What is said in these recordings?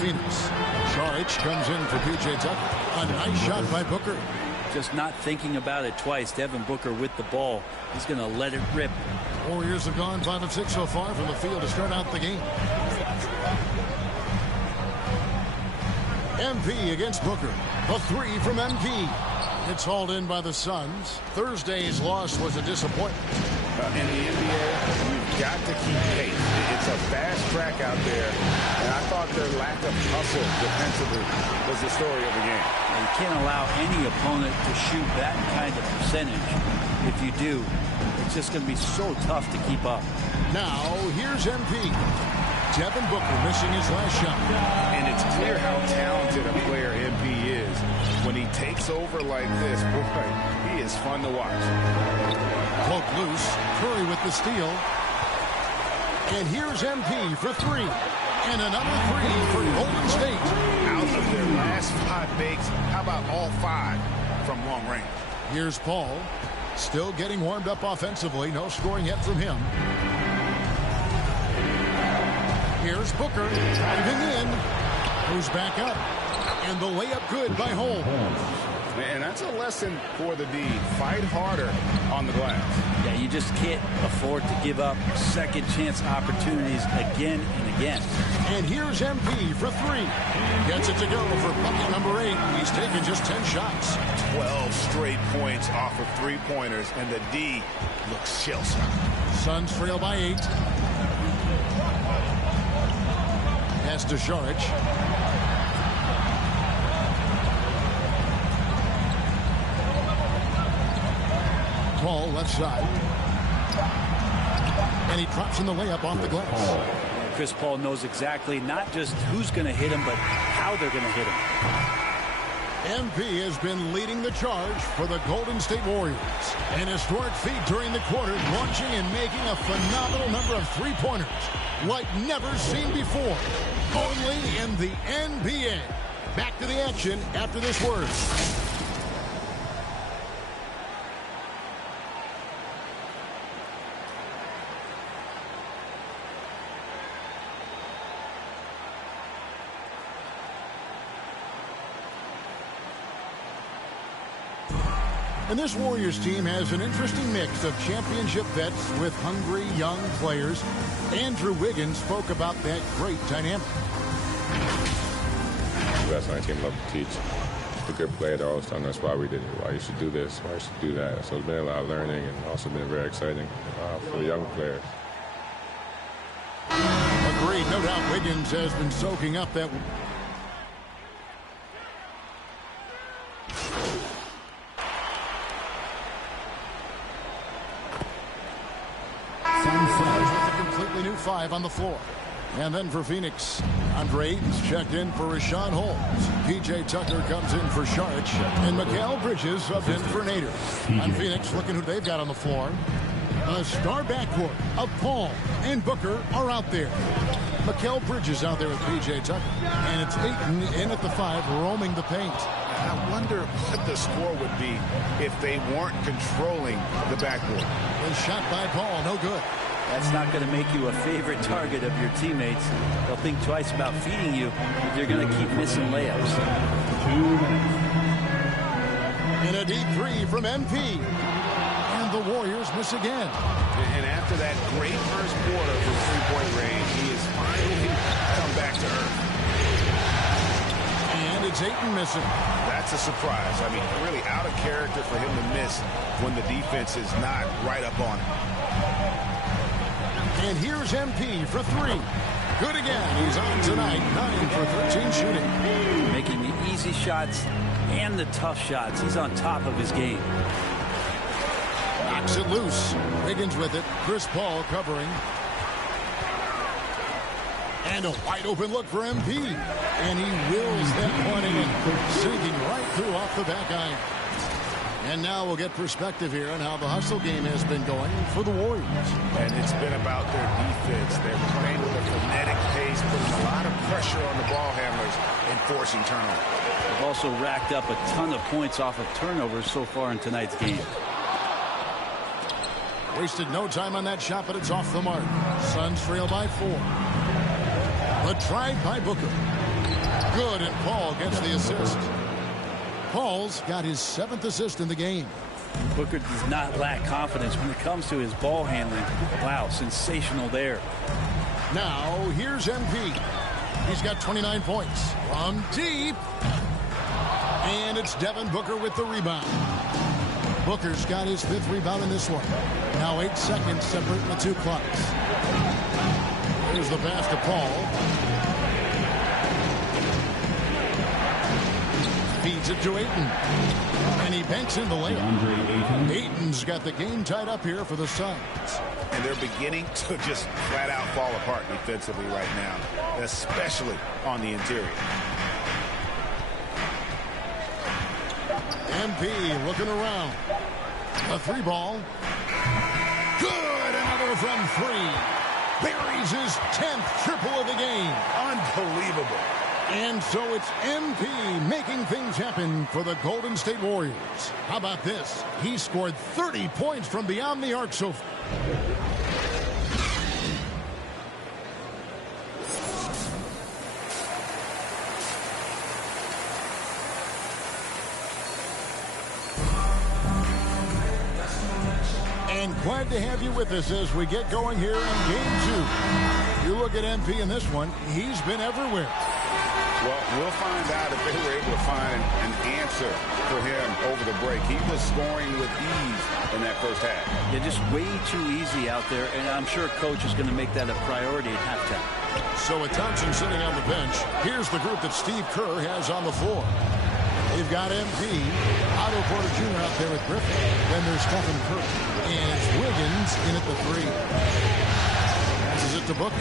Phoenix. Saric comes in for P.J. Tucker. A nice shot by Booker. Just not thinking about it twice. Devin Booker with the ball. He's going to let it rip. Warriors have gone 5 of 6 so far from the field to start out the game. MP against Booker. A 3 from MP. It's hauled in by the Suns. Thursday's loss was a disappointment. In the NBA, you've got to keep pace. It's a fast track out there, and I thought their lack of hustle defensively was the story of the game. You can't allow any opponent to shoot that kind of percentage. If you do, it's just going to be so tough to keep up. Now, here's MP. Devin Booker missing his last shot. And it's clear how talented a player MP is. When he takes over like this, boy, he is fun to watch. Cloak loose. Curry with the steal. And here's MP for 3. And another 3 for Golden State. Out of their last 5 makes, how about all 5 from long range? Here's Paul. Still getting warmed up offensively. No scoring yet from him. Here's Booker driving in. Goes back up. And the layup good by Holmes. And that's a lesson for the D. Fight harder on the glass. Yeah, you just can't afford to give up second chance opportunities again and again. And here's MP for 3. Gets it to go for bucket number 8. He's taken just 10 shots. 12 straight points off of 3-pointers, and the D looks shell-shocked. Suns trail by 8. Pass to Saric. Paul left side. And he drops in the layup off the glass. Chris Paul knows exactly not just who's going to hit him, but how they're going to hit him. MP has been leading the charge for the Golden State Warriors. An historic feat during the quarter, launching and making a phenomenal number of 3-pointers like never seen before. Only in the NBA. Back to the action after this word. And this Warriors team has an interesting mix of championship vets with hungry young players. Andrew Wiggins spoke about that great dynamic. The best on our team love to teach. The good player, they're always telling us why we did it, why you should do this, why you should do that. So it's been a lot of learning and also been very exciting for the young players. Agreed. No doubt Wiggins has been soaking up that. With a completely new 5 on the floor. And then for Phoenix, Andre Ayton's checked in for Rashawn Holmes. P.J. Tucker comes in for Saric. And Mikal Bridges subbed in for Nader. On Phoenix, looking who they've got on the floor. A star backcourt of Paul and Booker are out there. Mikal Bridges out there with P.J. Tucker. And it's Ayton in at the 5, roaming the paint. I wonder what the score would be if they weren't controlling the backcourt. A shot by Paul, no good. That's not going to make you a favorite target of your teammates. They'll think twice about feeding you if you're going to keep missing layups. And a deep 3 from MP. And the Warriors miss again. And after that great first quarter from 3-point range, he has finally come back to earth. And it's Ayton missing. That's a surprise. I mean, really out of character for him to miss when the defense is not right up on him. And here's MP for 3. Good again. He's on tonight. 9 for 13 shooting. Making the easy shots and the tough shots. He's on top of his game. Knocks it loose. Wiggins with it. Chris Paul covering. And a wide open look for MP. And he wills that one in. Sinking right through off the back iron. And now we'll get perspective here on how the hustle game has been going for the Warriors. And it's been about their defense. They're playing with a frenetic pace, putting a lot of pressure on the ball handlers and forcing turnovers. They've also racked up a ton of points off of turnovers so far in tonight's game. Wasted no time on that shot, but it's off the mark. Suns trail by 4. But tried by Booker. Good, and Paul gets the assist. Paul's got his 7th assist in the game. Booker does not lack confidence when it comes to his ball handling. Wow, sensational there. Now, here's MP. He's got 29 points from deep. And it's Devin Booker with the rebound. Booker's got his 5th rebound in this one. Now 8 seconds separating the two clocks. Here's the pass to Paul. Feeds it to Ayton. And he banks in the layup. Ayton's got the game tied up here for the Suns. And they're beginning to just flat out fall apart defensively right now, especially on the interior. MP looking around. A 3-ball. Good! Another from 3. Buries his 10th triple of the game. Unbelievable. And so it's MP making things happen for the Golden State Warriors. How about this? He scored 30 points from beyond the arc so far. And glad to have you with us as we get going here in Game 2. You look at MP in this one, he's been everywhere. Well, we'll find out if they were able to find an answer for him over the break. He was scoring with ease in that first half. Yeah, just way too easy out there, and I'm sure Coach is going to make that a priority at halftime. So with Thompson sitting on the bench, here's the group that Steve Kerr has on the floor. They've got MP, Otto Porter Jr. out there with Griffin. Then there's Stephen Curry. And it's Wiggins in at the 3. Passes it to Booker.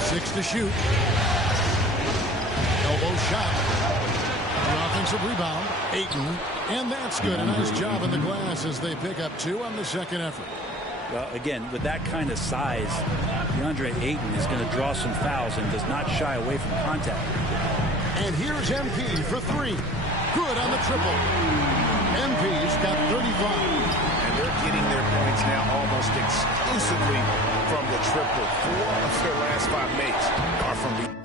6 to shoot. Elbow shot. An offensive rebound. Ayton. And that's good. A nice job in the glass as they pick up 2 on the second effort. Well, again, with that kind of size, DeAndre Ayton is going to draw some fouls and does not shy away from contact. And here's MP for 3. Good on the triple. MP's got 35. And they're getting their points now almost exclusively from the triple. 4 of their last 5 makes are from the...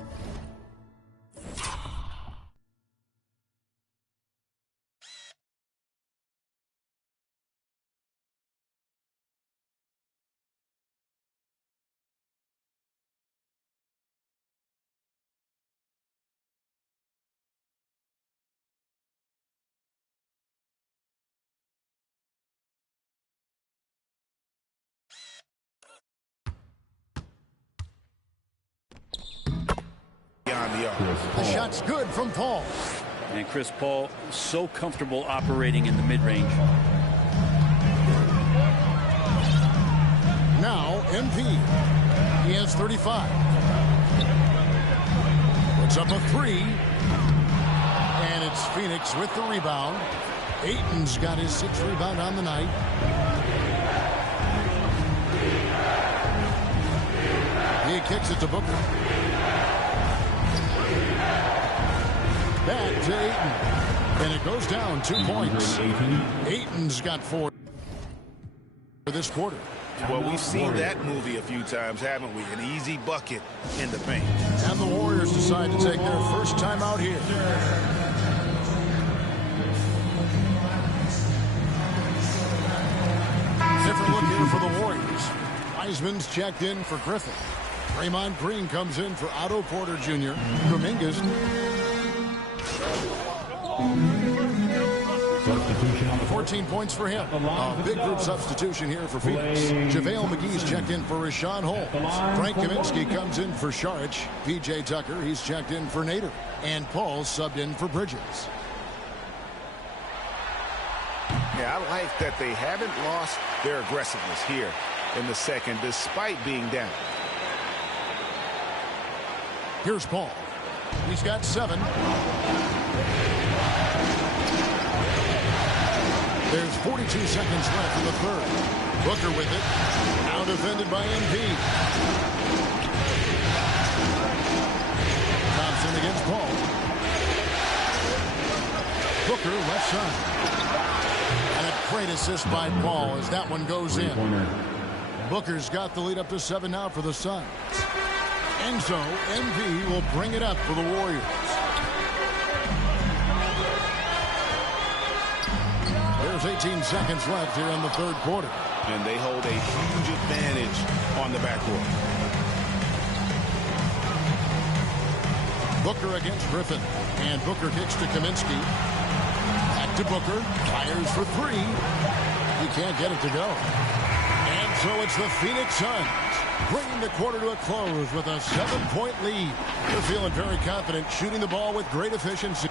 The shot's good from Paul. And Chris Paul so comfortable operating in the mid-range. Now MP. He has 35. Puts up a 3. And it's Phoenix with the rebound. Ayton's got his 6th rebound on the night. He kicks it to Booker. Back to Ayton. And it goes down 2 points. Ayton's got 4 for this quarter. Well, we've seen that movie a few times, haven't we? An easy bucket in the paint. And the Warriors decide to take their first time out here. Different look here for the Warriors. Wiseman's checked in for Griffin. Draymond Green comes in for Otto Porter Jr. Dominguez. 14 points for him. A big group substitution here for Phoenix. JaVale McGee's checked in for Rashawn Holmes. Frank Kaminsky comes in for Saric. P.J. Tucker, he's checked in for Nader. And Paul subbed in for Bridges. Yeah, I like that they haven't lost their aggressiveness here in the second, despite being down. Here's Paul. He's got 7. There's 42 seconds left in the third. Booker with it. Now defended by MP. Thompson against Paul. Booker left side. And a great assist by Paul as that one goes in. Booker's got the lead up to 7 now for the Suns. And so MV will bring it up for the Warriors. There's 18 seconds left here in the third quarter. And they hold a huge advantage on the backcourt. Booker against Griffin. And Booker kicks to Kaminsky. Back to Booker. Fires for 3. He can't get it to go. And so it's the Phoenix Suns bringing the quarter to a close with a 7-point lead. They're feeling very confident, shooting the ball with great efficiency.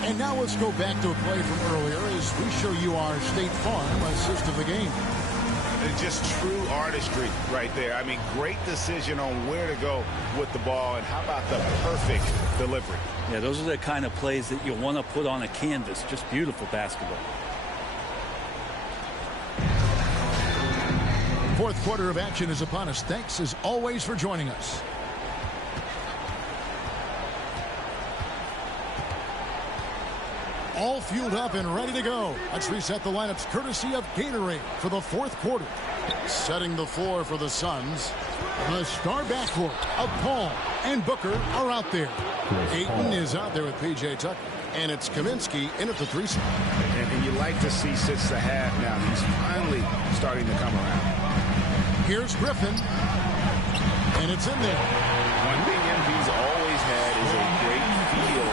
And now let's go back to a play from earlier as we show you our State Farm assist of the game. It's just true artistry right there. I mean, great decision on where to go with the ball, and how about the perfect delivery? Yeah, those are the kind of plays that you want to put on a canvas. Just beautiful basketball. Fourth quarter of action is upon us. Thanks, as always, for joining us. All fueled up and ready to go. Let's reset the lineups courtesy of Gatorade for the fourth quarter. Setting the floor for the Suns. The star backcourt of Paul and Booker are out there. Ayton is out there with P.J. Tucker. And it's Kaminsky in at the 3 spot. And you like to see since the half now. He's finally starting to come around. Here's Griffin. And it's in there. One thing MV's always had is a great feel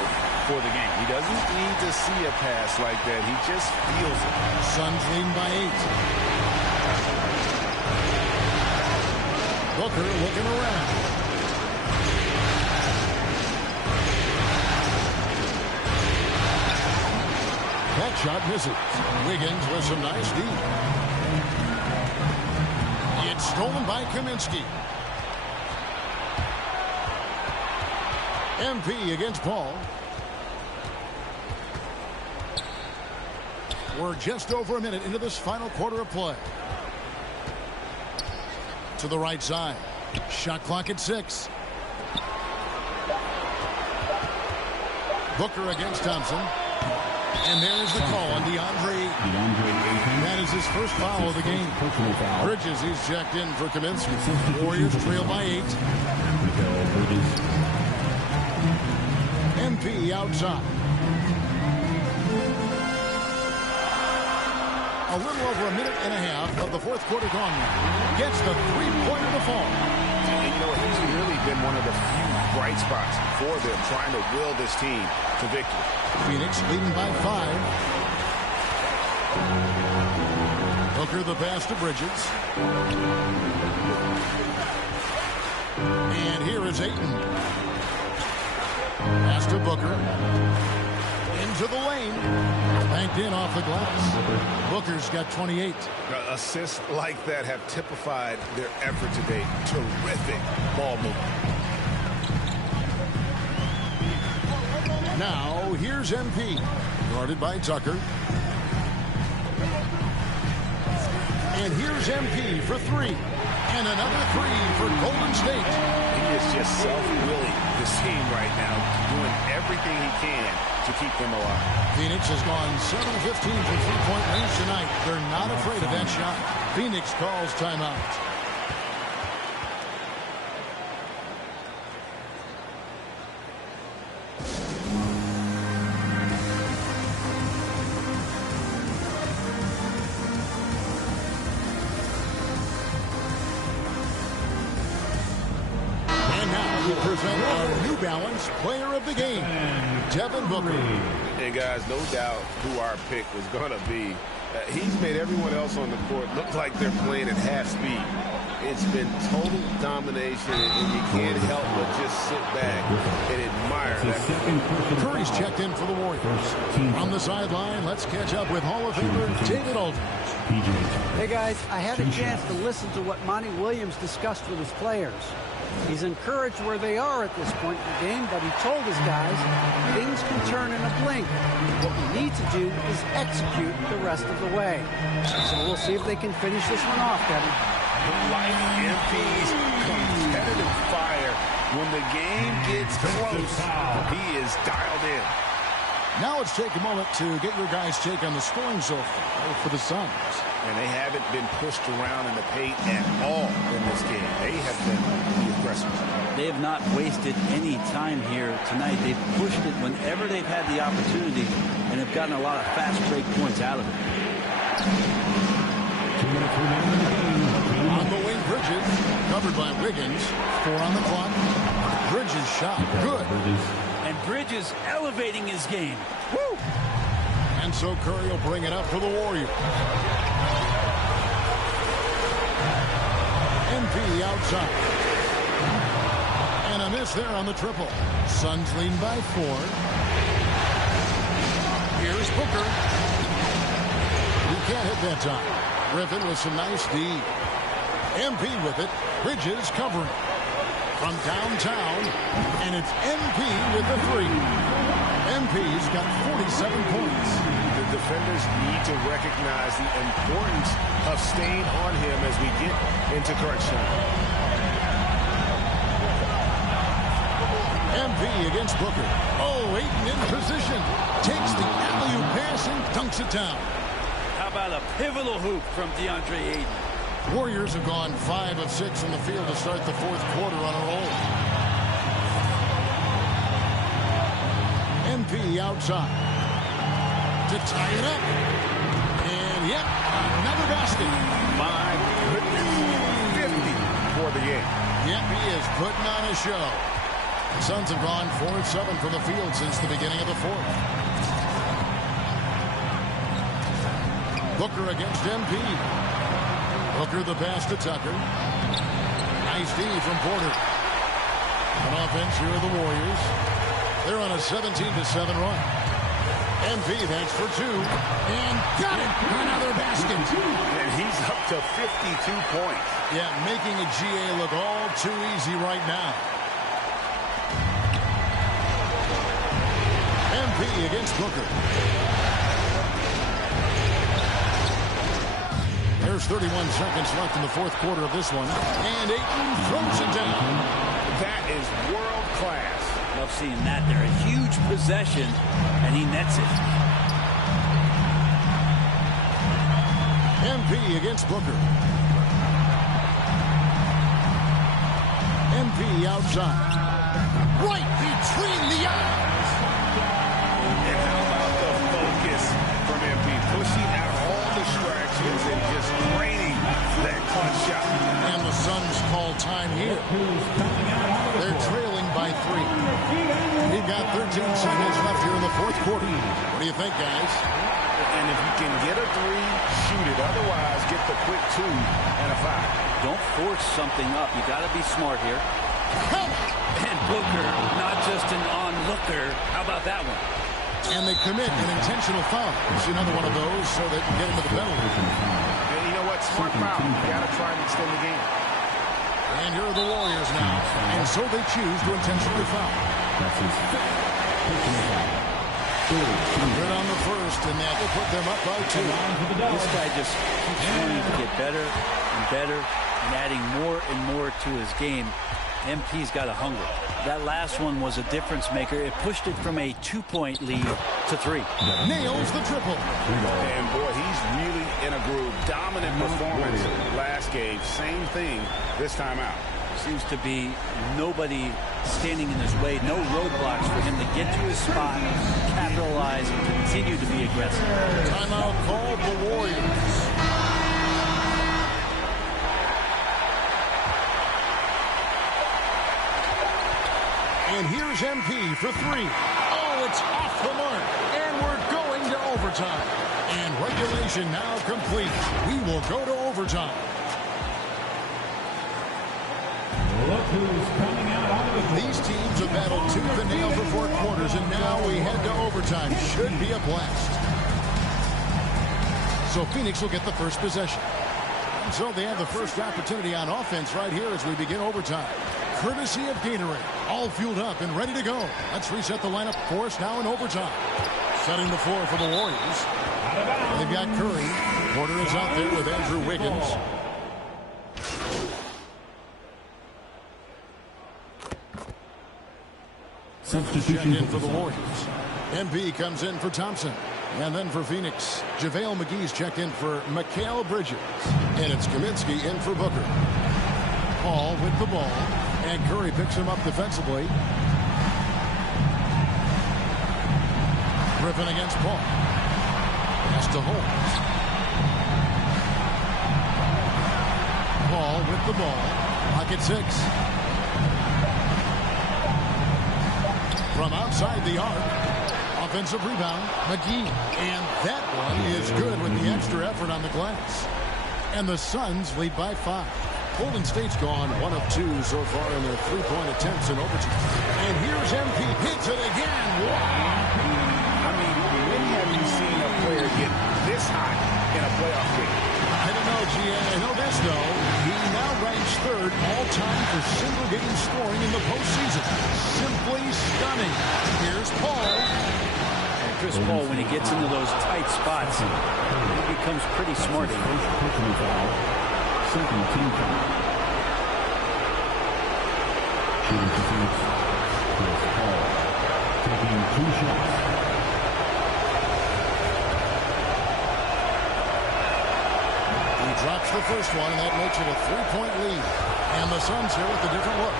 for the game. He doesn't need to see a pass like that. He just feels it. Suns leading by 8. Booker looking around. That shot misses. Wiggins with some nice D. It's stolen by Kaminsky. MP against Paul. We're just over a minute into this final quarter of play. To the right side. Shot clock at 6. Booker against Thompson. And there's the call on DeAndre. That is his first foul of the game. Bridges, he's checked in for Kaminsky. Warriors trail by 8. MP outside. A little over a minute and a half of the fourth quarter gone now. Gets the three-pointer to fall. And you know, he's really been one of the few bright spots for them, trying to will this team to victory. Phoenix leading by 5. Booker the pass to Bridges. And here is Ayton. Pass to Booker. Into the lane. Banked in off the glass. Booker's got 28. Assists like that have typified their effort today. Terrific ball movement. Now, here's MP. Guarded by Tucker. And here's MP for 3. And another 3 for Golden State. He is just self-willing, this team right now, doing everything he can to keep them alive. Phoenix has gone 7 of 15 from three-point range tonight. They're not afraid of that shot. Phoenix calls timeout. Present our New Balance player of the game, Devin Booker. And guys, no doubt who our pick was going to be. He's made everyone else on the court look like they're playing at half speed. It's been total domination, and you can't help but just sit back and admire that. Curry's checked in for the Warriors. On the sideline, let's catch up with Hall of Famer David Aldridge. Hey guys, I had a chance to listen to what Monty Williams discussed with his players. He's encouraged where they are at this point in the game, but he told his guys things can turn in a blink. What we need to do is execute the rest of the way. So we'll see if they can finish this one off, Kevin. Like MP's competitive fire, when the game gets close, he is dialed in. Now let's take a moment to get your guys' take on the scoring so far for the Suns. And they haven't been pushed around in the paint at all in this game. They have been the aggressors. They have not wasted any time here tonight. They've pushed it whenever they've had the opportunity and have gotten a lot of fast break points out of it. On the wing, Bridges, covered by Wiggins. 4 on the clock. Bridges shot, good. And Bridges elevating his game. Woo! And so Curry will bring it up for the Warriors. MP outside. And a miss there on the triple. Suns lead by 4. Here's Booker. He can't hit that time. Griffin with some nice D. MP with it. Bridges covering. From downtown. And it's MP with the 3. MP's got 47 points. The defenders need to recognize the importance of staying on him as we get into crunch time. MP against Booker. Oh, Ayton in position. Takes the alley-oop pass and dunks it down. How about a pivotal hoop from DeAndre Ayton? Warriors have gone 5 of 6 in the field to start the 4th quarter on a roll. MP outside to tie it up. And yep, another basket. My goodness. 50 for the game. Yep, he is putting on a show. The Suns have gone 4 of 7 from the field since the beginning of the 4th. Booker against MP. Booker the pass to Tucker. Nice D from Porter. On offense, here are the Warriors. They're on a 17-7 run. MP, that's for 2. And got it! Another basket. And he's up to 52 points. Yeah, making a GA look all too easy right now. MP against Booker. There's 31 seconds left in the 4th quarter of this one. And Ayton throws it down. That is world class. Love seeing that there. A huge possession, and he nets it. MP against Booker. MP outside. Right between the eyes. And how about the focus from MP? Pushing out all distractions and just draining that clutch shot. And the Suns call time here. They're trailing by 3. We've got 13 seconds left here in the 4th quarter. What do you think, guys? And if you can get a 3, shoot it. Otherwise, get the quick 2 and a 5. Don't force something up. You got to be smart here. And Booker, not just an onlooker. How about that one? And they commit an intentional foul. See another one of those so they can get into the penalty. And you know what? Smart foul. You got to try and extend the game. And here are the Warriors now. And so they choose to intentionally foul. Good on the first, and that will put them up by 2. This guy just keeps wanting to get better and better and adding more and more to his game. MP's got a hunger. That last one was a difference maker. It pushed it from a 2-point lead to 3. Nails the triple. And boy, he's really in a groove. Dominant performance last game. Same thing this time out. Seems to be nobody standing in his way. No roadblocks for him to get to his spot, capitalize, and continue to be aggressive. Timeout called the Warriors. And here's MP for 3. Oh, it's off the mark. And we're going to overtime. And regulation now complete. We will go to overtime. Look who's coming out of the... These teams have battled tooth and nail for 4 quarters, and now we head to overtime. Should be a blast. So Phoenix will get the first possession. And so they have the first opportunity on offense right here as we begin overtime. Courtesy of Gatorade. All fueled up and ready to go. Let's reset the lineup for us now in overtime. Setting the floor for the Warriors. They've got Curry. Porter is out there with Andrew Wiggins. Substitution Check in for the Warriors. MB comes in for Thompson. And then for Phoenix, JaVale McGee's checked in for Mikal Bridges. And it's Kaminsky in for Booker. Paul with the ball. And Curry picks him up defensively. Griffin against Paul. Pass to Holmes. Paul with the ball. Pocket 6. From outside the arc. Offensive rebound, McGee. And that one is good with the extra effort on the glass. And the Suns lead by 5. Golden State's gone 1 of 2 so far in their three-point attempts in overtime. And here's MP. Hits it again. Wow. I mean, when have you seen a player get this hot in a playoff game? I don't know, GA. I know this, though. He now ranks 3rd all-time for single-game scoring in the postseason. Simply stunning. Here's Paul. Chris Paul, when he gets into those tight spots, he becomes pretty smart. Second team foul. Shooting for Phoenix. Chris Paul taking 2 shots. He drops the first one, and that makes it a 3-point lead. And the Suns here with a different look.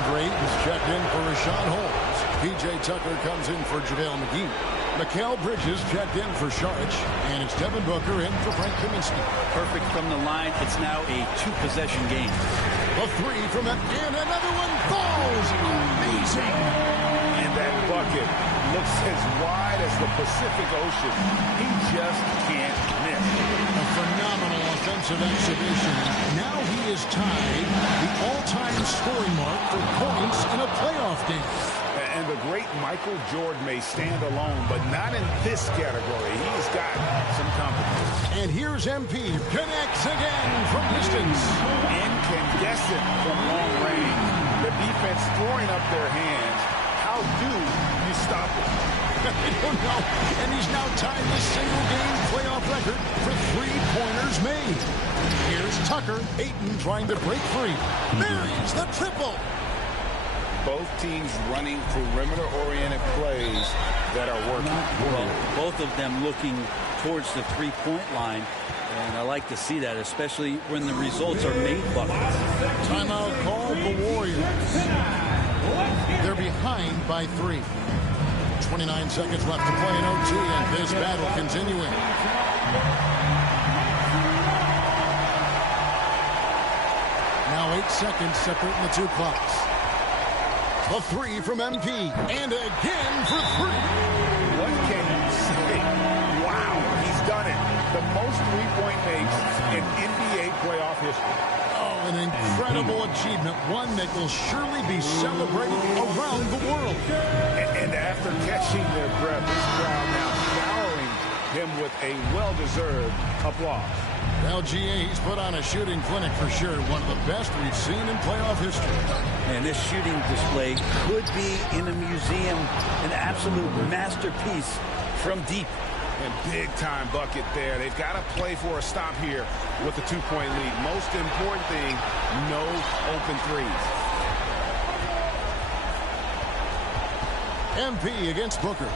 Andre Ayton's checked in for Rashawn Holmes. P.J. Tucker comes in for JaVale McGee. Mikal Bridges checked in for Saric, and it's Devin Booker in for Frank Kaminsky. Perfect from the line. It's now a 2-possession game. A 3 from him, and another one falls. Amazing. And that bucket looks as wide as the Pacific Ocean. He just can't miss. A phenomenal offensive exhibition. Now he is tied the all-time scoring mark for points in a playoff game. And the great Michael Jordan may stand alone, but not in this category. He's got some company. And here's MP. Connects again from distance. Incandescent from long range. The defense throwing up their hands. How do you stop it? I don't know. And he's now tied the single-game playoff record for three-pointers made. Here's Tucker. Ayton trying to break free. Buries the triple. Both teams running perimeter-oriented plays that are working. Well, both of them looking towards the three-point line. And I like to see that, especially when the results are made buckets. Timeout call the Warriors. They're behind by 3. 29 seconds left to play in OT, and this battle continuing. Now 8 seconds separating the 2 clocks. A 3 from MP, and again for 3. What can you say? Wow, he's done it. The most three-point makes in NBA playoff history. Oh, an incredible achievement, one that will surely be celebrated around the world. And after catching their breath, this crowd now showering him with a well-deserved applause. Well, GA's put on a shooting clinic for sure. One of the best we've seen in playoff history. And this shooting display could be in a museum, an absolute masterpiece from deep. And big-time bucket there. They've got to play for a stop here with a 2-point lead. Most important thing, no open threes. MP against Booker.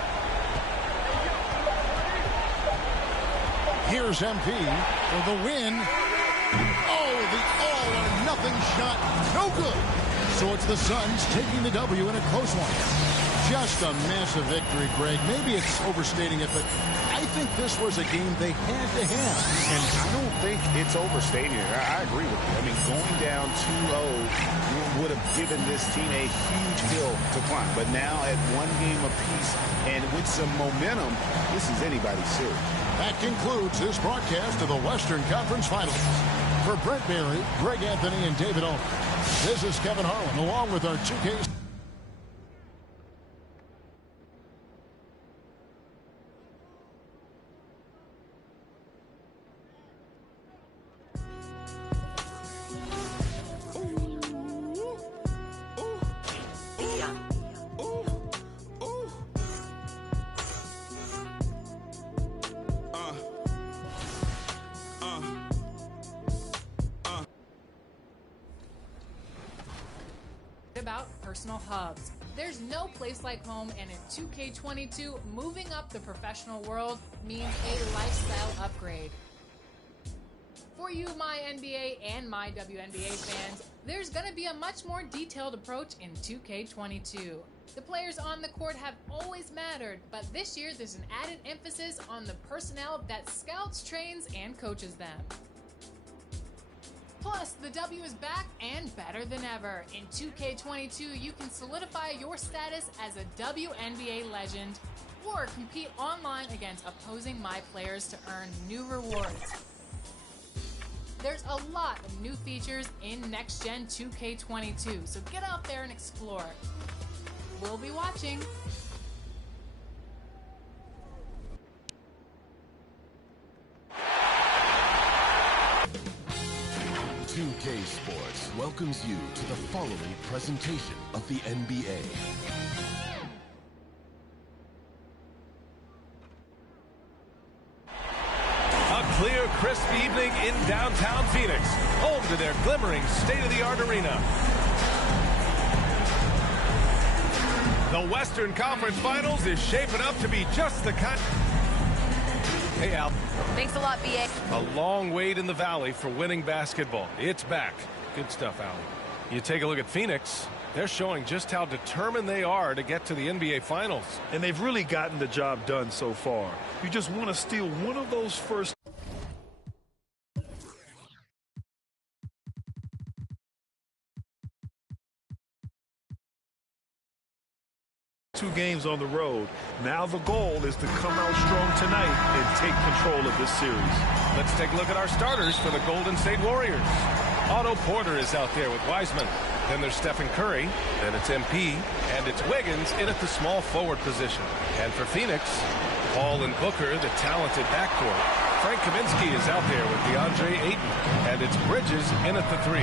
Here's MP for the win. Oh, the all-or-nothing shot. No good. So it's the Suns taking the W in a close one. Just a massive victory, Greg. Maybe it's overstating it, but I think this was a game they had to have. And I don't think it's overstating it. I agree with you. I mean, going down 2-0 would have given this team a huge hill to climb. But now at 1 game apiece and with some momentum, this is anybody's series. That concludes this broadcast of the Western Conference Finals. For Brent Barry, Greg Anthony, and David Owen, this is Kevin Harlan, along with our 2K. About personal hubs. There's no place like home, and in 2K22, moving up the professional world means a lifestyle upgrade. For you, my NBA and my WNBA fans, there's going to be a much more detailed approach in 2K22. The players on the court have always mattered, but this year there's an added emphasis on the personnel that scouts, trains, and coaches them. Plus, the W is back and better than ever. In 2K22, you can solidify your status as a WNBA legend or compete online against opposing my players to earn new rewards. There's a lot of new features in Next Gen 2K22, so get out there and explore. We'll be watching. 2K Sports welcomes you to the following presentation of the NBA. A clear, crisp evening in downtown Phoenix, home to their glimmering state-of-the-art arena. The Western Conference Finals is shaping up to be just the kind. Hey, Al. Thanks a lot, B.A. A long wait in the valley for winning basketball. It's back. Good stuff, Al. You take a look at Phoenix. They're showing just how determined they are to get to the NBA Finals. And they've really gotten the job done so far. You just want to steal one of those first. Two games on the road. Now the goal is to come out strong tonight and take control of this series. Let's take a look at our starters for the Golden State Warriors. Otto Porter is out there with Wiseman. Then there's Stephen Curry. Then it's MP. And it's Wiggins in at the small forward position. And for Phoenix, Paul and Booker, the talented backcourt. Frank Kaminsky is out there with DeAndre Ayton. And it's Bridges in at the 3.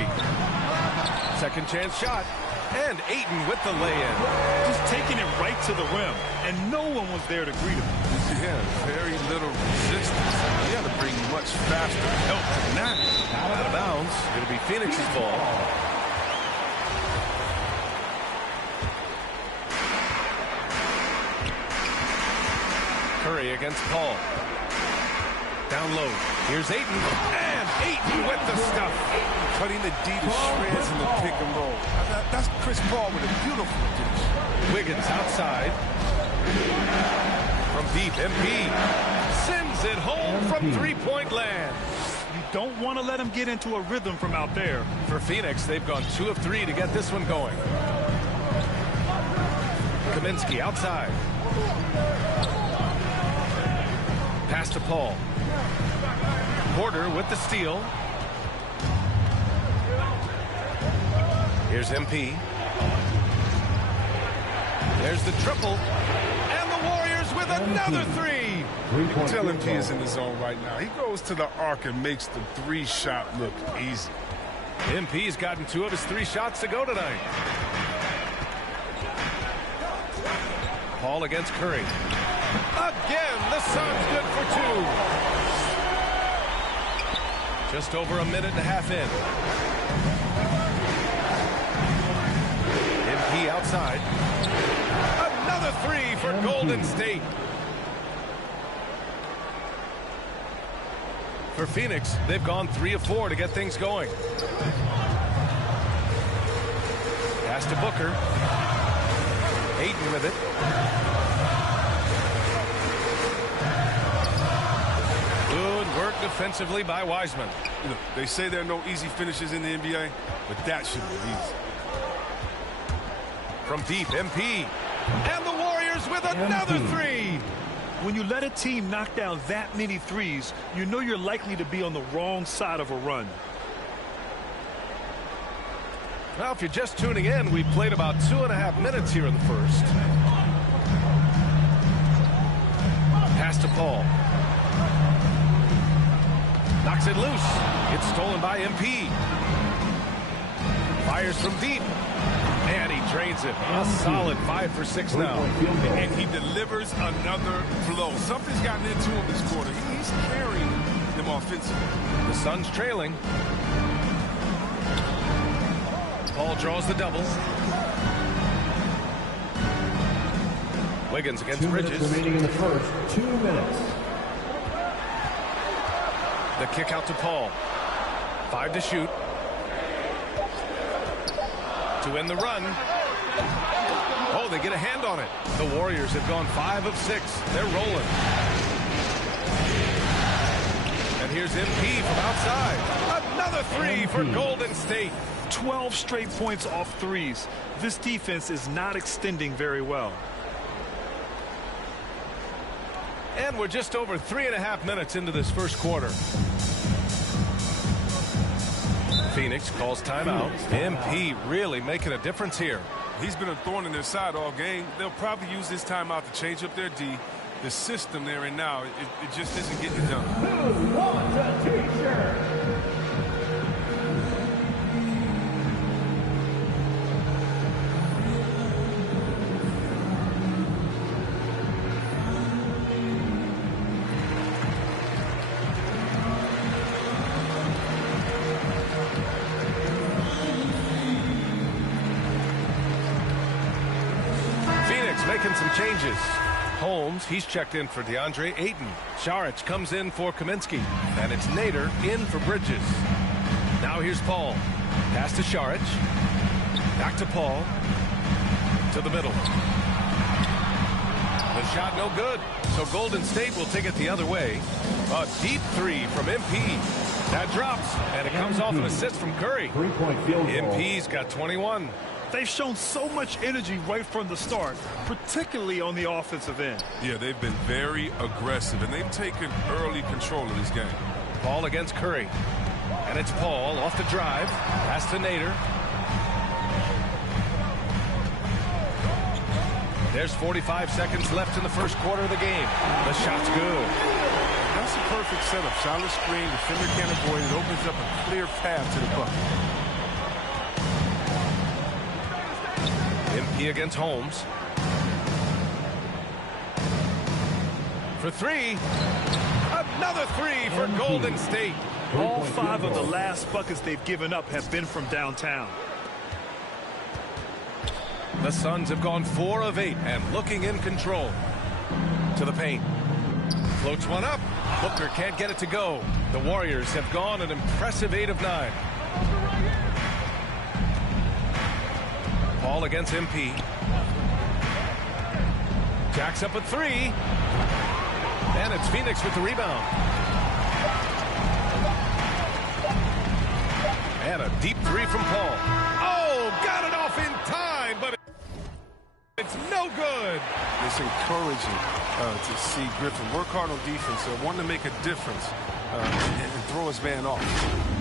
Second chance shot. And Ayton with the lay-in. Just taking it right to the rim, and no one was there to greet him. Yeah, very little resistance. You got to bring much faster help than that. Out of bounds. It'll be Phoenix's ball. Curry against Paul. Down low. Here's Ayton. And Ayton with the stuff. Cutting the D to shreds in the pick and roll. That's Chris Paul with a beautiful dish. Wiggins outside. From deep, MP sends it home from three-point land. You don't want to let him get into a rhythm from out there. For Phoenix, they've gone 2 of 3 to get this one going. Kaminsky outside. Pass to Paul. Porter with the steal. Here's MP. There's the triple. And the Warriors with another 3. You can tell MP is in the zone right now. He goes to the arc and makes the 3-shot look easy. MP's gotten 2 of his 3 shots to go tonight. Paul against Curry. Again, the Suns good for 2. Just over a minute and a half in. MP outside. Another 3 for Golden State. For Phoenix, they've gone 3 of 4 to get things going. Pass to Booker. Ayton with it. Good work defensively by Wiseman. You know, they say there are no easy finishes in the NBA, but that should be easy. From deep, MP. And the Warriors with another 3. When you let a team knock down that many threes, you know you're likely to be on the wrong side of a run. Well, if you're just tuning in, we played about 2.5 minutes here in the first. Pass to Paul. Knocks it loose. It's stolen by MP. Fires from deep. And he drains it. A solid 5 for 6 now. And he delivers another blow. Something's gotten into him this quarter. He's carrying them offensively. The Suns trailing. Paul draws the double. Wiggins against 2 Bridges. minutes remaining in the first. 2 minutes. The kick out to Paul. 5 to shoot. To end the run. Oh, they get a hand on it. The Warriors have gone 5 of 6. They're rolling. And here's MP from outside. Another 3 for Golden State. 12 straight points off threes. This defense is not extending very well. And we're just over 3.5 minutes into this first quarter. Phoenix calls timeout. MP really making a difference here. He's been a thorn in their side all game. They'll probably use this timeout to change up their D. The system they're in now, it just isn't getting it done. Who wants a t-shirt? Making some changes. Holmes, he's checked in for DeAndre Ayton. Saric comes in for Kaminsky. And it's Nader in for Bridges. Now here's Paul. Pass to Saric. Back to Paul. To the middle. The shot no good. So Golden State will take it the other way. A deep 3 from MP. That drops. And it comes off an assist from Curry. 3-point field goal. MP's got 21. They've shown so much energy right from the start, particularly on the offensive end. Yeah, they've been very aggressive, and they've taken early control of this game. Paul against Curry. And it's Paul off the drive. Pass to Nader. There's 45 seconds left in the first quarter of the game. The shot's good. That's a perfect setup. Solid screen, defender can't avoid it. Opens up a clear path to the bucket. MP against Holmes. For 3. Another 3 for Golden State. All 5 of the last buckets they've given up have been from downtown. The Suns have gone 4 of 8 and looking in control. To the paint. Floats one up. Booker can't get it to go. The Warriors have gone an impressive 8 of 9. Paul against MP. Jacks up a 3. And it's Phoenix with the rebound. And a deep 3 from Paul. Oh, got it off in time, but it's no good. It's encouraging to see Griffin work hard on defense, wanting to make a difference and throw his man off.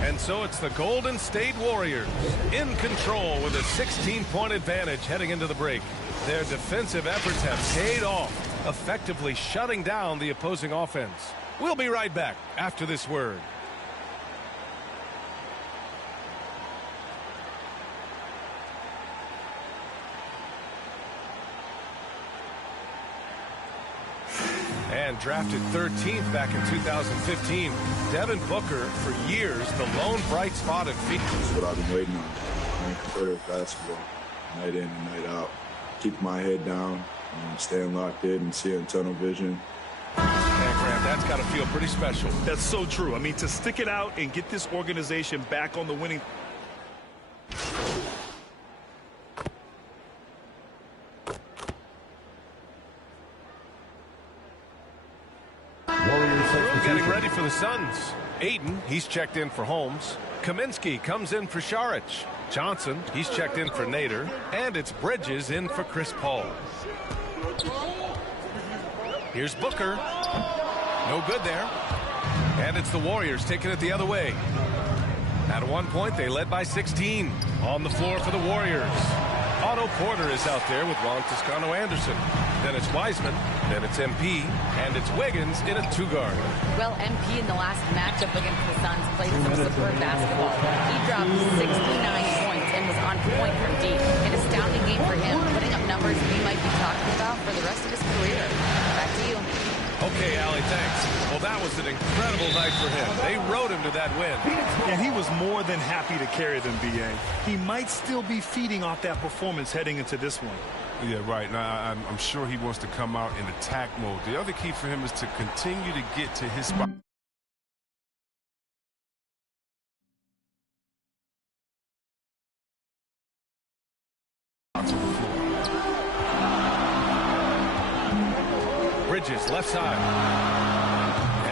And so it's the Golden State Warriors in control with a 16-point advantage heading into the break. Their defensive efforts have paid off, effectively shutting down the opposing offense. We'll be right back after this word. And drafted 13th back in 2015, Devin Booker, for years, the lone bright spot in Phoenix. That's what I've been waiting on. Playing competitive basketball, night in and night out. Keep my head down, staying locked in and seeing tunnel vision. And Grant, that's got to feel pretty special. That's so true. I mean, to stick it out and get this organization back on the winning. Getting ready for the Suns. Ayton, he's checked in for Holmes. Kaminsky comes in for Saric. Johnson, he's checked in for Nader. And it's Bridges in for Chris Paul. Here's Booker. No good there. And it's the Warriors taking it the other way. At one point, they led by 16. On the floor for the Warriors. Otto Porter is out there with Juan Toscano-Anderson. Then it's Wiseman. Then it's MP. And it's Wiggins in a 2-guard. Well, MP in the last matchup against the Suns played some superb basketball. He dropped 69 points and was on point from deep. An astounding game for him, putting up numbers we might be talking about for the rest of his career. Back to you. Okay, Allie, thanks. Well, that was an incredible night for him. They rode him to that win. And he was more than happy to carry them, B.A. He might still be feeding off that performance heading into this one. Yeah, right. Now, I'm sure he wants to come out in attack mode. The other key for him is to continue to get to his spot. Bridges, left side.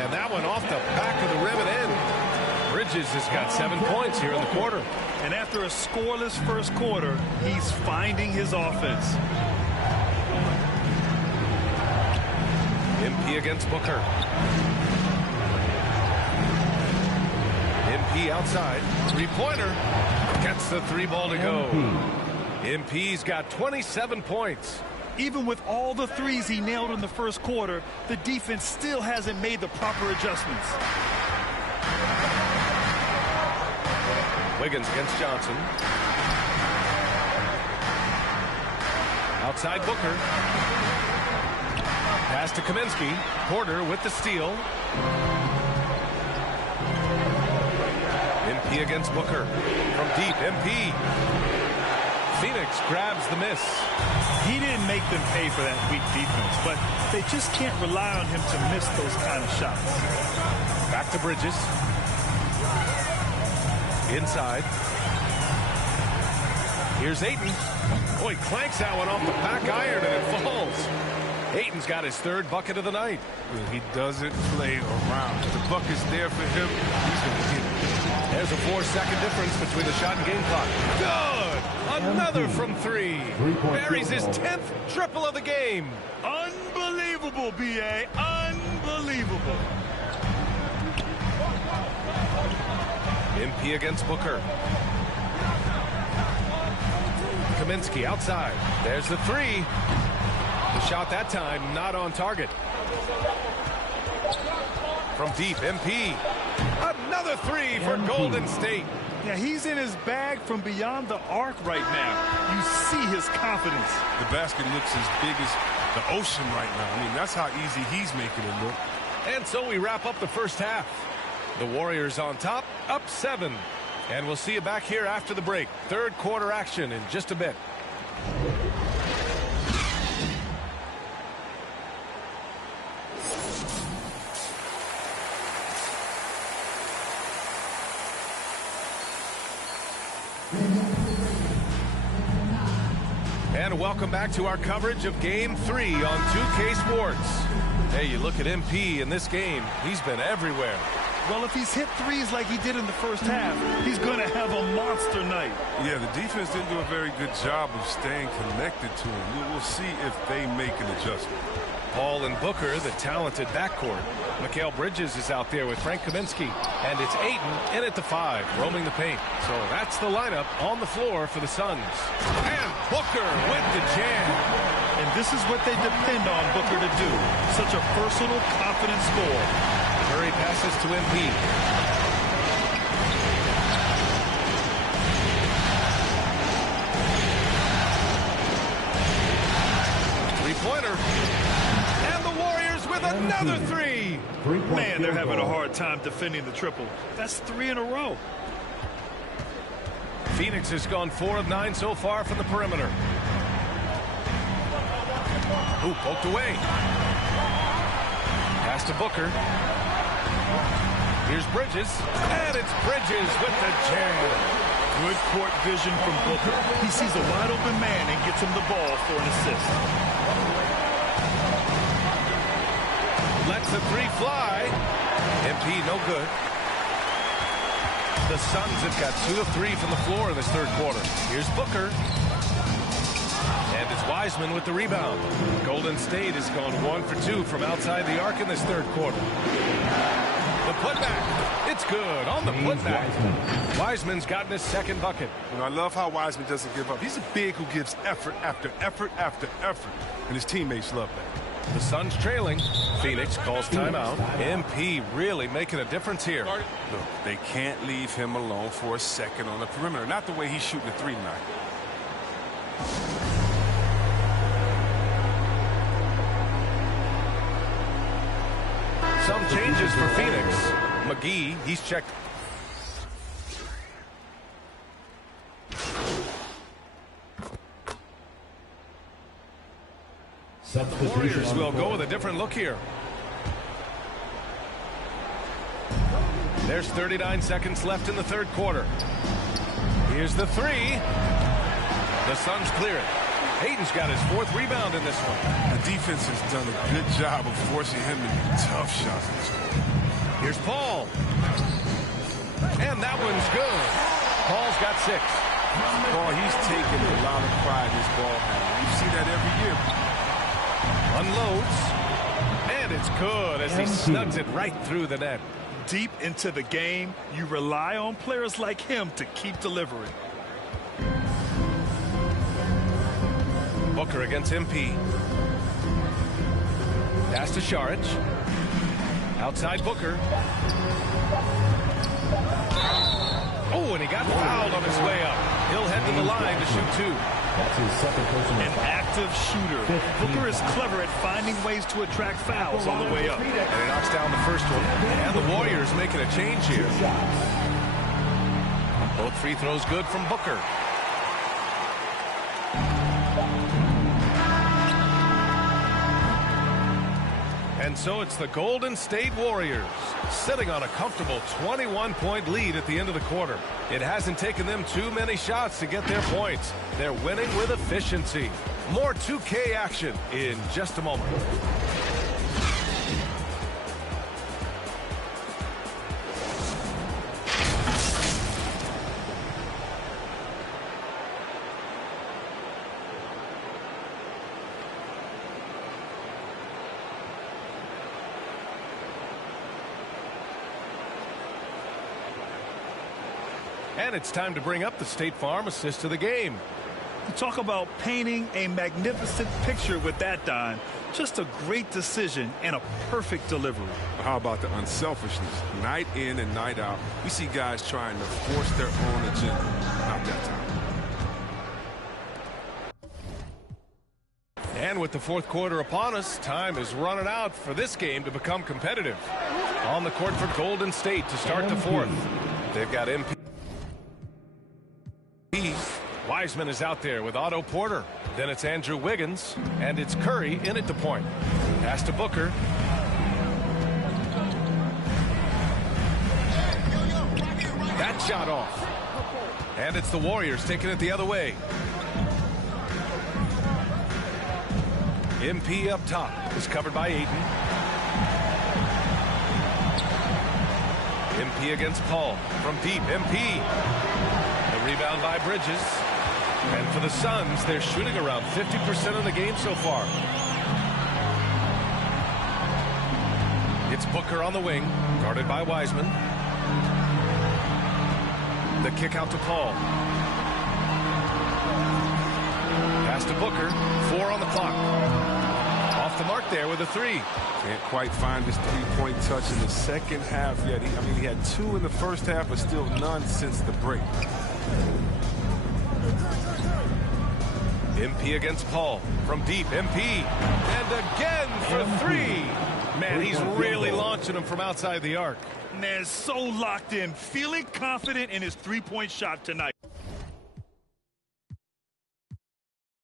And that one off the back of the rim and in. Bridges has got 7 points here in the quarter. And after a scoreless first quarter, he's finding his offense. MP against Booker. MP outside. Three-pointer. Gets the three ball to go. MP's got 27 points. Even with all the threes he nailed in the first quarter, the defense still hasn't made the proper adjustments. Wiggins against Johnson. Outside Booker. Pass to Kaminsky. Porter with the steal. MP against Booker. From deep, MP. Phoenix grabs the miss. He didn't make them pay for that weak defense, but they just can't rely on him to miss those kind of shots. Back to Bridges. Inside. Here's Ayton. Oh, he clanks that one off the back iron and it falls. Ayton's got his third bucket of the night. He doesn't play around. If the bucket's there for him, he's going to get it. There's a 4-second difference between the shot and game clock. Good! Another from three. Buries his 10th triple of the game. Unbelievable, B.A. Unbelievable. MP against Booker. Kaminsky outside. There's the three. The shot that time not on target. From deep, MP. Another three for Golden State. Yeah, he's in his bag from beyond the arc right now. You see his confidence. The basket looks as big as the ocean right now. I mean, that's how easy he's making it look. And so we wrap up the first half. The Warriors on top, up 7. And we'll see you back here after the break. Third quarter action in just a bit. And welcome back to our coverage of Game 3 on 2K Sports. Hey, you look at MP in this game, he's been everywhere. Well, if he's hit threes like he did in the first half, he's going to have a monster night. Yeah, the defense didn't do a very good job of staying connected to him. We'll see if they make an adjustment. Paul and Booker, the talented backcourt. Mikal Bridges is out there with Frank Kaminsky. And it's Ayton in at the 5, roaming the paint. So that's the lineup on the floor for the Suns. And Booker with the jam. And this is what they depend on Booker to do. Such a versatile, confident scorer. Curry passes to MP. Three-pointer. And the Warriors with another three. Man, they're having a hard time defending the triple. That's 3 in a row. Phoenix has gone 4 of 9 so far from the perimeter. Ooh, poked away. Pass to Booker. Here's Bridges. And it's Bridges with the jam. Good court vision from Booker. He sees a wide open man and gets him the ball for an assist. Lets the three fly. MP no good. The Suns have got 2 of 3 from the floor in this third quarter. Here's Booker. And it's Wiseman with the rebound. Golden State has gone 1 for 2 from outside the arc in this third quarter. The putback. It's good on the putback. Wiseman's gotten his second bucket. And I love how Wiseman doesn't give up. He's a big who gives effort after effort after effort. And his teammates love that. The Suns trailing. Phoenix calls timeout. MP really making a difference here. Look, they can't leave him alone for a second on the perimeter. Not the way he's shooting a three tonight. Some changes for Phoenix. McGee, he's checked. The Warriors will go with a different look here. There's 39 seconds left in the third quarter. Here's the three. The Suns clear it. Hayden's got his fourth rebound in this one. The defense has done a good job of forcing him into tough shots in this quarter. Here's Paul. And that one's good. Paul's got 6. Paul, he's taking a lot of pride in his ball handling. You see that every year. Unloads. And it's good as he snugs it right through the net. Deep into the game, you rely on players like him to keep delivering. Booker against MP. Pass to Šarić. Outside Booker. Oh, and he got fouled on his way up. He'll head to the line to shoot 2. That's his second personal An active shooter. Booker is clever at finding ways to attract fouls on the way up. And he knocks down the first one. And the Warriors making a change here. Both free throws good from Booker. And so it's the Golden State Warriors sitting on a comfortable 21-point lead at the end of the quarter. It hasn't taken them too many shots to get their points. They're winning with efficiency. More 2K action in just a moment. And it's time to bring up the State Farm assist of the game. You talk about painting a magnificent picture with that dime. Just a great decision and a perfect delivery. How about the unselfishness? Night in and night out, we see guys trying to force their own agenda. Not that time. And with the fourth quarter upon us, time is running out for this game to become competitive. On the court for Golden State to start the fourth. They've got MP. Wiseman is out there with Otto Porter. Then it's Andrew Wiggins, and it's Curry in at the point. Pass to Booker. That shot off. And it's the Warriors taking it the other way. MP up top is covered by Ayton. MP against Paul from deep. MP. The rebound by Bridges. And for the Suns, they're shooting around 50% of the game so far. It's Booker on the wing, guarded by Wiseman. The kick out to Paul. Pass to Booker. 4 on the clock. Off the mark there with a 3. Can't quite find his three-point touch in the second half yet. He had 2 in the first half, but still none since the break. MP against Paul from deep. MP. And again for 3. Man, he's really launching him from outside the arc. Man, so locked in, feeling confident in his three-point shot tonight.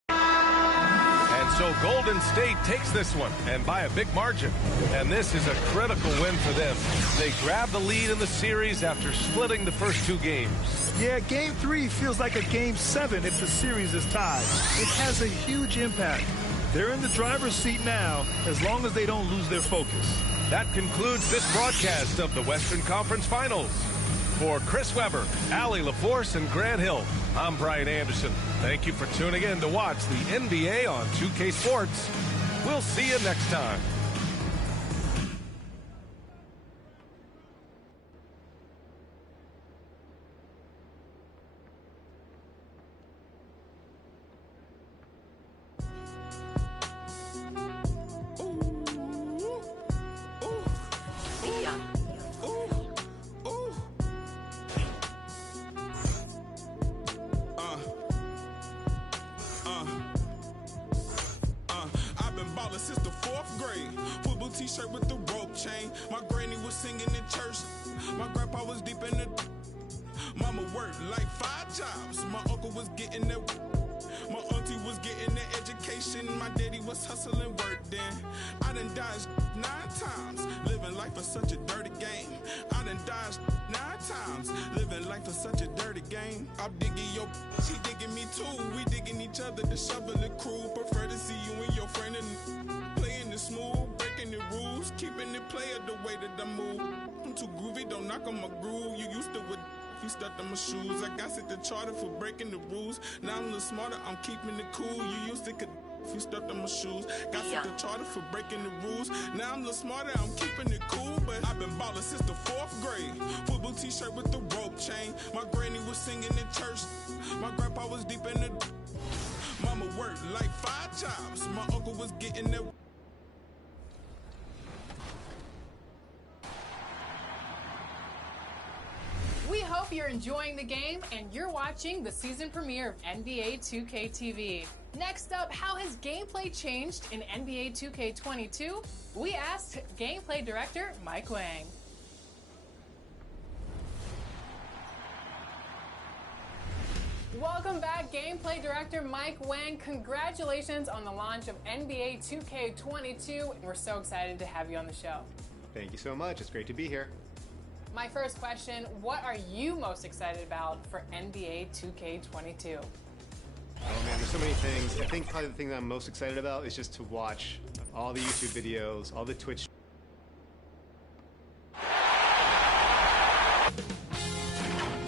And so Golden State takes this one, and by a big margin. And this is a critical win for them. They grab the lead in the series after splitting the first 2 games. Yeah, Game 3 feels like a Game 7 if the series is tied. It has a huge impact. They're in the driver's seat now, as long as they don't lose their focus. That concludes this broadcast of the Western Conference Finals. For Chris Webber, Allie LaForce, and Grant Hill, I'm Brian Anderson. Thank you for tuning in to watch the NBA on 2K Sports. We'll see you next time. Since the 4th grade, football t-shirt with the rope chain. My granny was singing in church. My grandpa was deep in the. Mama worked like 5 jobs. My uncle was getting that. My auntie was getting an education. My daddy was hustling work then. I done dodged 9 times. Living life is such a dirty game. I done dodged 9 times. Living life is such a dirty game. I'm digging your, she digging me too. We digging each other, the shovel and crew. Prefer to see you and your friend and playing it smooth, breaking the rules, keeping it player the way that I move. I'm too groovy, don't knock on my groove. You used to with you stuck on my shoes. I got set the charter for breaking the rules. Now I'm a little smarter, I'm keeping it cool. You used to if you stuck on my shoes. Got set the charter for breaking the rules. Now I'm a little smarter, I'm keeping it cool. But I've been ballin' since the 4th grade. Football t-shirt with the rope chain. My granny was singing in church. My grandpa was deep in the mama worked like 5 jobs. My uncle was getting that. We hope you're enjoying the game and you're watching the season premiere of NBA 2K TV. Next up, how has gameplay changed in NBA 2K22? We asked gameplay director Mike Wang. Welcome back, gameplay director Mike Wang. Congratulations on the launch of NBA 2K22. We're so excited to have you on the show. Thank you so much. It's great to be here. My first question, what are you most excited about for NBA 2K22? Oh man, there's so many things. I think probably the thing that I'm most excited about is just to watch all the YouTube videos, all the Twitch.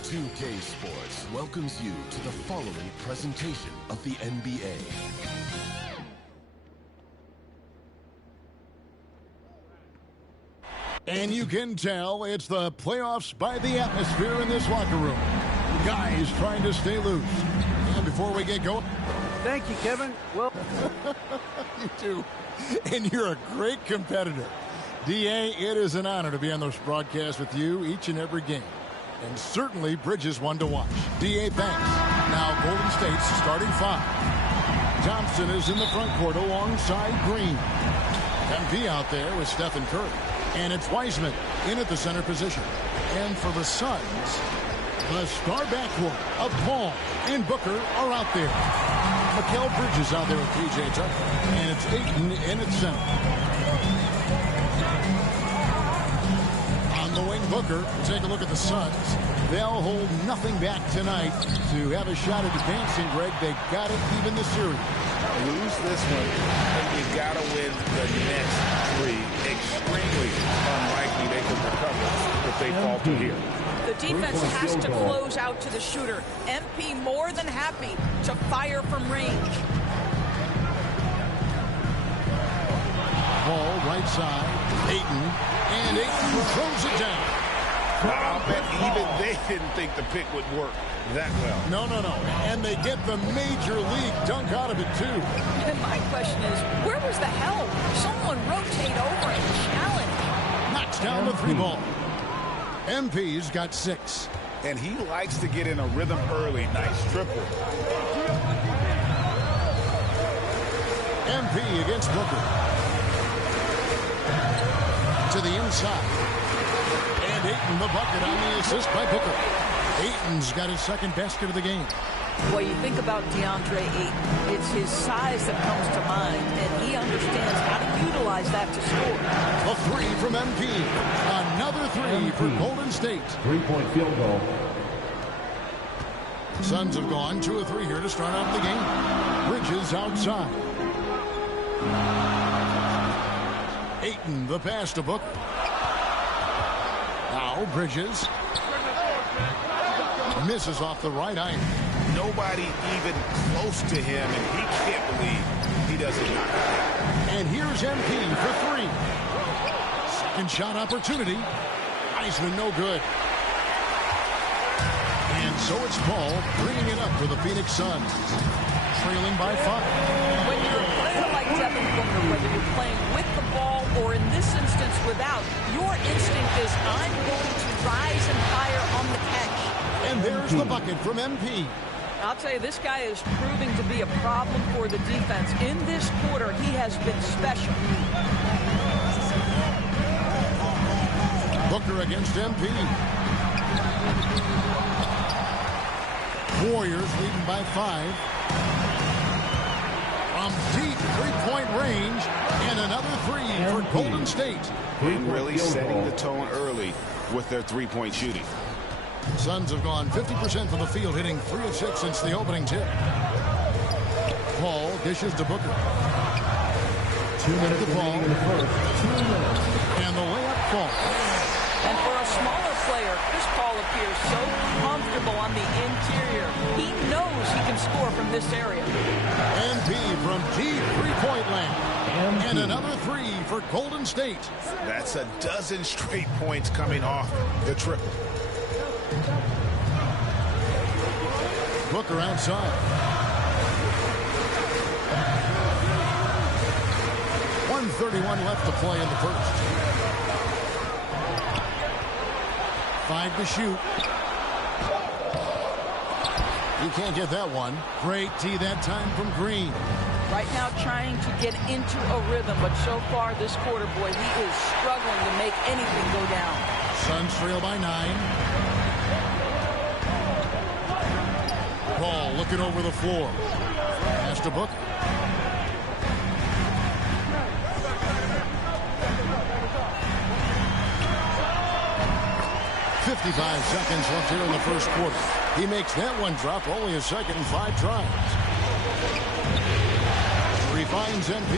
2K Sports welcomes you to the following presentation of the NBA. And you can tell it's the playoffs by the atmosphere in this locker room. Guys trying to stay loose. And before we get going... Thank you, Kevin. Well, you too. And you're a great competitor. D.A., it is an honor to be on this broadcast with you each and every game. And certainly Bridges one to watch. D.A., thanks. Now Golden State's starting 5. Thompson is in the front court alongside Green. MP out there with Stephen Curry. And it's Wiseman in at the center position. And for the Suns, the star backcourt of Paul and Booker are out there. Mikal Bridges out there with P.J. Tucker. And it's Ayton in at center. On the wing, Booker. Take a look at the Suns. They'll hold nothing back tonight to have a shot at advancing, Greg. They got it even the series. Lose this one, and you got to win the next 3. Extremely unlikely they can recover if they falter here. The defense has to close out to the shooter. MP more than happy to fire from range. Ball right side. Ayton. And Ayton throws it down. I'll bet even they didn't think the pick would work that well. No. And they get the major league dunk out of it, too. And my question is, where was the help? Someone rotate over and challenge. Knocks down the 3 ball. MP's got 6. And he likes to get in a rhythm early. Nice triple. MP against Booker. To the inside. And Ayton the bucket on the assist by Booker. Ayton's got his second basket of the game. Well, you think about DeAndre Ayton. It's his size that comes to mind, and he understands how to utilize that to score. A 3 from MP. Another 3 for Golden State. 3-point field goal. Suns have gone 2 of 3 here to start off the game. Bridges outside. Ayton the pass to Booker. Now Bridges. Misses off the right iron. Nobody even close to him, and he can't believe he doesn't knock it down. And here's MP for 3. Second shot opportunity. Wiseman no good. And so it's Paul bringing it up for the Phoenix Suns. Trailing by 5. When you're a player like Devin Booker, whether you're playing with the ball or in this instance without, your instinct is I'm going to rise and fire on the catch. And there's the bucket from MP. I'll tell you, this guy is proving to be a problem for the defense. In this quarter, he has been special. Booker against MP. Warriors leading by 5. from deep three-point range, and another three for Golden State. And really setting the tone early with their three-point shooting. Suns have gone 50% from the field, hitting 3 of 6 since the opening tip. Paul dishes to Booker. 2 minutes remaining in the first. 2 minutes. And the layup falls. And for a smaller player, Chris Paul appears so comfortable on the interior. He knows he can score from this area. NB from deep three-point land. And another three for Golden State. That's a dozen straight points coming off the triple. Booker outside. 1:31 left to play in the first. 5 to shoot. You can't get that one. Great tee that time from Green. Right now trying to get into a rhythm, but so far this quarter, boy, he is struggling to make anything go down. Suns trail by 9. Paul looking over the floor. Pass to Booker. .55 seconds left here in the first quarter. He makes that one drop, only a second and 5 tries. Refines MP.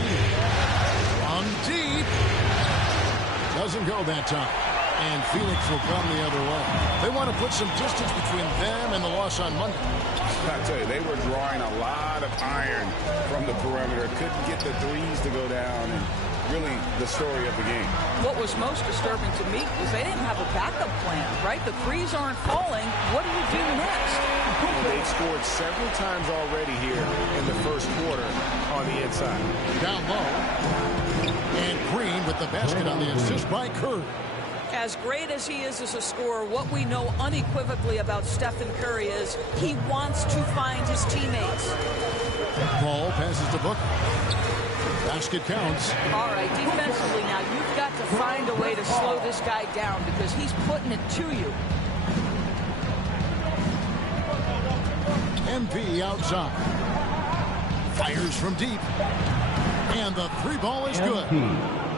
On deep. Doesn't go that time. And Phoenix will come the other way. They want to put some distance between them and the loss on Monday. I tell you, they were drawing a lot of iron from the perimeter. Couldn't get the threes to go down. And really the story of the game. What was most disturbing to me was they didn't have a backup plan, right? The threes aren't falling. What do you do next? They've scored several times already here in the first quarter on the inside. Down low. And Green with the basket on the assist by Curry. As great as he is as a scorer, what we know unequivocally about Stephen Curry is he wants to find his teammates. Paul passes to Booker. Basket counts. All right, defensively now, you've got to find a way to slow this guy down because he's putting it to you. MP outside. Fires from deep. And the three ball is good.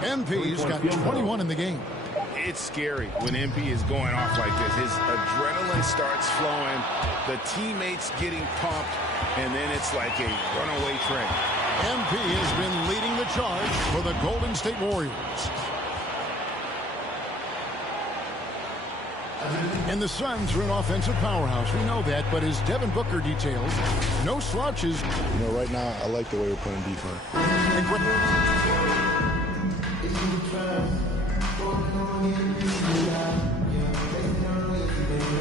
MP's got 21 in the game. It's scary when MP is going off like this. His adrenaline starts flowing, the teammates getting pumped, and then it's like a runaway train. MP has been leading the charge for the Golden State Warriors. And the Suns are an offensive powerhouse. We know that, but as Devin Booker details, no slouches. You know, right now, I like the way we're playing defense.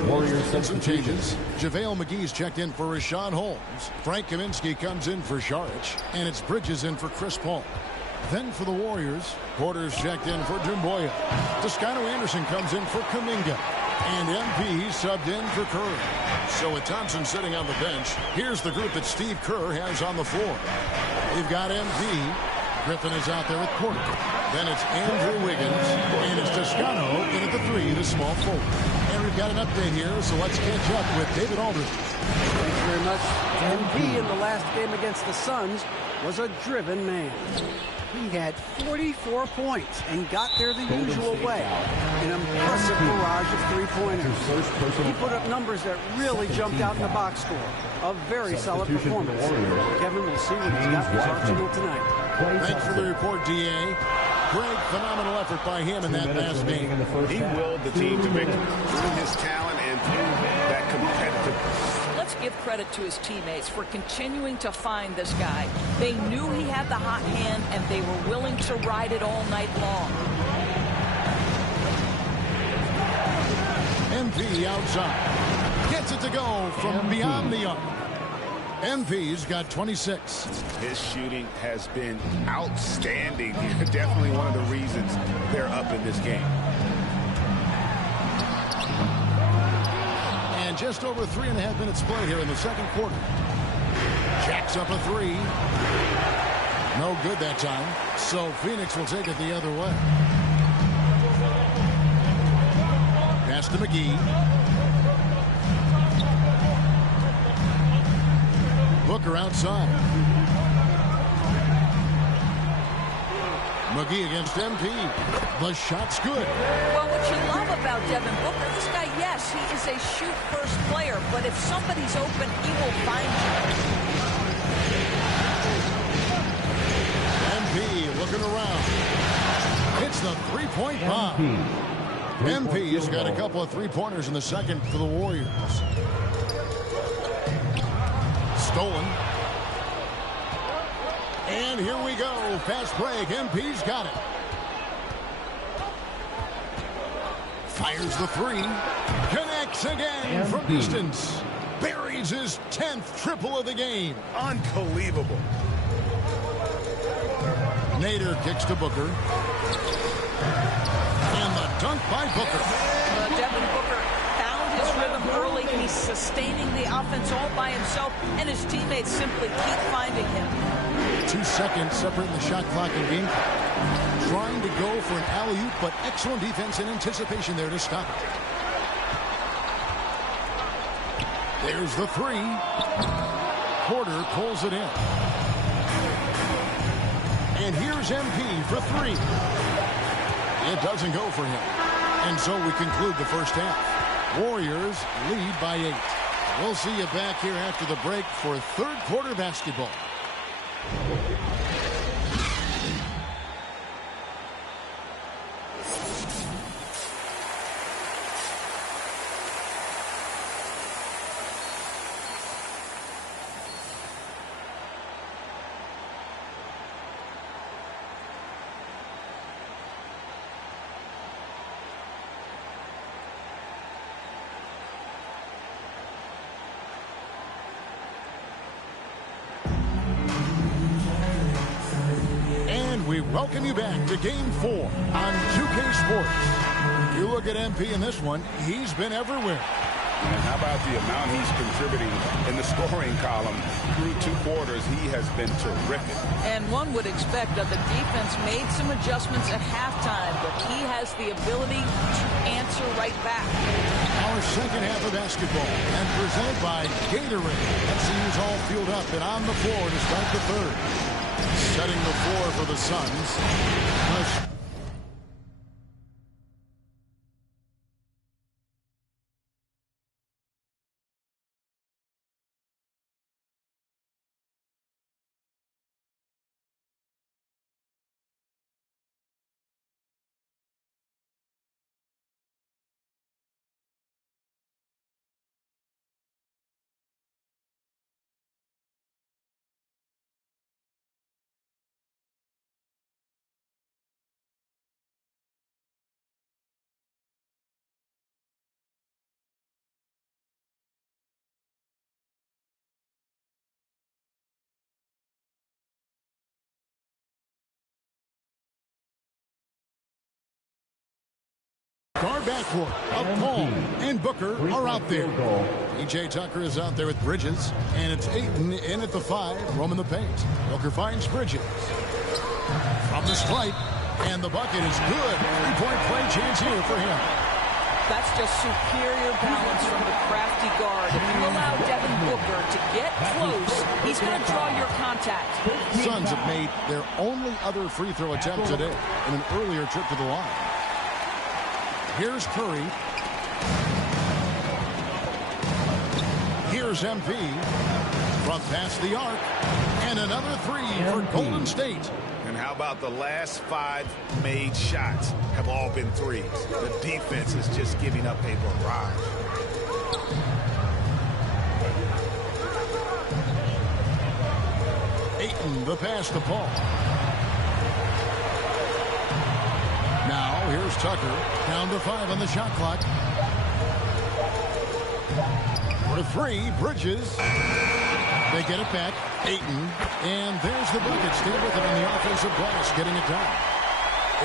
Warriors some changes. JaVale McGee's checked in for Rashawn Holmes. Frank Kaminsky comes in for Saric. And it's Bridges in for Chris Paul. Then for the Warriors, Porter's checked in for Dumboya. Toscano Anderson comes in for Kuminga. And MP subbed in for Curry. So with Thompson sitting on the bench, here's the group that Steve Kerr has on the floor. We've got MP. Griffin is out there with Porter. Then it's Andrew Wiggins. And it's Toscano in at the 3, the small forward. And we've got an update here, so let's catch up with David Aldridge. Thanks very much. MP in the last game against the Suns was a driven man. He had 44 points and got there the usual way. An impressive barrage of three-pointers. He put up numbers that really jumped out in the box score. A very solid performance. Kevin will see what he's got for his arsenal tonight. Thanks for the report, D.A. Great, phenomenal effort by him in that last game. He willed the team to victory through his talent and through that competitiveness. Let's give credit to his teammates for continuing to find this guy. They knew he had the hot hand, and they were willing to ride it all night long. MP outside. Gets it to go from beyond the arc. MP's got 26. His shooting has been outstanding. Definitely one of the reasons they're up in this game. And just over 3.5 minutes played here in the second quarter. Jacks up a 3. No good that time. So Phoenix will take it the other way. Pass to McGee. Booker outside. McGee against MP. The shot's good. Well, what you love about Devin Booker, this guy, yes, he is a shoot-first player, but if somebody's open, he will find you. MP looking around. It's the three-point bomb. MP's got a couple of three-pointers in the second for the Warriors. Stolen. And here we go. Fast break. MP's got it. Fires the three. Connects again from distance. Buries his 10th triple of the game. Unbelievable. Nader kicks to Booker. And the dunk by Booker. Devin Booker found his rhythm early. He's sustaining the offense all by himself, and his teammates simply keep finding him. 2 seconds separating the shot clock and game clock. Trying to go for an alley-oop, but excellent defense and anticipation there to stop it. There's the three. Porter pulls it in. And here's MP for three. It doesn't go for him. And so we conclude the first half. Warriors lead by 8. We'll see you back here after the break for third quarter basketball. We welcome you back to Game 4 on 2K Sports. You look at MP in this one, he's been everywhere. And how about the amount he's contributing in the scoring column? Through 2 quarters, he has been terrific. And one would expect that the defense made some adjustments at halftime, but he has the ability to answer right back. Our second half of basketball, and presented by Gatorade. FCU's all fueled up and on the floor to start the third. Setting the floor for the Suns. Guard backcourt of Paul and Booker are out there. PJ Tucker is out there with Bridges, and it's Ayton in at the 5, roaming the paint. Booker finds Bridges from the stripe, and the bucket is good. 3-point play chance here for him. That's just superior balance from the crafty guard. If you allow Devin Booker to get close, he's going to draw your contact. Suns have made their only other free throw attempt today in an earlier trip to the line. Here's Curry. Here's MP from past the arc. And another three for Golden State. And how about the last 5 made shots have all been threes? The defense is just giving up a barrage. Ayton, the pass to Paul. Now, here's Tucker. Down to 5 on the shot clock. For 3, Bridges. They get it back. Ayton. And there's the bucket. Stay with it on the offensive glass, getting it down.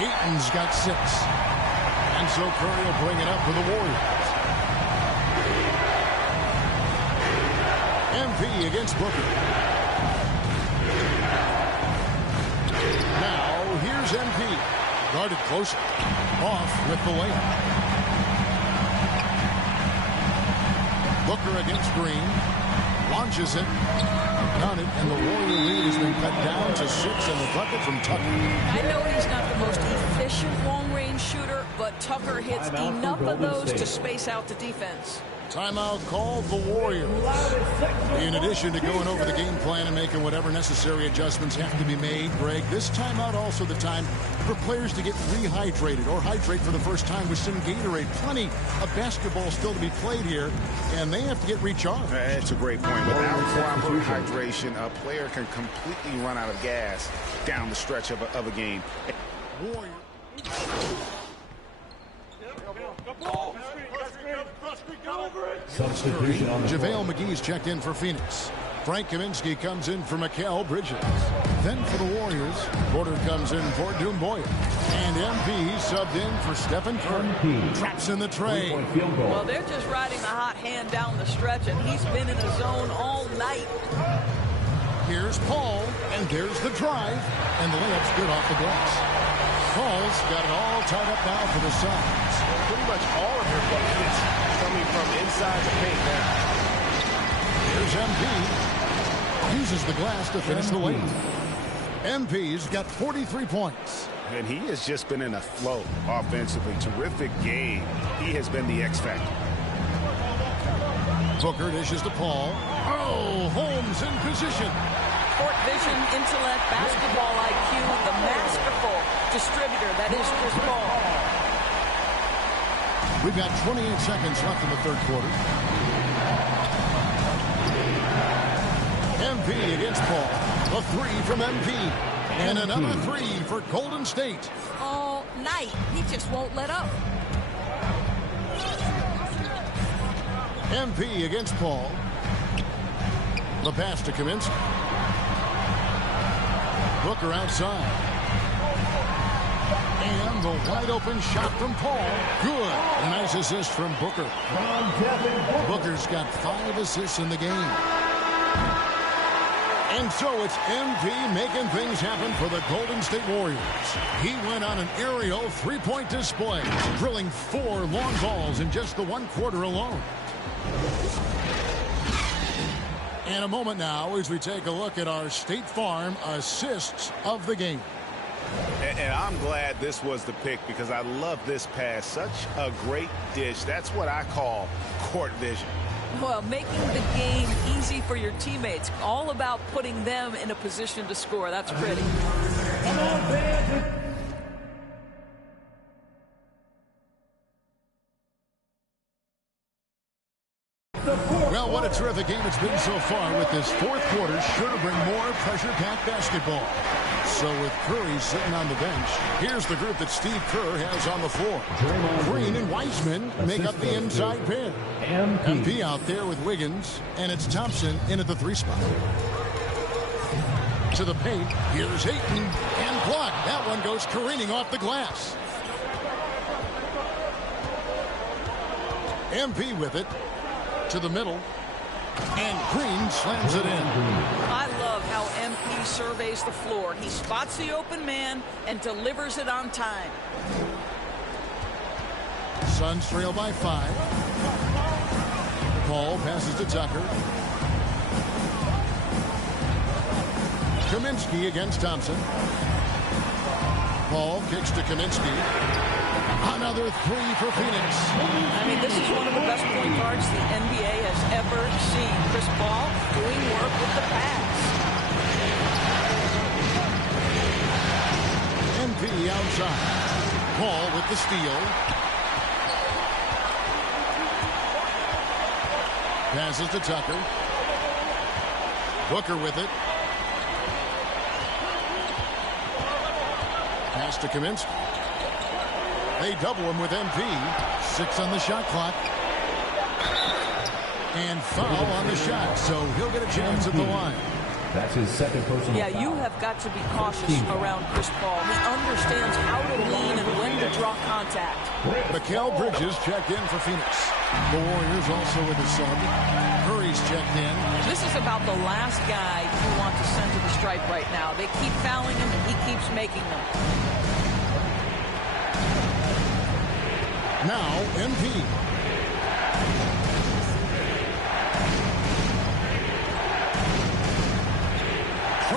Ayton's got 6. And so Curry will bring it up for the Warriors. MP against Booker. Now, here's MP. Guarded closer. Off with the layup. Booker against Green. launches it. Got it, and the Warrior lead has been cut down to 6, and the bucket from Tucker. I know he's not the most efficient long-range shooter, but Tucker hits enough of those to space out the defense. Timeout called the Warriors. In addition to going over the game plan and making whatever necessary adjustments have to be made, Greg, this timeout also the time for players to get rehydrated or hydrate for the first time with some Gatorade. Plenty of basketball still to be played here, and they have to get recharged. That's a great point. Without proper hydration, a player can completely run out of gas down the stretch of a game. Substitution on the JaVale McGee's checked in for Phoenix. Frank Kaminsky comes in for Mikal Bridges. Then for the Warriors, Porter comes in for Doumbouya. And MP subbed in for Stephen Curry. Traps in the tray. Well, they're just riding a hot hand down the stretch, and he's been in a zone all night. Here's Paul, and there's the drive. And the layup's good off the glass. Paul's got it all tied up now for the Suns. Pretty much all of their buckets coming from inside the paint now. Here's MP. Uses the glass to finish the lane. MP's got 43 points. And he has just been in a flow offensively. Terrific game. He has been the X factor. Booker dishes to Paul. Oh, Holmes in position. Court vision, intellect, basketball IQ, the masterful distributor that is Chris Paul. We've got 28 seconds left in the third quarter. MP against Paul. A three from MP. And another three for Golden State. All night. He just won't let up. MP against Paul. The pass to Kaminsky. Booker outside. And the wide open shot from Paul. Good. A nice assist from Booker. Booker's got 5 assists in the game. And so it's MP making things happen for the Golden State Warriors. He went on an aerial three-point display, drilling 4 long balls in just the 1 quarter alone. In a moment now as we take a look at our State Farm assists of the game. And I'm glad this was the pick because I love this pass. Such a great dish. That's what I call court vision. Well, making the game easy for your teammates. All about putting them in a position to score. That's pretty. Come on, fans. Well, what a terrific game it's been so far with this fourth quarter. Sure to bring more pressure-packed basketball. So with Curry sitting on the bench, here's the group that Steve Kerr has on the floor. Green and Wiseman make up the inside pair. MP out there with Wiggins, and it's Thompson in at the 3 spot. To the paint, here's Ayton, and blocked. That one goes careening off the glass. MP with it. To the middle, and Green slams it in. I love how MP surveys the floor. He spots the open man and delivers it on time. Suns trail by 5. Paul passes to Tucker. Kaminsky against Thompson. Paul kicks to Kaminsky. Another 3 for Phoenix. I mean, this is one of the best point guards the NBA has ever seen. Chris Paul doing work with the pass. MP outside. Paul with the steal. Passes to Tucker. Booker with it. Pass to Kaminsky. They double him with MP. 6 on the shot clock. And foul on the shot, so he'll get a chance at the line. That's his second personal Yeah, foul. you have got to be cautious around Chris Paul. He understands how to lean and when to draw contact. Mikal Bridges checked in for Phoenix. The Warriors also with a sub. Curry's checked in. This is about the last guy you want to send to the stripe right now. They keep fouling him, and he keeps making them. Now, MP.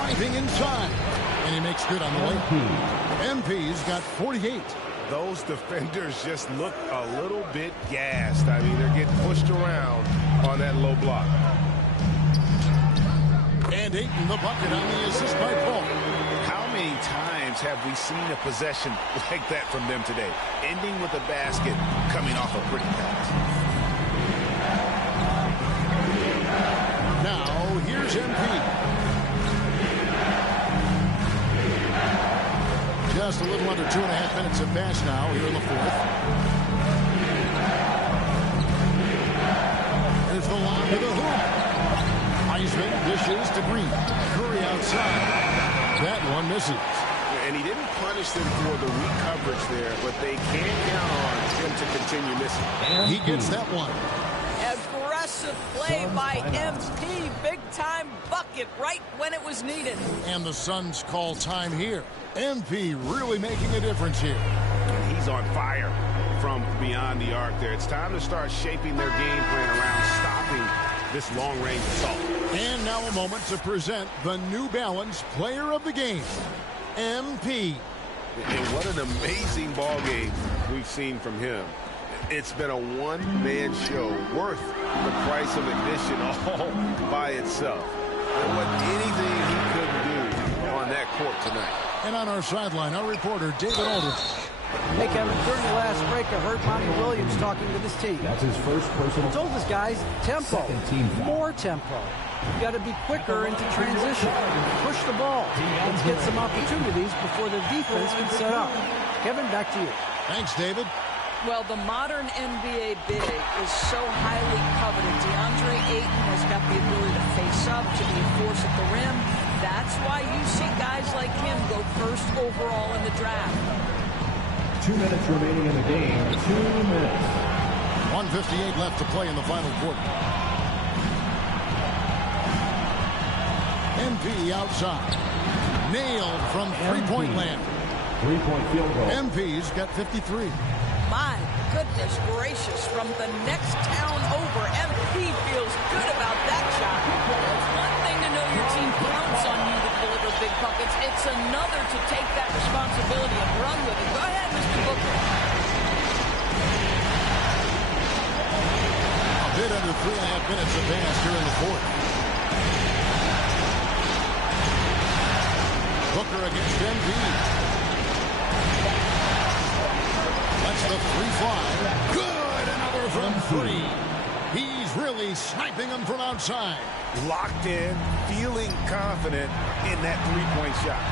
driving inside. And he makes good on the way. MP's got 48. Those defenders just look a little bit gassed. I mean, they're getting pushed around on that low block. And Ayton the bucket on the assist by Paul. How many times have we seen a possession like that from them today? Ending with a basket, coming off a pretty pass. Now, here's MP. Just a little under 2.5 minutes have passed now here in the fourth. There's the lob to the hoop. Wiseman dishes to Green. Curry outside. That one misses. And he didn't punish them for the weak coverage there, but they can't count on him to continue missing. He gets that one. Aggressive play by MP. Big-time bucket right when it was needed. And the Suns call time here. MP really making a difference here. And he's on fire from beyond the arc there. It's time to start shaping their game plan around stopping this long-range assault. And now a moment to present the New Balance Player of the Game, MP. And what an amazing ball game we've seen from him. It's been a one-man show worth the price of admission all by itself. There wasn't anything he couldn't do on that court tonight. And on our sideline, our reporter, David Aldridge. Hey, Kevin, during the last break, I heard Monty Williams talking to this team. That's his first personal. He told his guys, tempo, team foul. more tempo. You got to be quicker into transition. Push the ball. Let's get some opportunities before the defense can set up. Kevin, back to you. Thanks, David. Well, the modern NBA big is so highly coveted. DeAndre Ayton has got the ability to face up, to be a force at the rim. That's why you see guys like him go first overall in the draft. 2 minutes remaining in the game. 2 minutes. 1:58 left to play in the final quarter. MP outside. Nailed from three-point land. 3-point field goal. MP's got 53. My goodness gracious, from the next town over, MP feels good about that shot. It's one thing to know your team counts on you to deliver big buckets. It's another to take that responsibility and run with it. Go ahead, Mr. Booker. A bit under 3.5 minutes have passed here in the fourth. Booker against MP. That's the 3-fly. Good, another from 3. He's really sniping them from outside. Locked in, feeling confident in that three-point shot.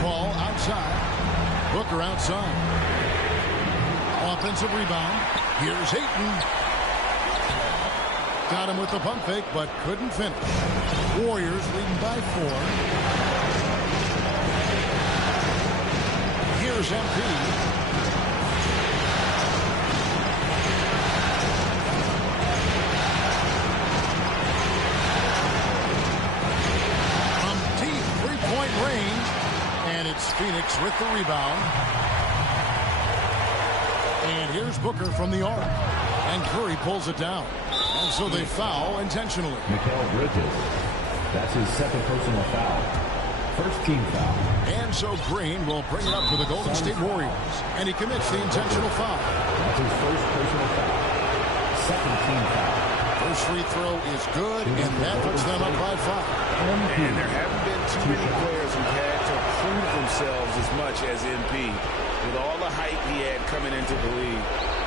Ball outside. Booker outside. Offensive rebound. Here's Ayton. Got him with the pump fake, but couldn't finish. Warriors leading by 4. Here's MP. From deep three-point range, and it's Phoenix with the rebound. And here's Booker from the arc, and Curry pulls it down. And so they foul intentionally. Mikal Bridges. That's his second personal foul. First team foul. And so Green will bring it up for the Golden State Warriors. And he commits the intentional foul. That's his first personal foul. Second team foul. First free throw is good, and that puts them up by 5. And there haven't been too many players who've had to prove themselves as much as MP. With all the hype he had coming into the league,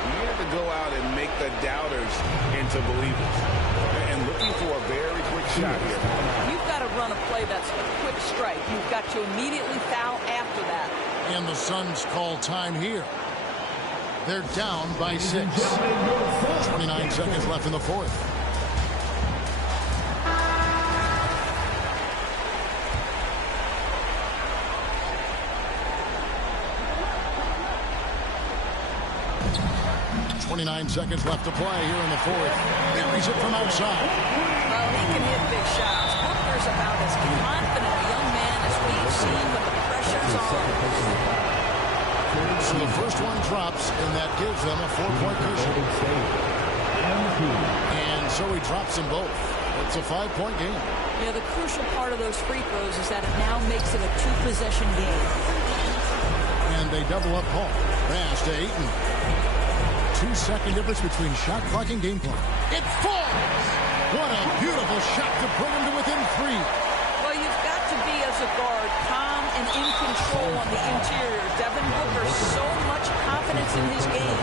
he had to go out and make the doubters into believers. And looking for a very quick shot here. You've got to run a play that's a quick strike. You've got to immediately foul after that. And the Suns call time here. They're down by 6. 29 seconds left in the fourth. Seconds left to play here in the fourth. Buries it from outside. Well, he can hit big shots. Booker's about as confident a young man as we've seen when the pressure's on. So the first one drops, and that gives them a 4-point cushion. And so he drops them both. But It's a 5-point game. Yeah, the crucial part of those free throws is that it now makes it a 2-possession game. And they double up Paul. Pass to Ayton. 2-second difference between shot clock and game clock. It falls! What a beautiful shot to bring him to within 3. Well, you've got to be, as a guard, calm and in control on the interior. Devin Booker, so much confidence in his game.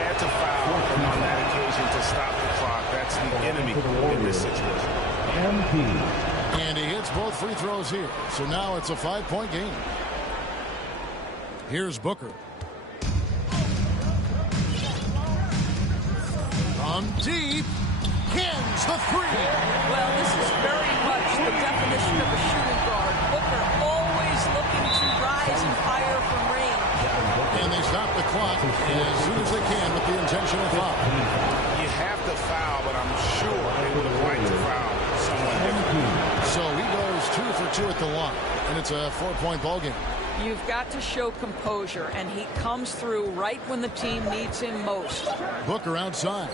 Had to foul on that occasion to stop the clock. That's the enemy in this situation. And he hits both free throws here. So now it's a 5-point game. Here's Booker. From deep. Hins the 3. Well, this is very much the definition of a shooting guard. Booker always looking to rise and fire from range. And they stop the clock as soon as they can with the intentional foul. You have to foul, but I'm sure they would have liked to foul someone different. So he goes 2 for 2 at the line, and it's a 4-point ball game. You've got to show composure, and he comes through right when the team needs him most. Booker outside.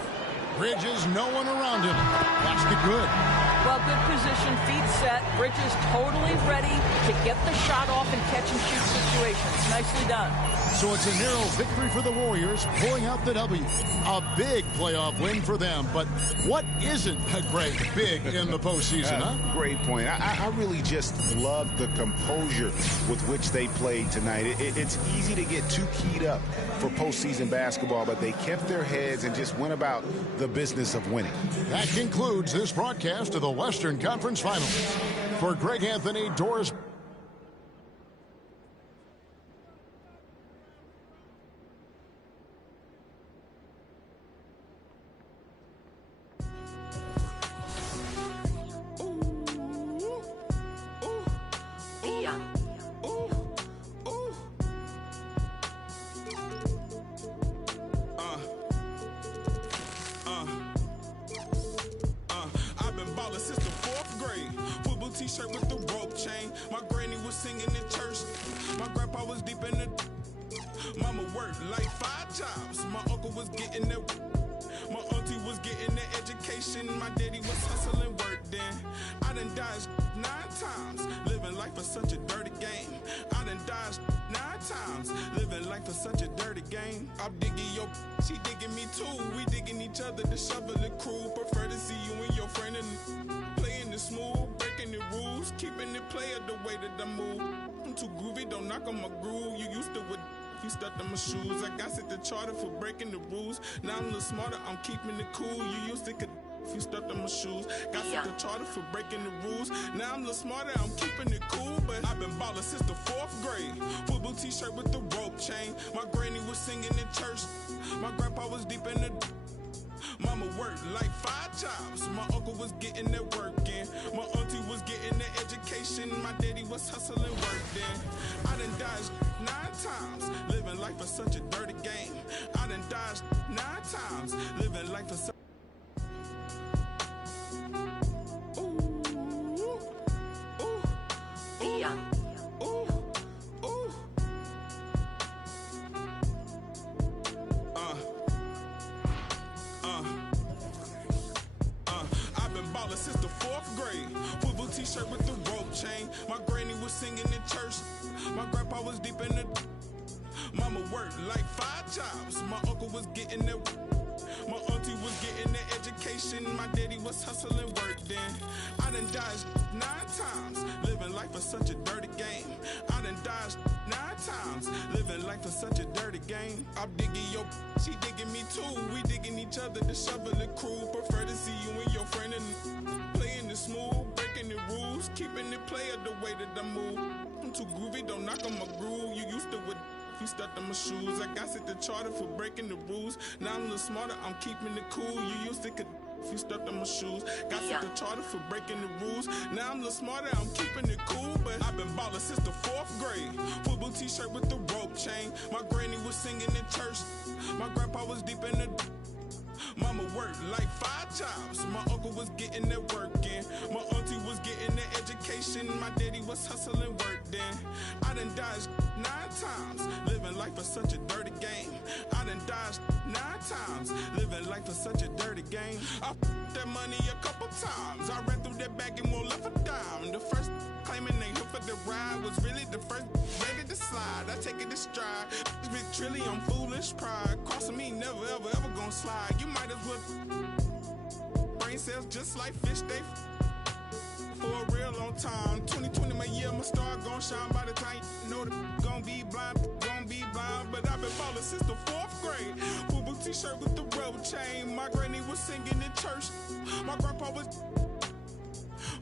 Bridges, no one around him. Basket good. Well, good position, feet set. Bridges totally ready to get the shot off and catch and shoot situations. Nicely done. So it's a narrow victory for the Warriors, pulling out the W. A big playoff win for them. But what isn't a great big in the postseason, huh? Great point. I really just love the composure with which they played tonight. It's easy to get too keyed up for postseason basketball, but they kept their heads and just went about the business of winning. That concludes this broadcast of the Western Conference Finals. For Greg Anthony, Doris. T-shirt with the rope chain. My granny was singing in church. My grandpa was deep in the. Mama worked like 5 jobs. My uncle was getting the. My auntie was getting the education. My daddy was hustling work then. I done dodged 9 times. Living life for such a dirty game. I done dodged 9 times. Living life for such a dirty game. I'm digging your. She digging me too. We digging each other. The shovel the crew. Prefer to see you and your friend and playing the smooth. The rules, keeping it player the way that I move. I'm too groovy, don't knock on my groove. You used to with you stuck on my shoes. I got set the charter for breaking the rules. Now I'm a little smarter, I'm keeping it cool. You used to if you stuck on my shoes. Got set the charter for breaking the rules. Now I'm a little smarter, I'm keeping it cool. But I've been ballin' since the 4th grade. Football T-shirt with the rope chain. My granny was singing in church. My grandpa was deep in the. Mama worked like 5 jobs. My uncle was getting that work in. My auntie was getting the education. My daddy was hustling work then. I done dodged 9 times. Living life for such a dirty game. I done dodged 9 times. Living life for such. Since the 4th grade, football T-shirt with the rope chain. My granny was singing in church. My grandpa was deep in the. Mama worked like 5 jobs. My uncle was getting that. My auntie was getting the education. My daddy was hustling work then. I done dodged 9 times. Living life for such a dirty game. I done dodged 9 times. Living life for such a dirty game. I'm digging your. She digging me too. We digging each other. The shovel the crew. Prefer to see you and your friend and. Smooth, breaking the rules, keeping it player the way that I move. I'm too groovy, don't knock on my groove. You used to with you stuck on my shoes. I got set the charter for breaking the rules. Now I'm a little smarter, I'm keeping it cool. You used to if you stuck on my shoes. Got set the charter for breaking the rules. Now I'm a little smarter, I'm keeping it cool. But I've been ballin' since the 4th grade. Football T-shirt with the rope chain. My granny was singing in church. My grandpa was deep in the. Mama worked like 5 jobs. My uncle was getting that work in. My auntie was getting the education. My daddy was hustling work then. I done dodged 9 times. Living life for such a dirty game. I done dodged 9 times. Living life for such a dirty game. I that money a couple times. I ran through that bag and won't left a dime. The first claiming they here for the ride was really the first ready to slide. I take it to stride. This big trillion foolish pride. Crossing me, never, ever, ever gonna slide. You might as well brain cells just like fish, they for a real long time. 2020 my year, my star gon' shine by the time you know that gon' be blind. But I've been ballin' since the 4th grade. Fubu t-shirt with the rubber chain. My granny was singing in church. My grandpa was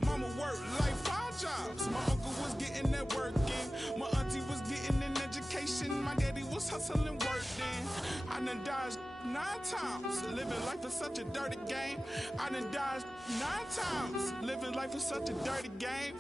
mama worked like 5 jobs. My uncle was getting that work in. My auntie was getting an education. My daddy was hustling work then. I done dodged 9 times. Living life is such a dirty game. I done dodged 9 times. Living life is such a dirty game.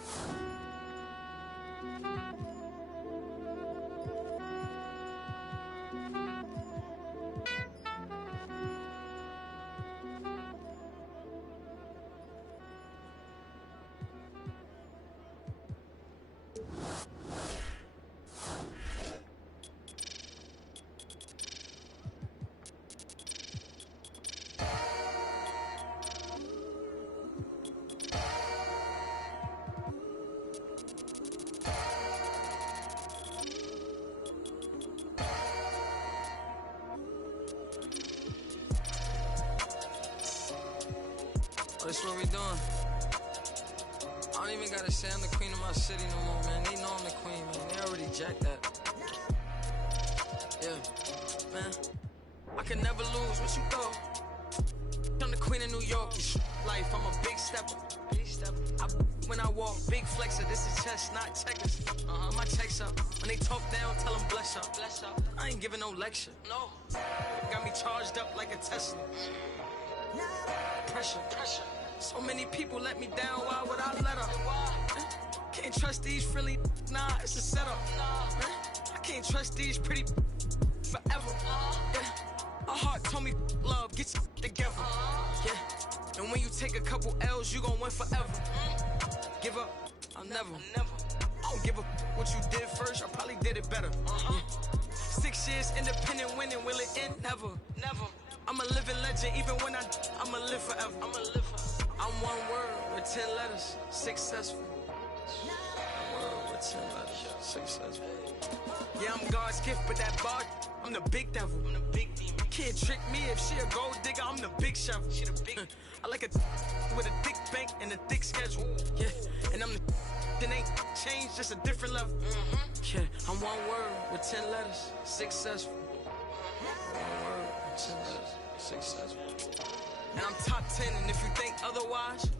That's what we doing. I don't even gotta say I'm the queen of my city no more, man. They know I'm the queen, man. They already jacked that. Yeah, man. I can never lose. What you thought? I'm the queen of New York. It's life. I'm a big stepper. When I walk, big flexer. This is chess, not checkers. My checks up. When they talk down, tell them bless up. I ain't giving no lecture. No. Got me charged up like a Tesla. Pressure. So many people let me down, why would I let up? Can't trust these frilly, nah, it's a setup. I can't trust these pretty forever. Yeah. My heart told me love, get you together. Yeah. And when you take a couple L's, you gon' win forever. Give up, I'll never. I don't give a what you did first, I probably did it better. Yeah. 6 years independent winning, will it end? Never. I'm a living legend, even when I'ma live forever. I'm one word with 10 letters, successful. One word with 10 letters, successful. Yeah, I'm God's gift, but that bar, I'm the big devil. I'm the big demon. Can't trick me if she a gold digger, I'm the big shovel. She the big. I like a with a thick bank and a thick schedule. Yeah, and I'm the that ain't changed, just a different level. Yeah, I'm one word with 10 letters, successful. One word with 10 letters, successful. And I'm top 10, and if you think otherwise,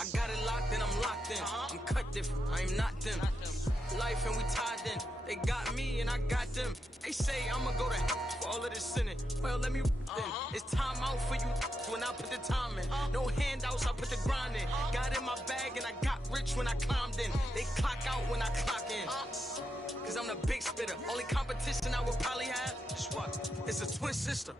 I got it locked and I'm locked in. I'm cut different, I am not them. Life and we tied in. They got me and I got them. They say I'ma go to hell for all of this sinning. Well, let me then. It's time out for you when I put the time in. No handouts, I put the grind in. Got in my bag and I got rich when I climbed in. They clock out when I clock in. Cause I'm the big spitter. Only competition I would probably have is what? It's a twin sister.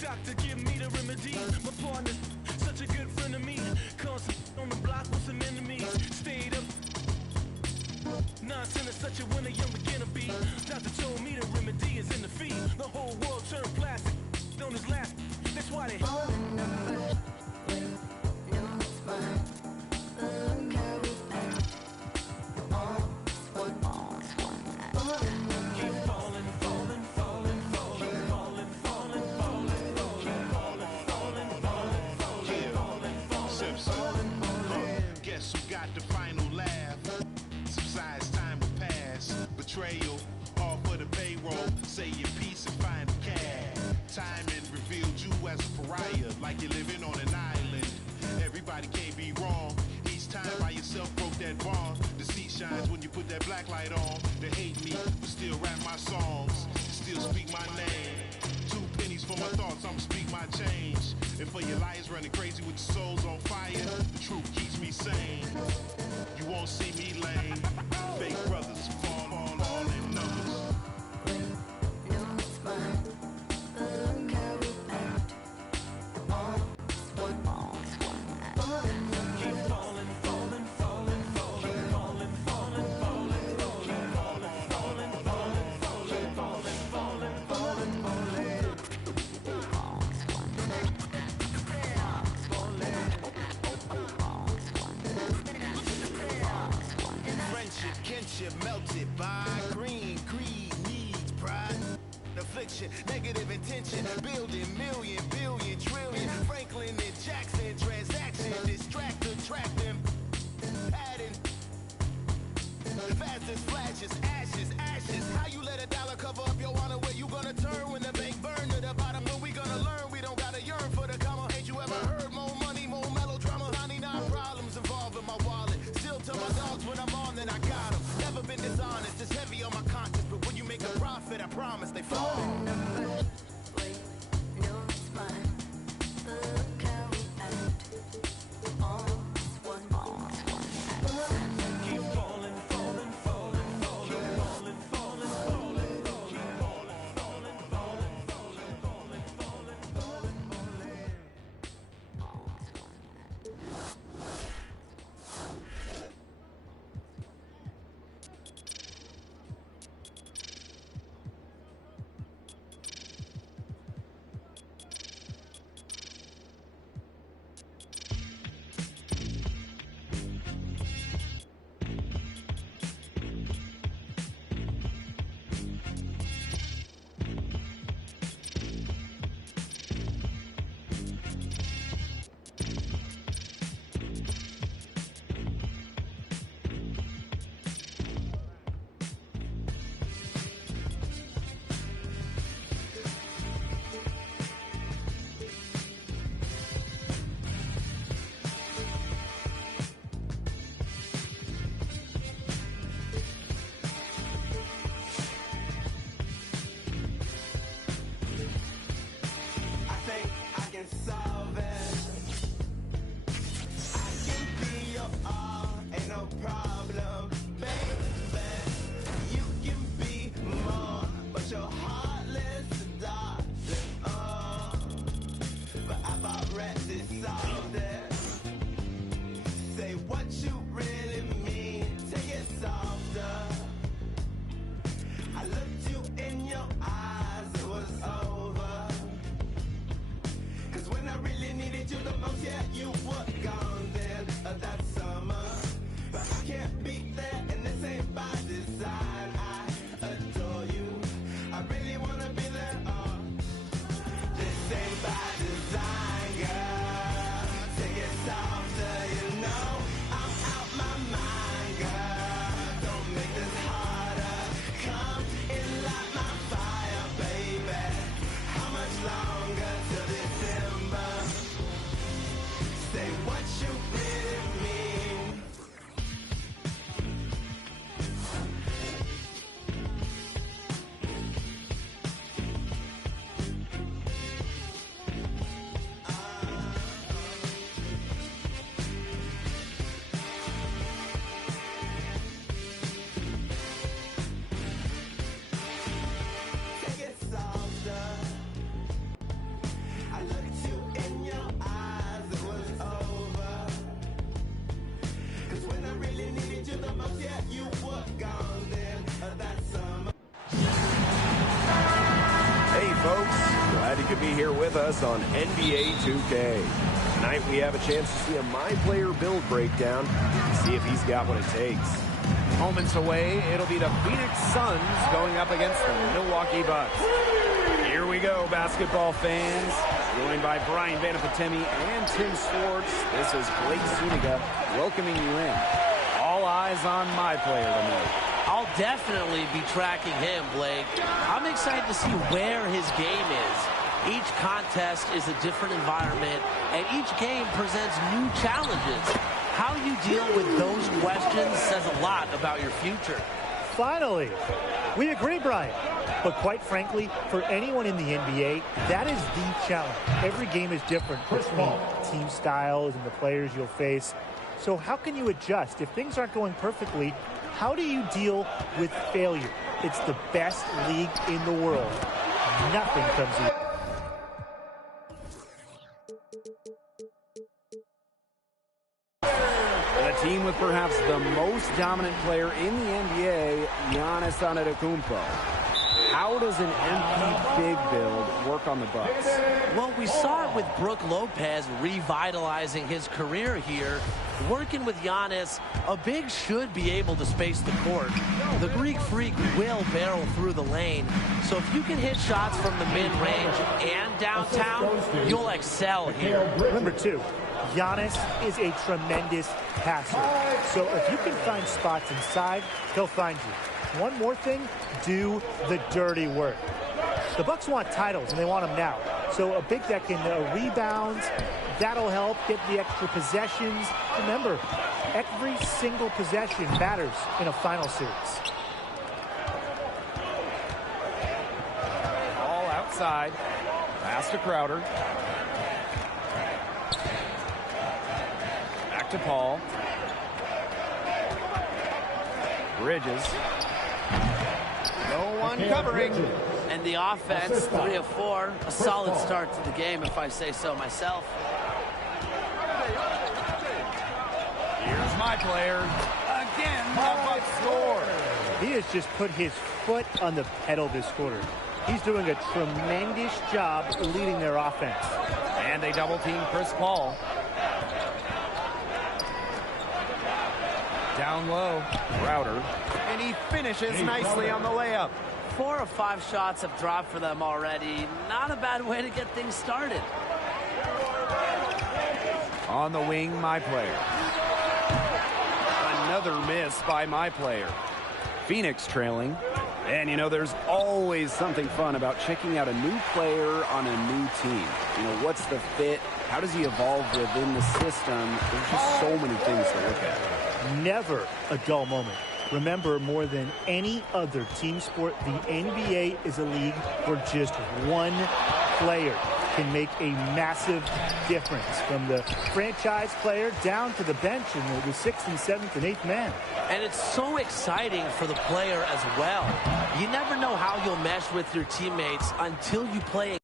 Doctor, give me the remedy. My partner's such a good friend of me. Constant on the block with some enemies. Stayed up. Nonsense is such a winner, young beginner be. Doctor told me the remedy is in the fee. The whole world turned plastic. On his last. That's why they. Keep falling, falling, falling, falling, falling, falling. Timing revealed you as a pariah, like you're living on an island. Everybody can't be wrong. Each time by yourself broke that bond. The seat shines when you put that black light on. They hate me, but still rap my songs. Still speak my name. 2 pennies for my thoughts, I'ma speak my change. And for your liars running crazy with your souls on fire, the truth keeps me sane. You won't see me lame. Fake brothers fall on in numbers. Melted by green, greed, needs, pride, affliction, negative intention, building million, billion, trillion, Franklin and Jackson, transaction, distract, attract them, pattern, fast as flashes, ashes, how you let a dollar cover up your honor, where you gonna turn when the bank burn to the bottom, when we gonna learn, we don't gotta yearn for the comma, ain't you ever heard more money, more melodrama, 99 problems involved in my wallet, still tell my dogs when I'm on, then I got them. Never been dishonest, it's heavy on my conscience, but when you make a profit, I promise they fall. Be here with us on NBA 2K. Tonight we have a chance to see a My Player build breakdown and see if he's got what it takes. Moments away, it'll be the Phoenix Suns going up against the Milwaukee Bucks. Here we go, basketball fans. Joined by Brian Vanapatemi and Tim Swartz. This is Blake Zuniga welcoming you in. All eyes on My Player tonight. I'll definitely be tracking him, Blake. I'm excited to see where his game is. contest is a different environment, and each game presents new challenges. How you deal with those questions says a lot about your future. Finally, we agree, Brian. But quite frankly, for anyone in the NBA, that is the challenge. Every game is different between team styles and the players you'll face. So how can you adjust? If things aren't going perfectly, how do you deal with failure? It's the best league in the world. Nothing comes easy. A team with perhaps the most dominant player in the NBA, Giannis Antetokounmpo. How does an MP big build work on the Bucks? Well, we saw it with Brook Lopez revitalizing his career here. Working with Giannis, a big should be able to space the court. The Greek Freak will barrel through the lane. So if you can hit shots from the mid-range and downtown, you'll excel here. Number two, Giannis is a tremendous passer. So if you can find spots inside, he'll find you. One more thing, do the dirty work. The Bucks want titles, and they want them now. So a big that can rebound, that'll help get the extra possessions. Remember, every single possession matters in a final series. All outside. Pass to Crowder. Back to Paul. Bridges. No one covering. And the offense, 3 of 4, a solid start to the game, if I say so myself. Here's my player. Again, the Bucks score. He has just put his foot on the pedal this quarter. He's doing a tremendous job leading their offense. And they double team Chris Paul. Down low, Crowder. And he finishes nicely on the layup. 4 or 5 shots have dropped for them already. Not a bad way to get things started. On the wing, my player. Another miss by my player. Phoenix trailing. And, you know, there's always something fun about checking out a new player on a new team. You know, what's the fit? How does he evolve within the system? There's just so many things to look at. Never a dull moment. Remember, more than any other team sport, the NBA is a league where just one player can make a massive difference, from the franchise player down to the bench and the 6th and 7th and 8th man. And it's so exciting for the player as well. You never know how you'll mesh with your teammates until you play.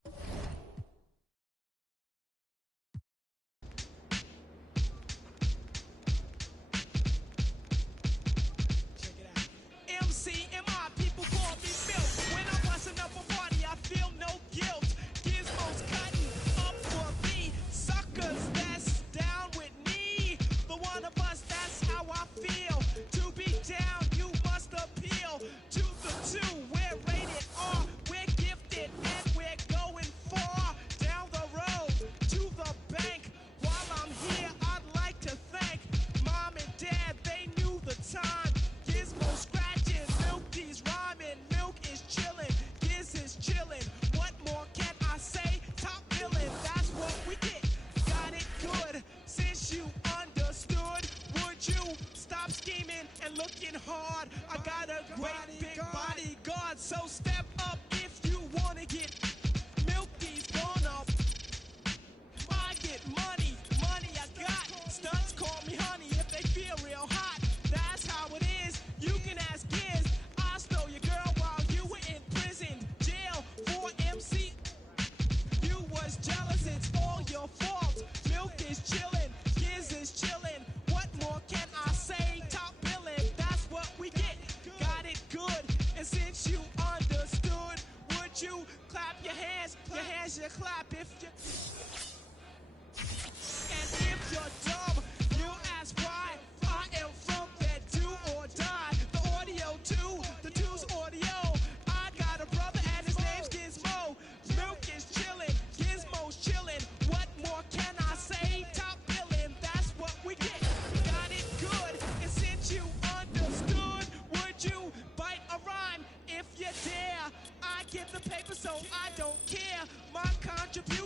Give the paper so I don't care. My contribution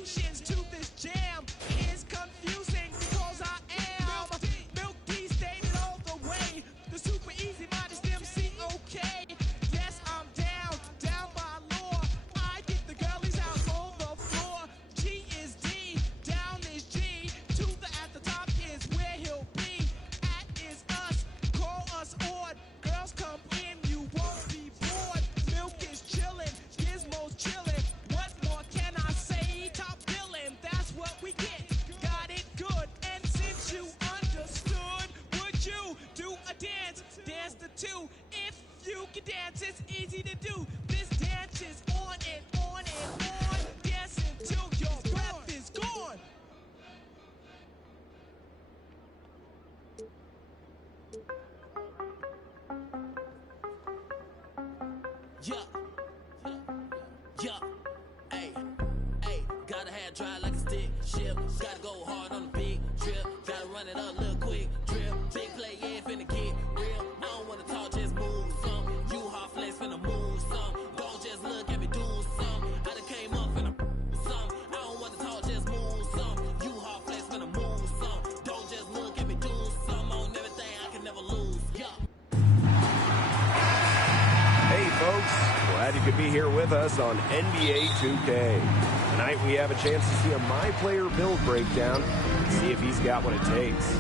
that dry like a stick ship. Gotta go hard on the big trip. Gotta run it up, little quick drip. Big play, yeah, finna get real. I don't wanna talk, just move some. You hot flex, finna move some. Don't just look at me, do some. I done came up, finna some. I don't wanna talk, just move some. You hot flex, finna move some. Don't just look at me, do some. On everything, I can never lose. Yeah. Hey folks, glad you could be here with us on NBA 2K. Tonight we have a chance to see a My Player build breakdown and see if he's got what it takes.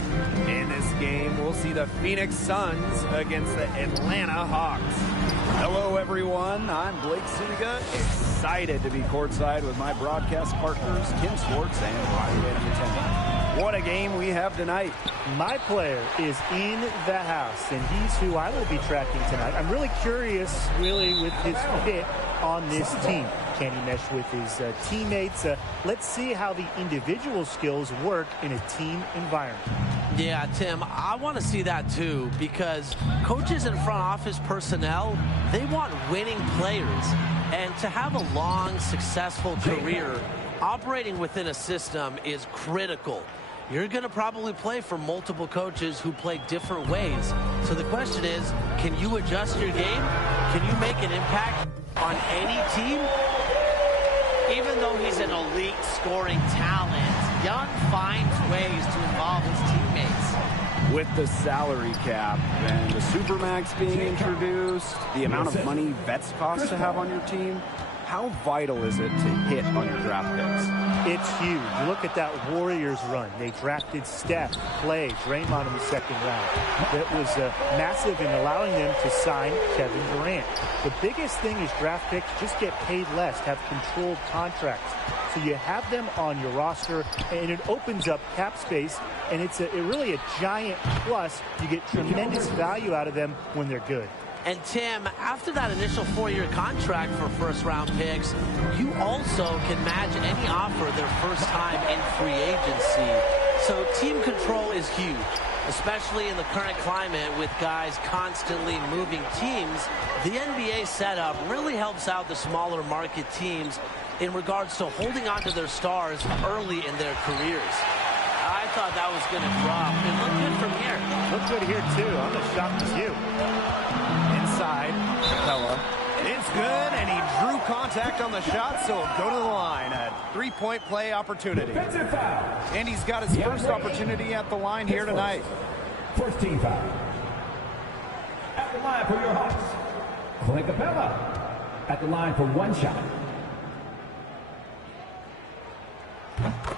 In this game, we'll see the Phoenix Suns against the Atlanta Hawks. Hello everyone, I'm Blake Suga, excited to be courtside with my broadcast partners Kim Swartz and Ryan Van. What a game we have tonight. My player is in the house, and he's who I will be tracking tonight. I'm really curious, with his fit on this team. Can he mesh with his teammates? Let's see how the individual skills work in a team environment. Yeah, Tim, I want to see that too, because coaches and front office personnel, they want winning players. And to have a long, successful career, operating within a system is critical. You're going to probably play for multiple coaches who play different ways. So the question is, can you adjust your game? Can you make an impact on any team? Even though he's an elite scoring talent, Young finds ways to involve his teammates. With the salary cap and the Supermax being introduced, the amount of money vets cost to have on your team, how vital is it to hit on your draft picks? It's huge. Look at that Warriors run. They drafted Steph, Clay, Draymond in the second round. That was massive in allowing them to sign Kevin Durant. The biggest thing is draft picks just get paid less, have controlled contracts. So you have them on your roster, and it opens up cap space, and it's really a giant plus. You get tremendous value out of them when they're good. And Tim, after that initial 4-year contract for first-round picks, you also can match any offer their first time in free agency. So team control is huge, especially in the current climate with guys constantly moving teams. The NBA setup really helps out the smaller market teams in regards to holding on to their stars early in their careers. I thought that was going to drop. It looked good from here. Looked good here, too. I'm as shocked as you. Inside, Capella. It's good, and he drew contact on the shot, so he'll go to the line. A three-point play opportunity. And he's got his first opportunity at the line here tonight. First team foul. At the line for your Hawks, Clint Capella. At the line for one shot.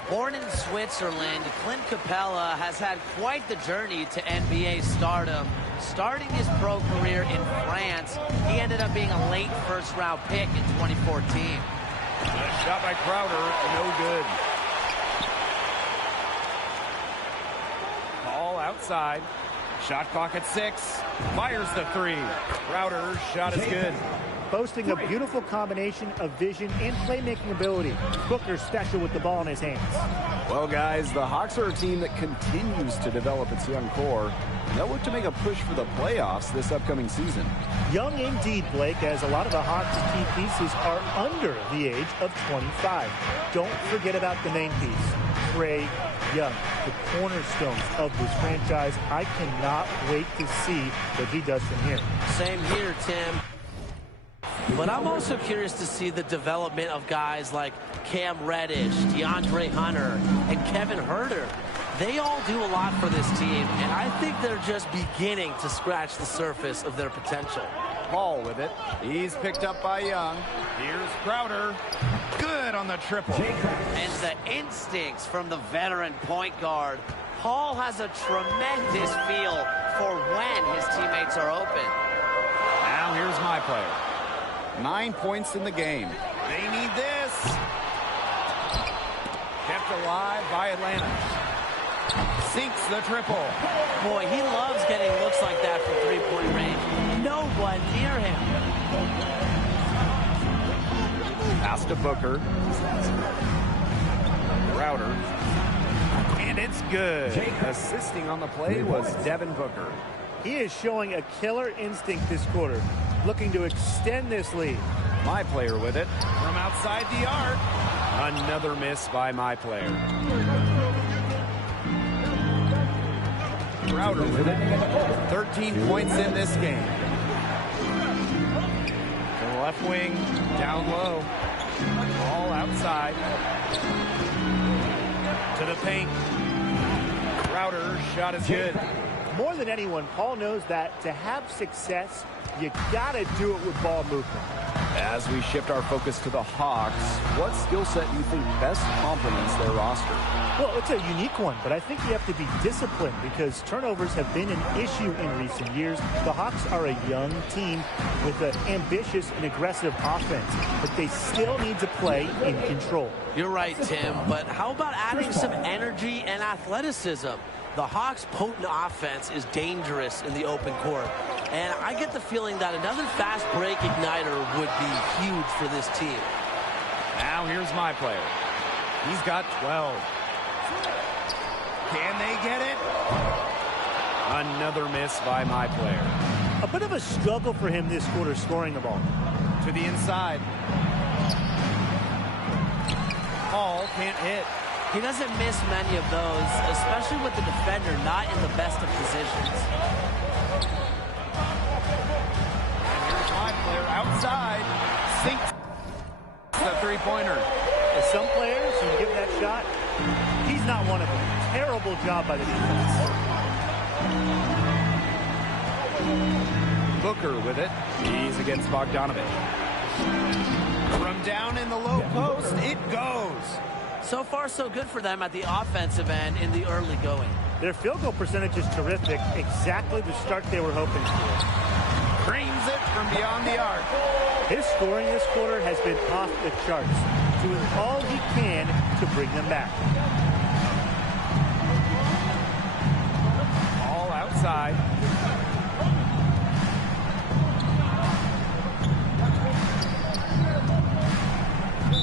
Born in Switzerland, Clint Capella has had quite the journey to NBA stardom. Starting his pro career in France, he ended up being a late first-round pick in 2014. A shot by Crowder, no good. Ball outside. Shot clock at 6. Fires the 3. Crowder's shot is good. Boasting a beautiful combination of vision and playmaking ability. Booker's special with the ball in his hands. Well, guys, the Hawks are a team that continues to develop its young core. They'll look to make a push for the playoffs this upcoming season. Young indeed, Blake, as a lot of the Hawks' key pieces are under the age of 25. Don't forget about the main piece, Trae Young, the cornerstones of this franchise. I cannot wait to see what he does from here. Same here, Tim. But I'm also curious to see the development of guys like Cam Reddish, DeAndre Hunter, and Kevin Huerter. They all do a lot for this team, and I think they're just beginning to scratch the surface of their potential. Paul with it. He's picked up by Young. Here's Crowder. Good on the triple. And the instincts from the veteran point guard. Paul has a tremendous feel for when his teammates are open. Now here's my player. 9 points in the game. They need this. Kept alive by Atlanta. Sinks the triple. Boy, he loves getting looks like that from three-point range. No one near him. Pass to Booker. Crowder. And it's good. Assisting on the play was Devin Booker. He is showing a killer instinct this quarter, looking to extend this lead. My player with it from outside the arc. Another miss by my player. Crowder with it. 13 points in this game. To the left wing, down low. All outside. To the paint. Crowder, shot is good. More than anyone, Paul knows that to have success, you gotta do it with ball movement. As we shift our focus to the Hawks, what skill set do you think best complements their roster? Well, it's a unique one, but I think you have to be disciplined because turnovers have been an issue in recent years. The Hawks are a young team with an ambitious and aggressive offense, but they still need to play in control. You're right, Tim, but how about adding some energy and athleticism? The Hawks' potent offense is dangerous in the open court. And I get the feeling that another fast break igniter would be huge for this team. Now here's my player. He's got 12. Can they get it? Another miss by my player. A bit of a struggle for him this quarter scoring the ball. To the inside. Paul can't hit. He doesn't miss many of those, especially with the defender not in the best of positions. Here's my player outside. Sinks the three-pointer. For some players, you can give that shot. He's not one of them. Terrible job by the defense. Booker with it. He's against Bogdanovich. From down in the low post, it goes. So far, so good for them at the offensive end in the early going. Their field goal percentage is terrific. Exactly the start they were hoping for. Brings it from beyond the arc. His scoring this quarter has been off the charts. Doing all he can to bring them back. All outside.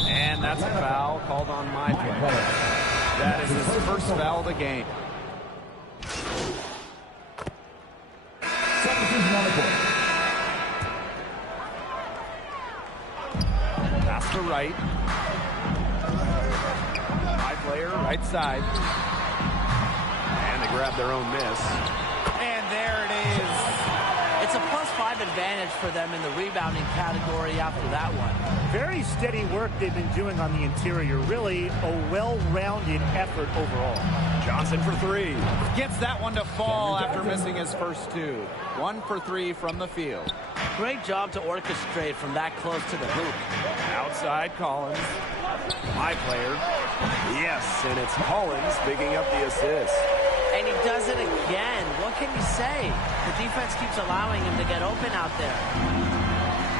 And that's a foul called on my player. That is his first foul of the game. Pass to right. My player, right side. And they grab their own miss. And there it is. It's a +5 advantage for them in the rebounding category after that one. Very steady work they've been doing on the interior. Really a well-rounded effort overall. Johnson for three. Gets that one to fall after missing his first two. 1 for 3 from the field. Great job to orchestrate from that close to the hoop. Outside Collins. My player. Yes, and it's Collins picking up the assist. And he does it again. What can you say? The defense keeps allowing him to get open out there.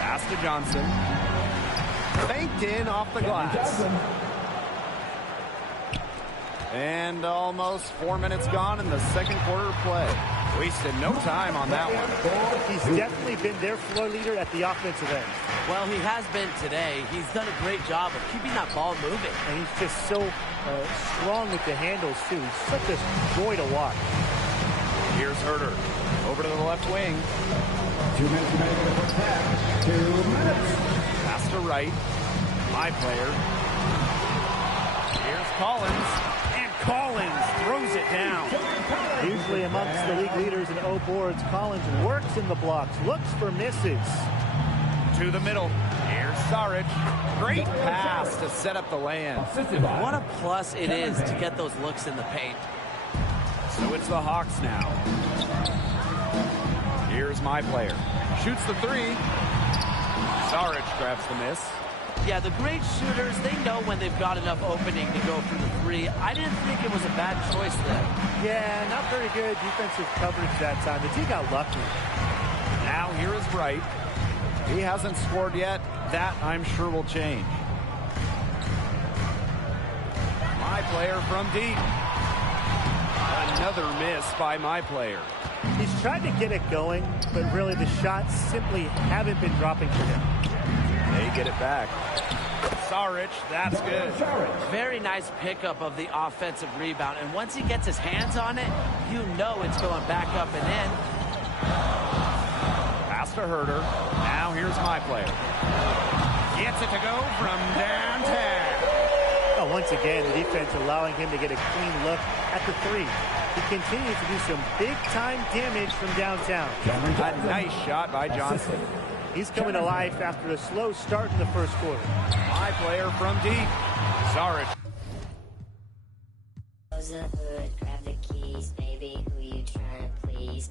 Pass to Johnson. Faked in off the glass. And almost 4 minutes gone in the second quarter of play. Wasted no time on that one. He's definitely been their floor leader at the offensive end. Well, he has been today. He's done a great job of keeping that ball moving. And he's just so strong with the handles, too. He's such a joy to watch. Here's Herter. Over to the left wing. 2 minutes remaining in the first half. 2 minutes. Pass to right. My player. Here's Collins. And Collins throws it down. Usually amongst the league leaders in O boards, Collins works in the blocks, looks for misses. To the middle. Here's Saric. Great pass to set up the land. What a plus it is to get those looks in the paint. So it's the Hawks now. Here's my player. Shoots the three. Saric grabs the miss. Yeah, the great shooters, they know when they've got enough opening to go for the three. I didn't think it was a bad choice there. Yeah, not very good defensive coverage that time. The team got lucky. Now here is Wright. He hasn't scored yet. That, I'm sure, will change. My player from deep. Another miss by my player. He's tried to get it going, but really the shots simply haven't been dropping for him. They get it back. Saric, that's good. Very nice pickup of the offensive rebound. And once he gets his hands on it, you know it's going back up and in. Pass to Herter. Now here's my player. Gets it to go from downtown. once again, the defense allowing him to get a clean look at the three. He continues to do some big-time damage from downtown. A nice shot by Johnson. He's coming to life after a slow start in the first quarter. My player from deep, Zaric. Close the hood, grab the keys, baby, who you trying to please?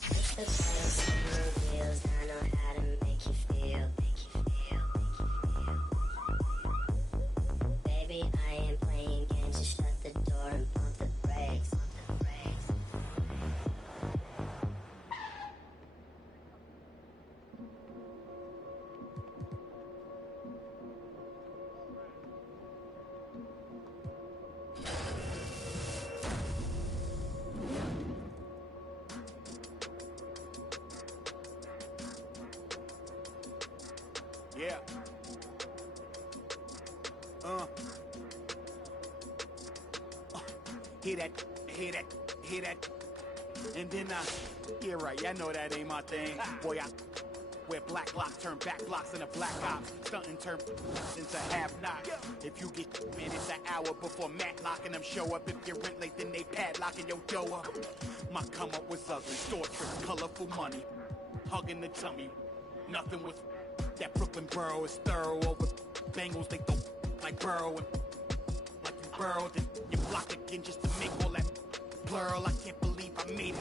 Push the place on the wheels, I know how to make you feel. Baby, I ain't playing games, just shut the door and pump the brakes. Yeah. Hear that. And then, yeah, right, yeah, I know that ain't my thing. Boy, I wear black locks, turn back blocks into black ops. Stunting turn into half knocks. If you get it's an hour before Matlock and them show up. If you're rent late, then they padlocking your door up. My come up was ugly, store trips, colorful money. Hugging the tummy, nothing was that Brooklyn borough is thorough over Bengals. They don't like Burrow and like you burrowed and you blocked again just to make all that plural. I can't believe I made it.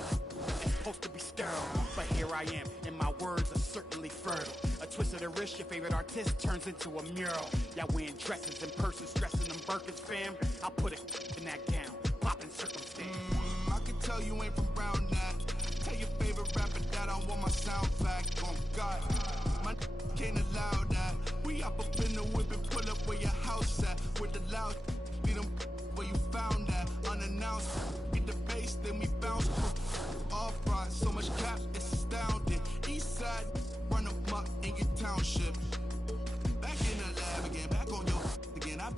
It's supposed to be sterile, but here I am, and my words are certainly fertile. A twist of the wrist, your favorite artist turns into a mural. Y'all wearing dresses and purses, dressing them Birkins, fam. I'll put it in that gown, popping circumstance. I can tell you ain't from Brown that. Tell your favorite rapper that I want my sound back. Oh God, my can't allow that. We up in the whip and pull up where your house at. With the loud beat them where you found that. Unannounced, get the bass, then we bounce. Off front, so much cap, it's astounding. East side, run them up in your township. Back in the lab again, back on your again. I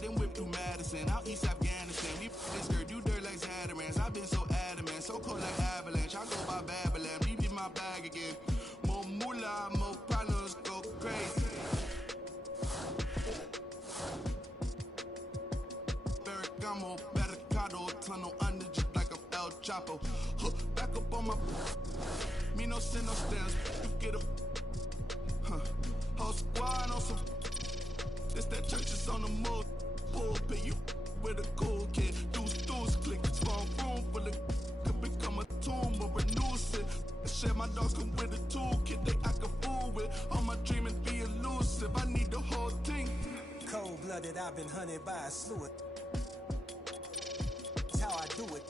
then whip through Madison, out East Afghanistan. We this girl, do dirt like Zatarans. I've been so adamant, so cold like avalanche. I go by Babylon, leave in my bag again. More moolah, more problems, go crazy. Ferragamo, Barricado, tunnel under just like a El Chapo. Back up on my me no sin, no stairs. You get a whole squad on some. It's that church is on the move. Pulpit, you with a cool kid. Deuce, click. Small room full of could become a tomb or renew it. Share my dogs come with a toolkit they act a fool with. All my dreaming be elusive. I need the whole thing. Cold-blooded, I've been hunted by a slew. That's how I do it.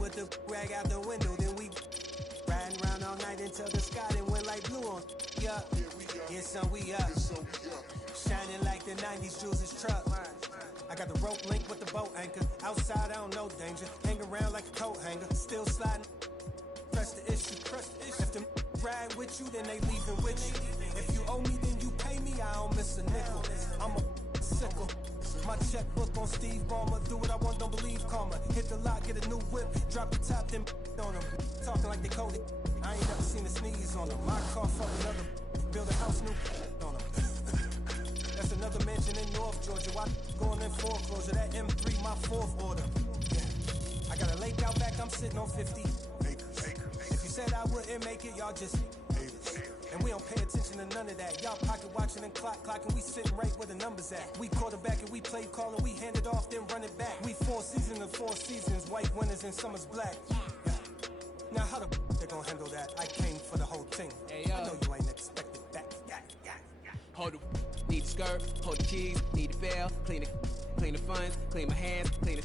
With the rag out the window, then we riding around all night until the sky then went like blue on. Yeah, yes, son, we up. Shining like the 90s Jules' truck. I got the rope link with the boat anchor. Outside, I don't know danger. Hang around like a coat hanger. Still sliding. Press the issue. If them ride with you, then they leaving with you. If you owe me, then you pay me. I don't miss a nickel. I'm a sickle. My checkbook on Steve Ballmer. Do what I want, don't believe karma. Hit the lot, get a new whip. Drop the top, then on them. Talking like they coded. I ain't never seen a sneeze on them. My car, fuck another. Build a house new on them. That's another mansion in North Georgia. Why going in foreclosure? That M3, my fourth order. Yeah. I got a lake out back, I'm sitting on 50 acres. If you said I wouldn't make it, y'all just haters. And we don't pay attention to none of that. Y'all pocket watching and clocking. We sitting right where the numbers at. We quarterback and we play call and we hand it off, then run it back. We 4 seasons and 4 seasons. White winners and summer's black. Yeah. Now how the they gonna handle that? I came for the whole thing. Hey, I know you ain't expected that. Hold the need the skirt, hold the keys, need the bell, clean the funds, clean my hands, clean the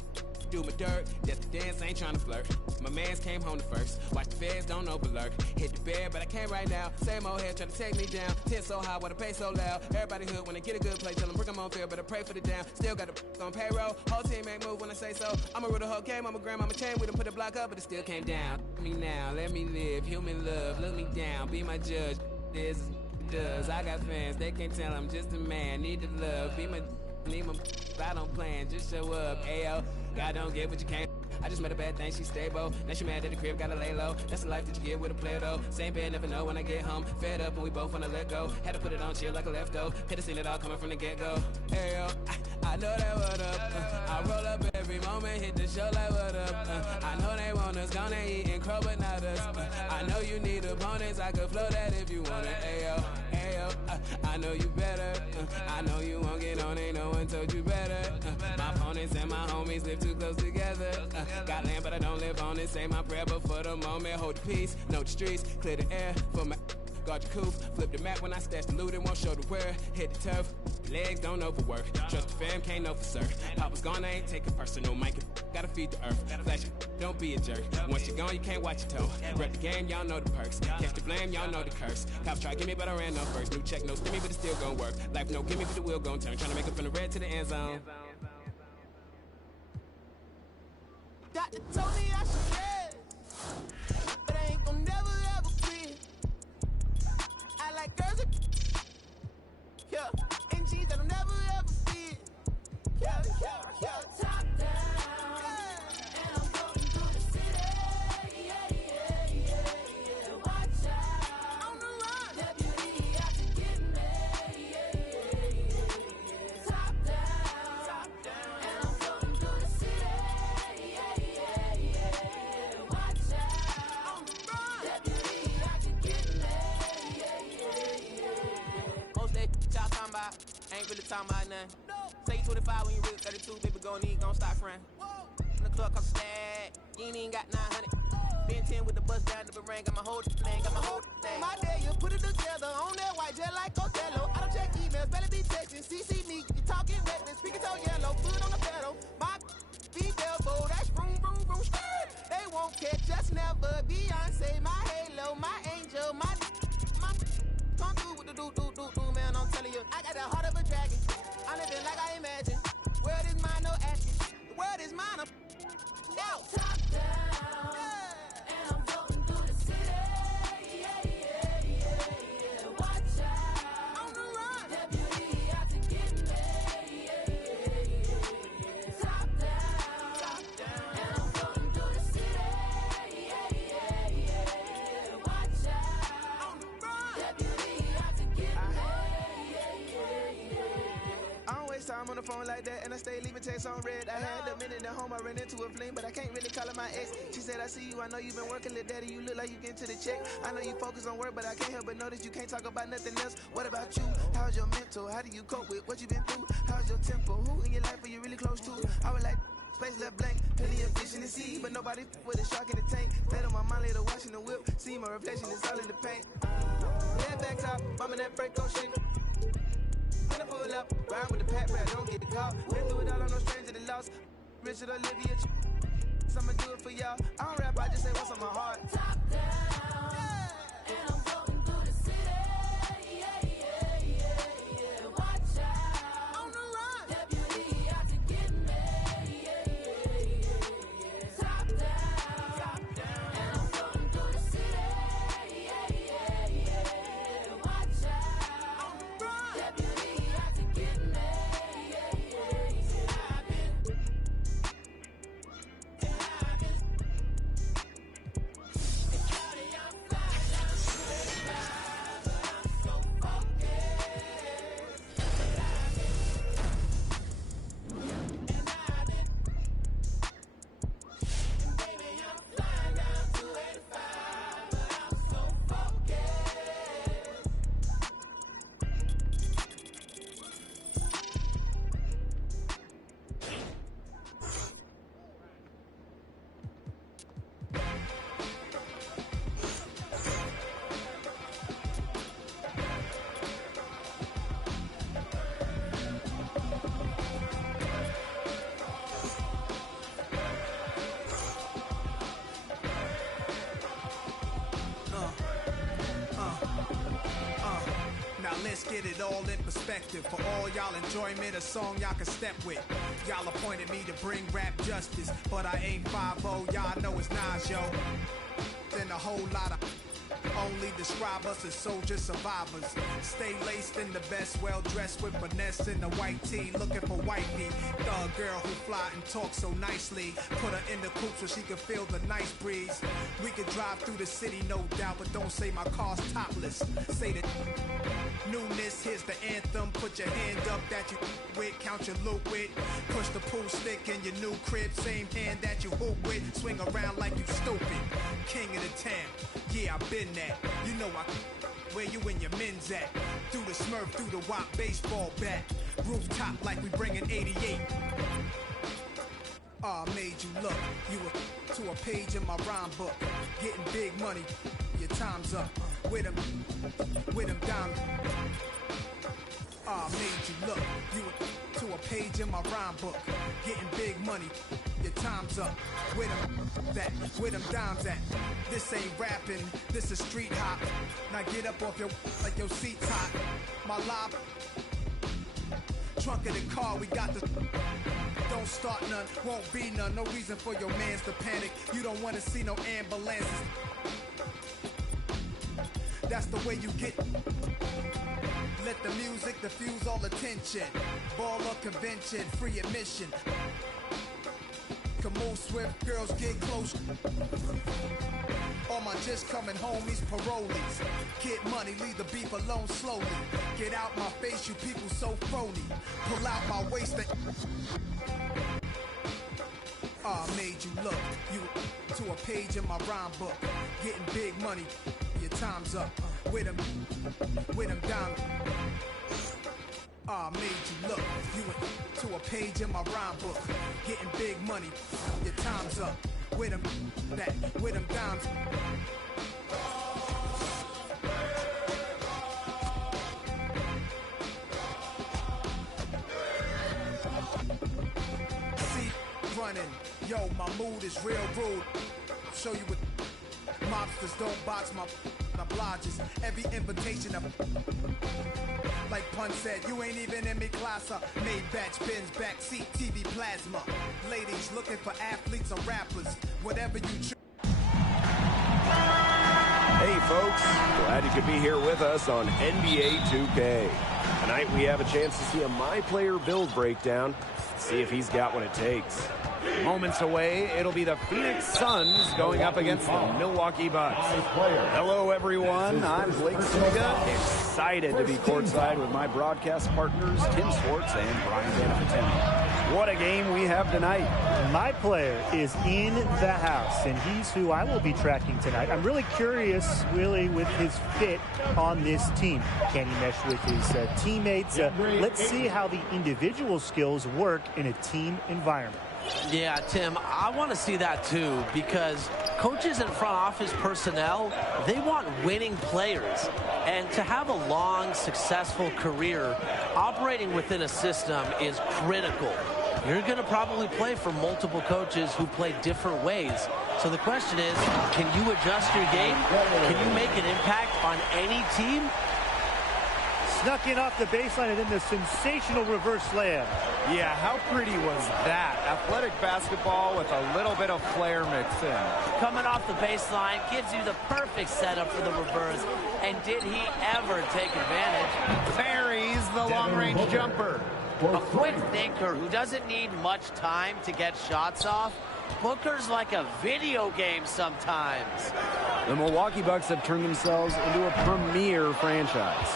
do my dirt. That's the dance, ain't trying to flirt. My mans came home the first. Watch the feds, don't overlurk. Hit the bed, but I can't right now. Same old head trying to take me down. 10 so high, while the pay so loud. Everybody hood when they get a good play. Tell them bring them on field, better pray for the down. Still got the on payroll. Whole team ain't move when I say so. I'm a rule the whole game. I'm a grandmama chain. We done put the block up, but it still came down. Let me now, let me live. Human love, look me down. Be my judge. This is does. I got fans, they can't tell I'm just a man. Need the love, be my, need my, I don't plan, just show up. Ayo, God don't get what you can't. I just met a bad thing, she stable. Now she mad at the crib, gotta lay low. That's the life that you get with a player though. Same bed, never know when I get home. Fed up and we both wanna let go. Had to put it on chill like a leftover. Could've seen it all coming from the get-go. Hey yo, I know that what up. I roll up every moment, hit the show like what up. I know they want us gone, they eating crow but not us. I know you need opponents, I could flow that if you want it. Ayo, ayo, I know you better. I know you won't get on, ain't no one told you better. My opponents and my homies live too close together. Got land but I don't live on it. Say my prayer but for the moment, hold the peace. Know the streets, clear the air for my guard the coof. Flip the map when I stash the loot and won't show the where. Hit the turf, legs don't overwork. Trust the fam, can't know for certain. Papa's gone, I ain't taking personal. Mike, gotta feed the earth. Flash, don't be a jerk. Once you're gone, you can't watch your toe. Rep the game, y'all know the perks. Catch the blame, y'all know the curse. Cops try to get me, but I ran no first. New check, no stimmy, but it's still gonna work. Life no gimme, but the wheel gon' turn. Trying to make it from the red to the end zone. Doctor told me I should rest, but I ain't gon' never ever quit. I like girls that, yeah, and jeans that'll never ever fit. Yeah, yeah, yeah. Top down, and I'm going through the city. Yeah, yeah, yeah, yeah. Watch out, on the run. Deputy out to get me. Yeah, yeah, yeah. Top down, and I'm going through the city. Yeah, yeah, yeah. Watch out, on the run. Deputy out to get me. Yeah, yeah, yeah. Most that y'all talking about, ain't really talking about nothing. Say you 25 when you really 32, baby, gon' stop frontin'. In the club cost a stack, you ain't even got 900. Been 10 with the bus down the boomerang, got my whole thing, My day, you put it together on that white jet like Costello. I don't check emails, better be texting. CC me, you talking reckless, speaking so yellow, foot on the pedal. My female bow, that's vroom, vroom, vroom, skirt. They won't catch us never. Beyonce, my halo, my angel, my come through with the do, man, I'm telling you. I got the heart of a dragon. I'm living like I imagine. World is mine, no asking. The world is mine, I'm out. Top down, and I'm floating through the city. Yeah, yeah, yeah, yeah. Watch out, on the run. Deputy out to get me. Yeah, yeah, yeah. Top down, and I'm floating through the city. Yeah, yeah, yeah. Watch out, on the run. Deputy out to get me. Yeah, yeah, yeah. I don't waste time on the phone like that, and I stay leaving texts on red. I had a minute at home, I ran into a fling, but I can't really call her my ex. She said, I see you, I know you've been working, little daddy, you look like you getting to the check. I know you focus on work, but I can't help but notice you can't talk about nothing else. What about you? How's your mental? How do you cope with what you been through? How's your tempo? Who in your life are you really close to? I would like space left blank, plenty of fish in the sea, but nobody with a shark in the tank. Let on my mind later, washing the whip, see my reflection is all in the paint. Head back top, bumping that Franco shit. When I pull up, ride with the pack, but I don't get the call. Been through it all, I'm no stranger to loss. Richard Olivia, I'ma do it for y'all. I don't rap, I just say what's on my heart. Top down, and I'm floating through the city. Yeah, yeah, yeah, yeah. Watch out, on the run. Deputy out to get me. Yeah, yeah, yeah. Top down, and I'm floating through the city. Yeah, yeah, yeah. Watch out, on the run. Deputy out to get me. Yeah, yeah, yeah. Let's get it all in perspective. For all y'all enjoyment, a song y'all can step with. Y'all appointed me to bring rap justice, but I ain't 5-0, y'all know it's Nas, yo. Then a whole lot of only describe us as soldier survivors. Stay laced in the best, well dressed with finesse in the white tee, looking for wifey. Thug girl who fly and talk so nicely. Put her in the coupe so she can feel the nice breeze. We can drive through the city, no doubt, but don't say my car's topless. Say the newness, here's the anthem. Put your hand up that you with, count your loot with. Push the pool stick in your new crib, same hand that you hoop with. Swing around like you stupid. King of the town, yeah, I been that. You know where you and your men's at. Through the Smurf, through the WAP baseball bat. Rooftop like we bringing 88. Made you look. You were to a page in my rhyme book. Getting big money, your time's up. With them dimes. Made you look. You were to a page in my rhyme book. Getting big money, your time's up. With them dimes at. This ain't rapping, this is street hop. Now get up off like your seat's hot. My live trunk of the car, we got the. Don't start none, won't be none. No reason for your mans to panic. You don't want to see no ambulances. That's the way you get. Let the music diffuse all attention. Baller convention, free admission. Can move swift, girls get close. All my just coming homies, parolees. Get money, leave the beef alone slowly. Get out my face, you people so phony. Pull out my waist that made you look. You to a page in my rhyme book. Getting big money, your time's up. With them down. Made you look. You went to a page in my rhyme book. Getting big money, your time's up. With them dimes. See, running. Yo, my mood is real rude. Show you what mobsters don't box my obliges. Every invitation of like Pun said, you ain't even in me class. Made batch bins, backseat, TV plasma. Ladies looking for athletes or rappers. Whatever you choose. Hey folks, glad you could be here with us on NBA 2K. Tonight we have a chance to see a My Player build breakdown, see if he's got what it takes. Moments away, it'll be the Phoenix Suns going up against the Milwaukee Bucks. Hello, everyone. I'm Blake Siniga, excited to be courtside with my broadcast partners, Tim Swartz and Brian Banafitani. What a game we have tonight. My player is in the house, and he's who I will be tracking tonight. I'm really curious, with his fit on this team. Can he mesh with his teammates? Let's see how the individual skills work in a team environment. Yeah, Tim, I want to see that too, because coaches and front office personnel, they want winning players. And to have a long, successful career operating within a system is critical. You're going to probably play for multiple coaches who play different ways. So the question is, can you adjust your game? Can you make an impact on any team? Snuck in off the baseline and then the sensational reverse layup. Yeah, how pretty was that? Athletic basketball with a little bit of flair mixed in. Coming off the baseline gives you the perfect setup for the reverse. And did he ever take advantage? Buries the long-range jumper. A quick thinker who doesn't need much time to get shots off. Booker's like a video game sometimes. The Milwaukee Bucks have turned themselves into a premier franchise.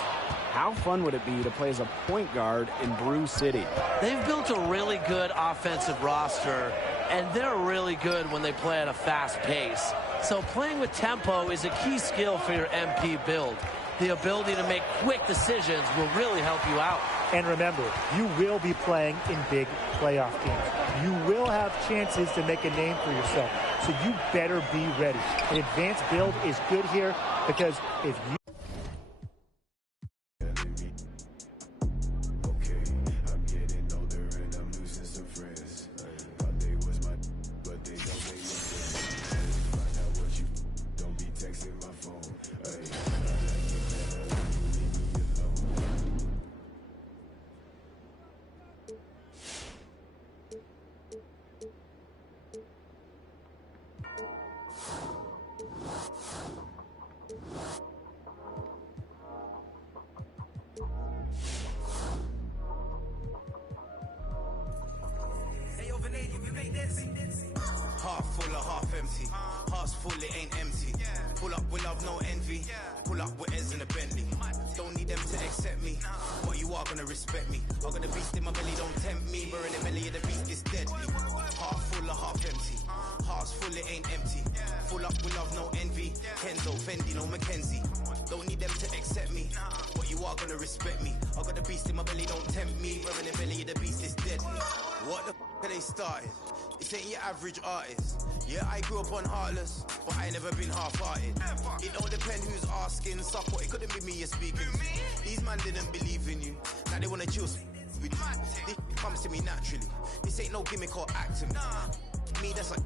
How fun would it be to play as a point guard in Brew City? They've built a really good offensive roster, and they're really good when they play at a fast pace. So playing with tempo is a key skill for your MP build. The ability to make quick decisions will really help you out. And remember, you will be playing in big playoff games. You will have chances to make a name for yourself. So you better be ready. An advanced build is good here because if you Half full or half empty. Heart's full, it ain't empty. Pull up with love, no envy. Pull up with Ez in a Bentley. Don't need them to accept me, but you are gonna respect me. I got a beast in my belly, don't tempt me. We're in the belly of the beast, it's deadly. Half full or half empty. Heart's full, it ain't empty. Full up with love, no envy. Kenzo, Fendi, no Mackenzie. Don't need them to accept me, but you are gonna respect me. I got a beast in my belly, don't tempt me. We're in the belly of the beast, it's deadly. What the f*** are they started? This ain't your average artist. Yeah, I grew up on Heartless, but I ain't never been half-hearted. It don't depend who's asking, support. It couldn't be me you're speaking to. These man didn't believe in you. Now they wanna chill with you. This comes to me naturally. This ain't no gimmick or acting. Me, that's like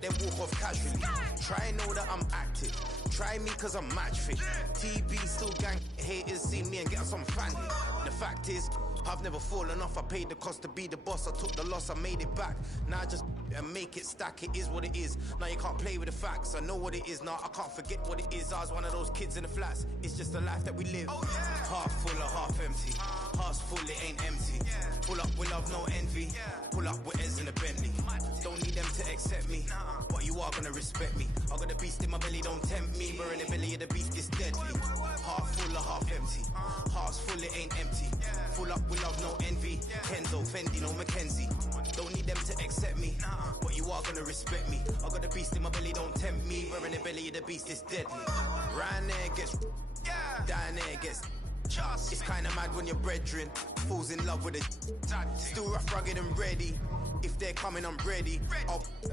then walk off casually. Try and know that I'm active. Try me cause I'm match fit. TB still gang. Haters see me and get some fanny. The fact is, I've never fallen off. I paid the cost to be the boss. I took the loss, I made it back. Now I just and make it stack. It is what it is. Now you can't play with the facts. I know what it is. Now I can't forget what it is. I was one of those kids in the flats. It's just the life that we live. Half full or half empty. Heart's full, it ain't empty. Pull up with love, no envy. Pull up with Ez in a Bentley. Don't need them to accept me, but you are gonna respect me. I got a beast in my belly, don't tempt me. We're in the belly of the beast, it's deadly. Half full or half empty. Heart's full, it ain't empty. Full up with love, no envy. Kenzo, Fendi, no Mackenzie. Don't need them to accept me, but you are gonna respect me. I got a beast in my belly, don't tempt me. We're in the belly of the beast, it's deadly. Round there gets, down there gets. It's kinda mad when your brethren falls in love with it. Still rough, rugged and ready. If they're coming, I'm ready.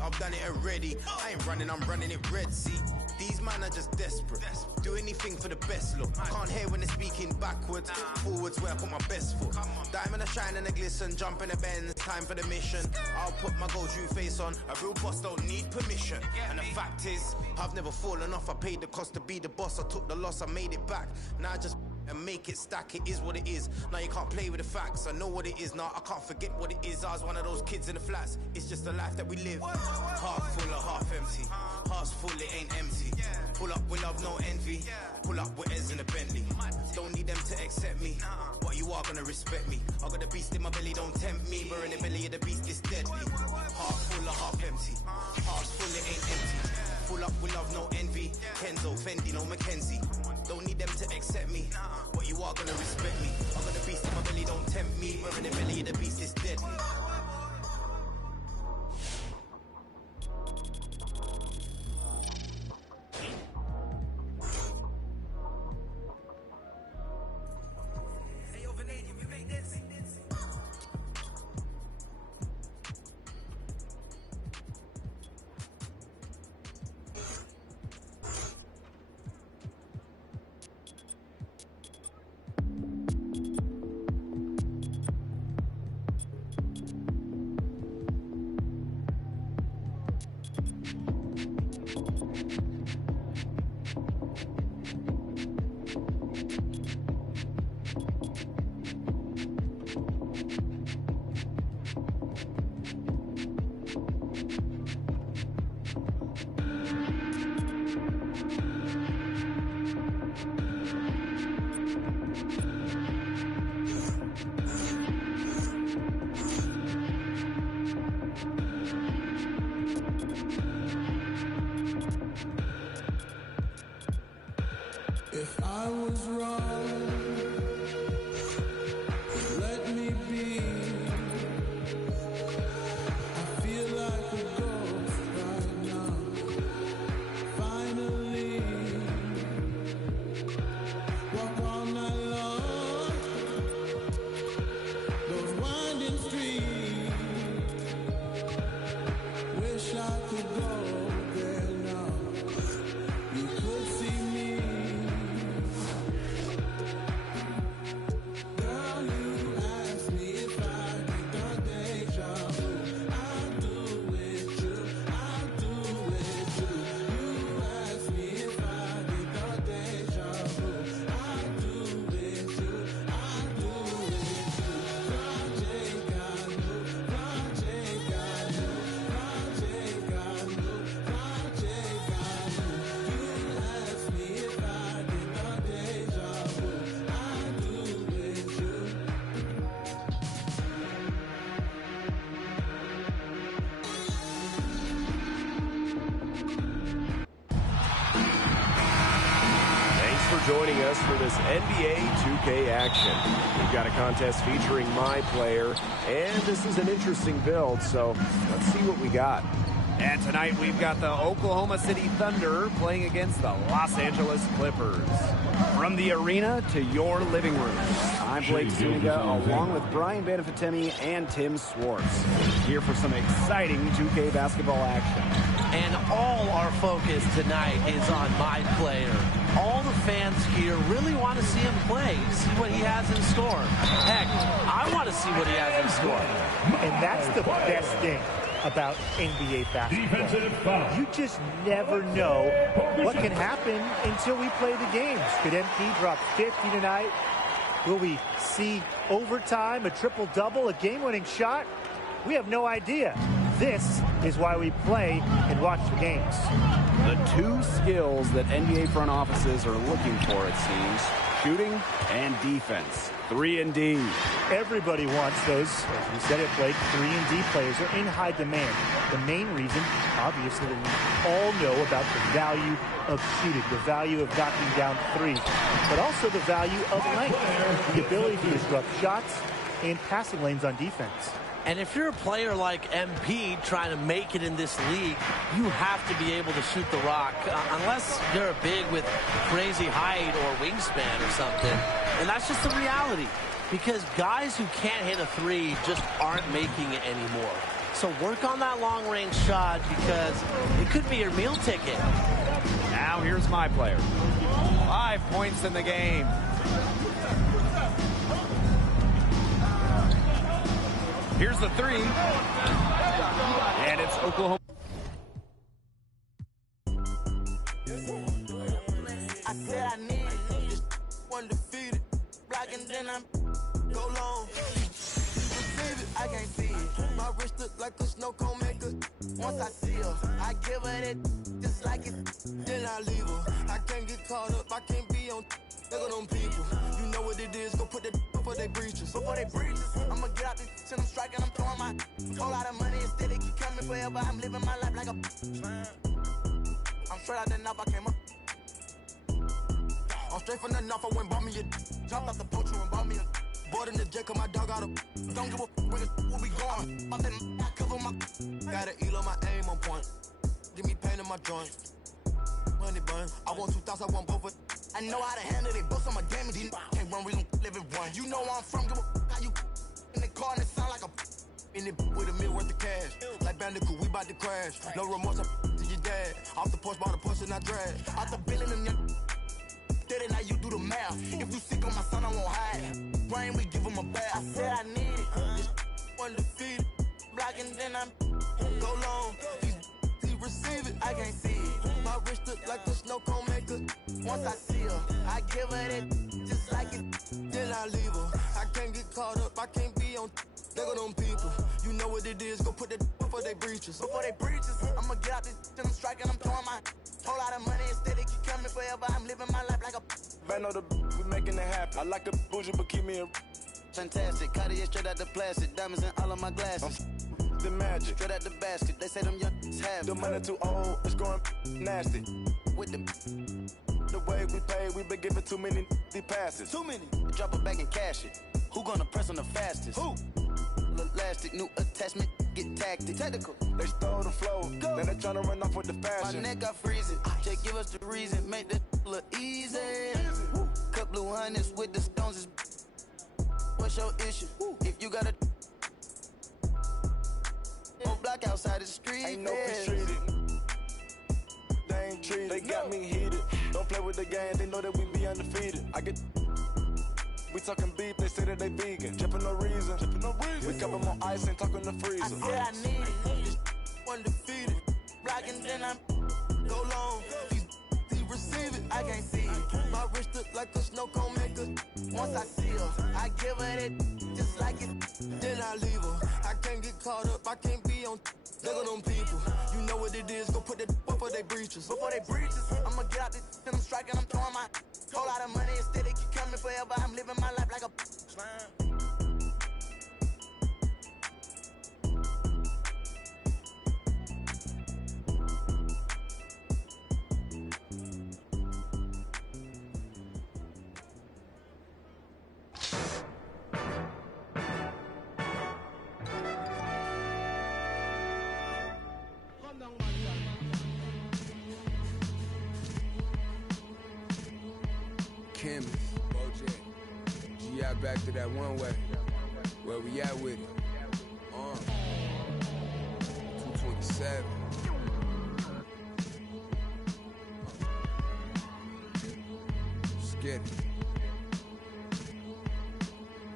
I've done it already. I ain't running, I'm running it Red Sea. These man are just desperate. Do anything for the best look. Can't hear when they're speaking backwards. Forwards where I put my best foot. Diamond a shine and a glisten. Jump in a bend, time for the mission. I'll put my gold true face on. A real boss don't need permission. And the fact is, I've never fallen off. I paid the cost to be the boss. I took the loss, I made it back. Now I just and make it stack. It is what it is. Now you can't play with the facts. I know what it is. Now I can't forget what it is. I was one of those kids in the flats. It's just the life that we live. Half full or half empty. Heart's full, it ain't empty. Pull up with love, no envy. Pull up with Ez in a Bentley. Don't need them to accept me, but you are gonna respect me. I got a beast in my belly, don't tempt me. We're in the belly of the beast, it's deadly. Half full or half empty. Heart's full, it ain't empty. Full up with love, no envy. Kenzo, Fendi, no Mackenzie. Don't need them to accept me, but you are gonna respect me. I got a beast in my belly, don't tempt me. We're in the belly of the beast, it's deadly. joining us for this NBA 2K action. We've got a contest featuring my player, and this is an interesting build, so let's see what we got. And tonight we've got the Oklahoma City Thunder playing against the Los Angeles Clippers. From the arena to your living room, I'm Blake Zuniga along with Brian Banafitemi and Tim Swartz, here for some exciting 2K basketball action. And all our focus tonight is on my player. All the fans here really want to see him play, see what he has in store. Heck, I want to see what he has in store. And that's the best thing about NBA basketball. You just never know what can happen until we play the games. Could MP drop 50 tonight? Will we see overtime, a triple-double, a game-winning shot? We have no idea. This is why we play and watch the games. The two skills that NBA front offices are looking for, it seems, shooting and defense. 3 and D. Everybody wants those. As you said it, Blake, 3 and D players are in high demand. The main reason, obviously, that we all know about the value of shooting, the value of knocking down threes, but also the value of length, the ability to disrupt shots and passing lanes on defense. And if you're a player like MP trying to make it in this league, you have to be able to shoot the rock, unless you're big with crazy height or wingspan or something. And that's just the reality, because guys who can't hit a three just aren't making it anymore. So work on that long-range shot, because it could be your meal ticket. Now here's my player. 5 points in the game. Here's the three. And it's Oklahoma. I said I need it. One defeated. Black and then I'm go long. Receive it, I can't see it. My wrist look like a snow cone maker. Once I see her, I give her that just like it. Then I leave her. I can't get caught up. I can't be on. Look at them people. You know what it is. Go put that before they breaches. Before they breaches. I'ma get out this shit. I'm striking. I'm throwing my whole lot of money. Instead it keep coming forever. I'm living my life like a. I'm straight out the knife. I came up. I'm straight from the knife. I went bought me a. Jumped off the poacher and bought me a. Bought in the jet. Cause my dog got a. Don't give a where the will be going. Off that I cover my. Gotta elo my aim on point. Give me pain in my joints. Money bun. I want 2,000. I want both of. I know how to handle it, both on my damage. Can't run, we gon' live it one. You know where I'm from, give a how you in the car and it sound like a in it with $1 million worth of cash. Like Bandicoot, we bout to crash. No remorse, I to your dad. Off the porch, bought a Porsche and I drag. Out the billing them did it, now you do the math. If you sick on my son, I won't hide. Brain, we give him a bath. I said I need it. This one defeated. Blocking, then I'm go long. He receive it, I can't see it. My wrist look like a snow cone maker. Once I see her, I give her that just like it. Then I leave her. I can't get caught up. I can't be on. Look at them people. You know what it is. Go put that before they breaches. Before they breaches. I'ma get out this. I'm striking. I'm throwing my whole lot of money. Instead it keep coming forever. I'm living my life like a. Band on the we making it happen. I like the bougie, but keep me a. Fantastic. Cartier straight out the plastic. Diamonds in all of my glasses. The magic. Straight out the basket. They say them young have the money too old. It's going nasty. With the way we pay, we been giving too many passes. Too many. Drop a bag and cash it. Who gonna press on the fastest? Who? Elastic, new attachment, get tactic. Technical. They stole the flow. Go. Then they tryna run off with the fashion. My neck got freezing. Just give us the reason. Make this look easy. Cut blue hundreds with the stones. Is what's your issue? If you got a block outside the street. Ain't no peace treated. They ain't treated. They got me heated. Don't play with the game. They know that we be undefeated. I get. We talking beef. They say that they vegan. Dripping no reason. We cup them on ice and talking the freezer. I said I need it. This one defeated. Blocking, then I'm go long. He receive it. I can't see it. My wrist look like a snow cone maker. Once I see her, I give her that just like it. Then I leave her. I can't get caught up. I can't be on. Look at them people. You know what it is. Go put that before they breaches. Before they breaches. I'ma get out this. Then I'm striking. I'm throwing my whole lot of money. Instead it keep coming forever. I'm living my life like a. right back to that one way. Where we at with it? 227. Let's get it.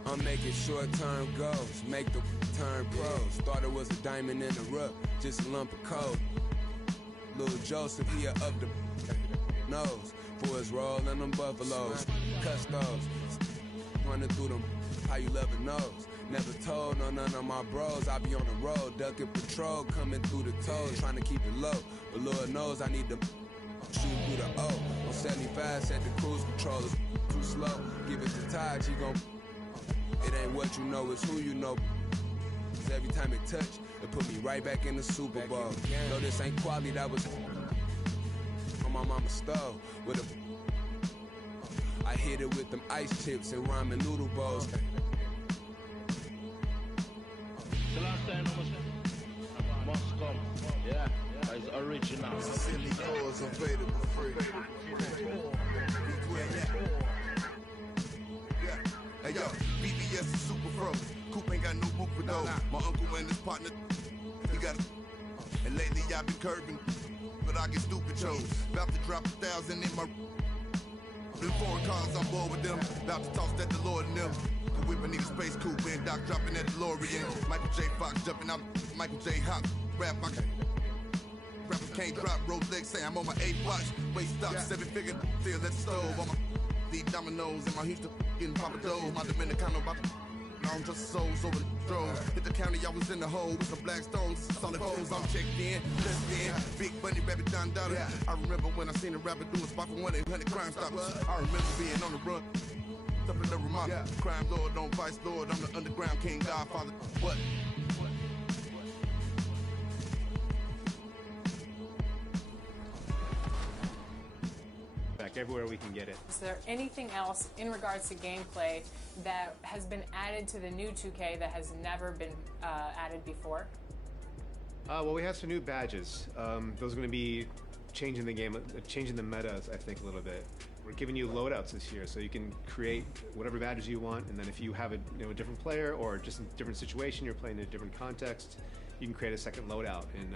I'm making short-term goals, make the turn pros. Thought it was a diamond in the rough, just a lump of coal. Little Joseph here up the nose. Boys rolling them buffaloes, custos. Running through them, how you love a nose. Never told none of my bros, I be on the road, ducking patrol, coming through the toes, trying to keep it low. But Lord knows I need to shoot through the O. On 75, set the cruise control, it's too slow. Give it to Todd, she gon' it ain't what you know, it's who you know. Every time it touch, it put me right back in the Super Bowl. No, this ain't quality, that was on my mama's stove with a. I hit it with them ice chips and ramen noodle bowls. The last time must come. Yeah, it's original. Silly doors available free. Hey yo, BBS is super froze. Coop ain't got no roof for those. My uncle and his partner, he got a. And lately I've been curving, but I get stupid chose. About to drop 1,000 in my. Them foreign cars, I'm bored with them. About to toss that DeLorean in them. Could whip a nigga space coupe and Doc dropping that DeLorean. Michael J. Fox jumping out. Michael J. Hop. Rappers can't drop. Rolex say I'm on my 8th watch. Waist stop, 7-figure. Still at the stove. On my deep dominoes and my Houston getting Papa Doe. My Dominicano about to. I'm just souls over the drove. Hit the county, I was in the hole with some black stones, solid foes. I'm checked in, just in. Big Bunny, Rabbit, Don Dollar. I remember when I seen a rapper do a spot for 1-800 Crime Stoppers. I remember being on the run. Up in the Ramada. Crime Lord, on Vice Lord. I'm the underground king, Godfather. What? Everywhere we can get it. Is there anything else in regards to gameplay that has been added to the new 2K that has never been added before? Well, we have some new badges. Those are going to be changing the game, changing the metas, I think, a little bit. We're giving you loadouts this year, so you can create whatever badges you want, and then if you have a different player or just in a different situation, you're playing in a different context, you can create a second loadout and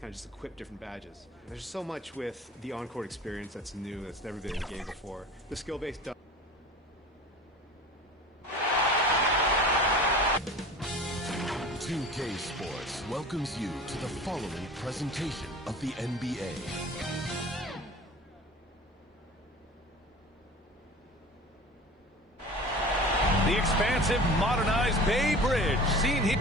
kind of just equip different badges. There's so much with the on-court experience that's new, that's never been in the game before. The skill-based 2K Sports welcomes you to the following presentation of the NBA. The expansive, modernized Bay Bridge, seen here.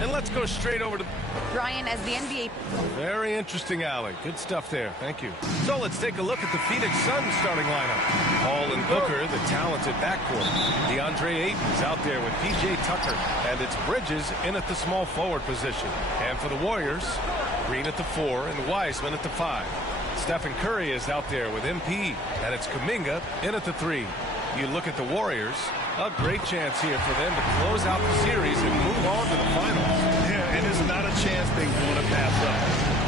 And let's go straight over to Brian as the NBA. Very interesting alley. Good stuff there. Thank you. So let's take a look at the Phoenix Suns starting lineup. Paul and Booker, the talented backcourt. DeAndre Ayton's out there with P.J. Tucker. And it's Bridges in at the small forward position. And for the Warriors, Green at the 4 and Wiseman at the 5. Stephen Curry is out there with MP. And it's Kuminga in at the 3. You look at the Warriors, a great chance here for them to close out the series and move on to the finals. Yeah, and it's not a chance they want to pass up.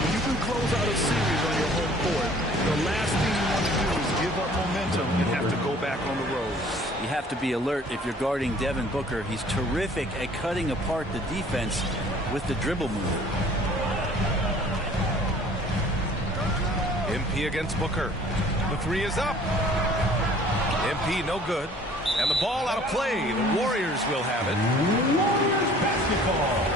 When you can close out a series on your home court, the last thing you want to do is give up momentum and have to go back on the road. You have to be alert if you're guarding Devin Booker. He's terrific at cutting apart the defense with the dribble move. MP against Booker. The 3 is up. MP no good. And the ball out of play. The Warriors will have it. Warriors basketball.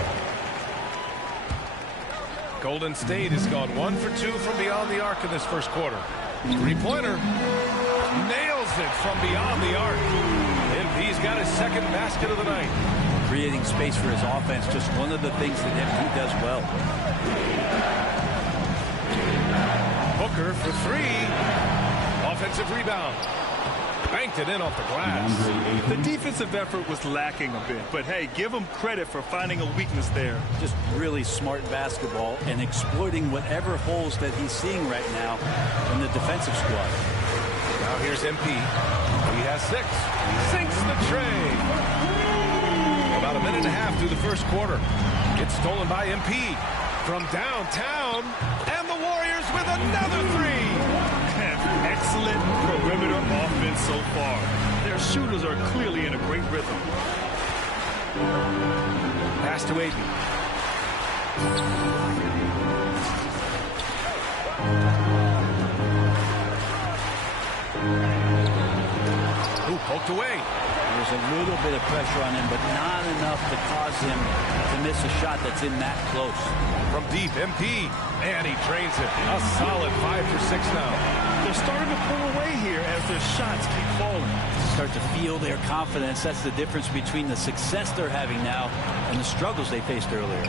Golden State has gone 1 for 2 from beyond the arc in this first quarter. Three-pointer. Nails it from beyond the arc. MP's got his second basket of the night. Creating space for his offense, just one of the things that MP does well. Booker for 3. Offensive rebound. Banked it in off the glass. The defensive effort was lacking a bit, but hey, give him credit for finding a weakness there. Just really smart basketball and exploiting whatever holes that he's seeing right now in the defensive squad. Now here's MP. He has 6. Sinks the tray. About a minute and a half through the first quarter. It's stolen by MP from downtown, and the Warriors with another 3. Excellent perimeter offense so far. Their shooters are clearly in a great rhythm. Pass to Aiden. Ooh, poked away. There's a little bit of pressure on him, but not enough to cause him to miss a shot that's in that close. From deep, MP, and he drains it. A solid 5 for 6 now. They're starting to pull away here as their shots keep falling. Start to feel their confidence. That's the difference between the success they're having now and the struggles they faced earlier.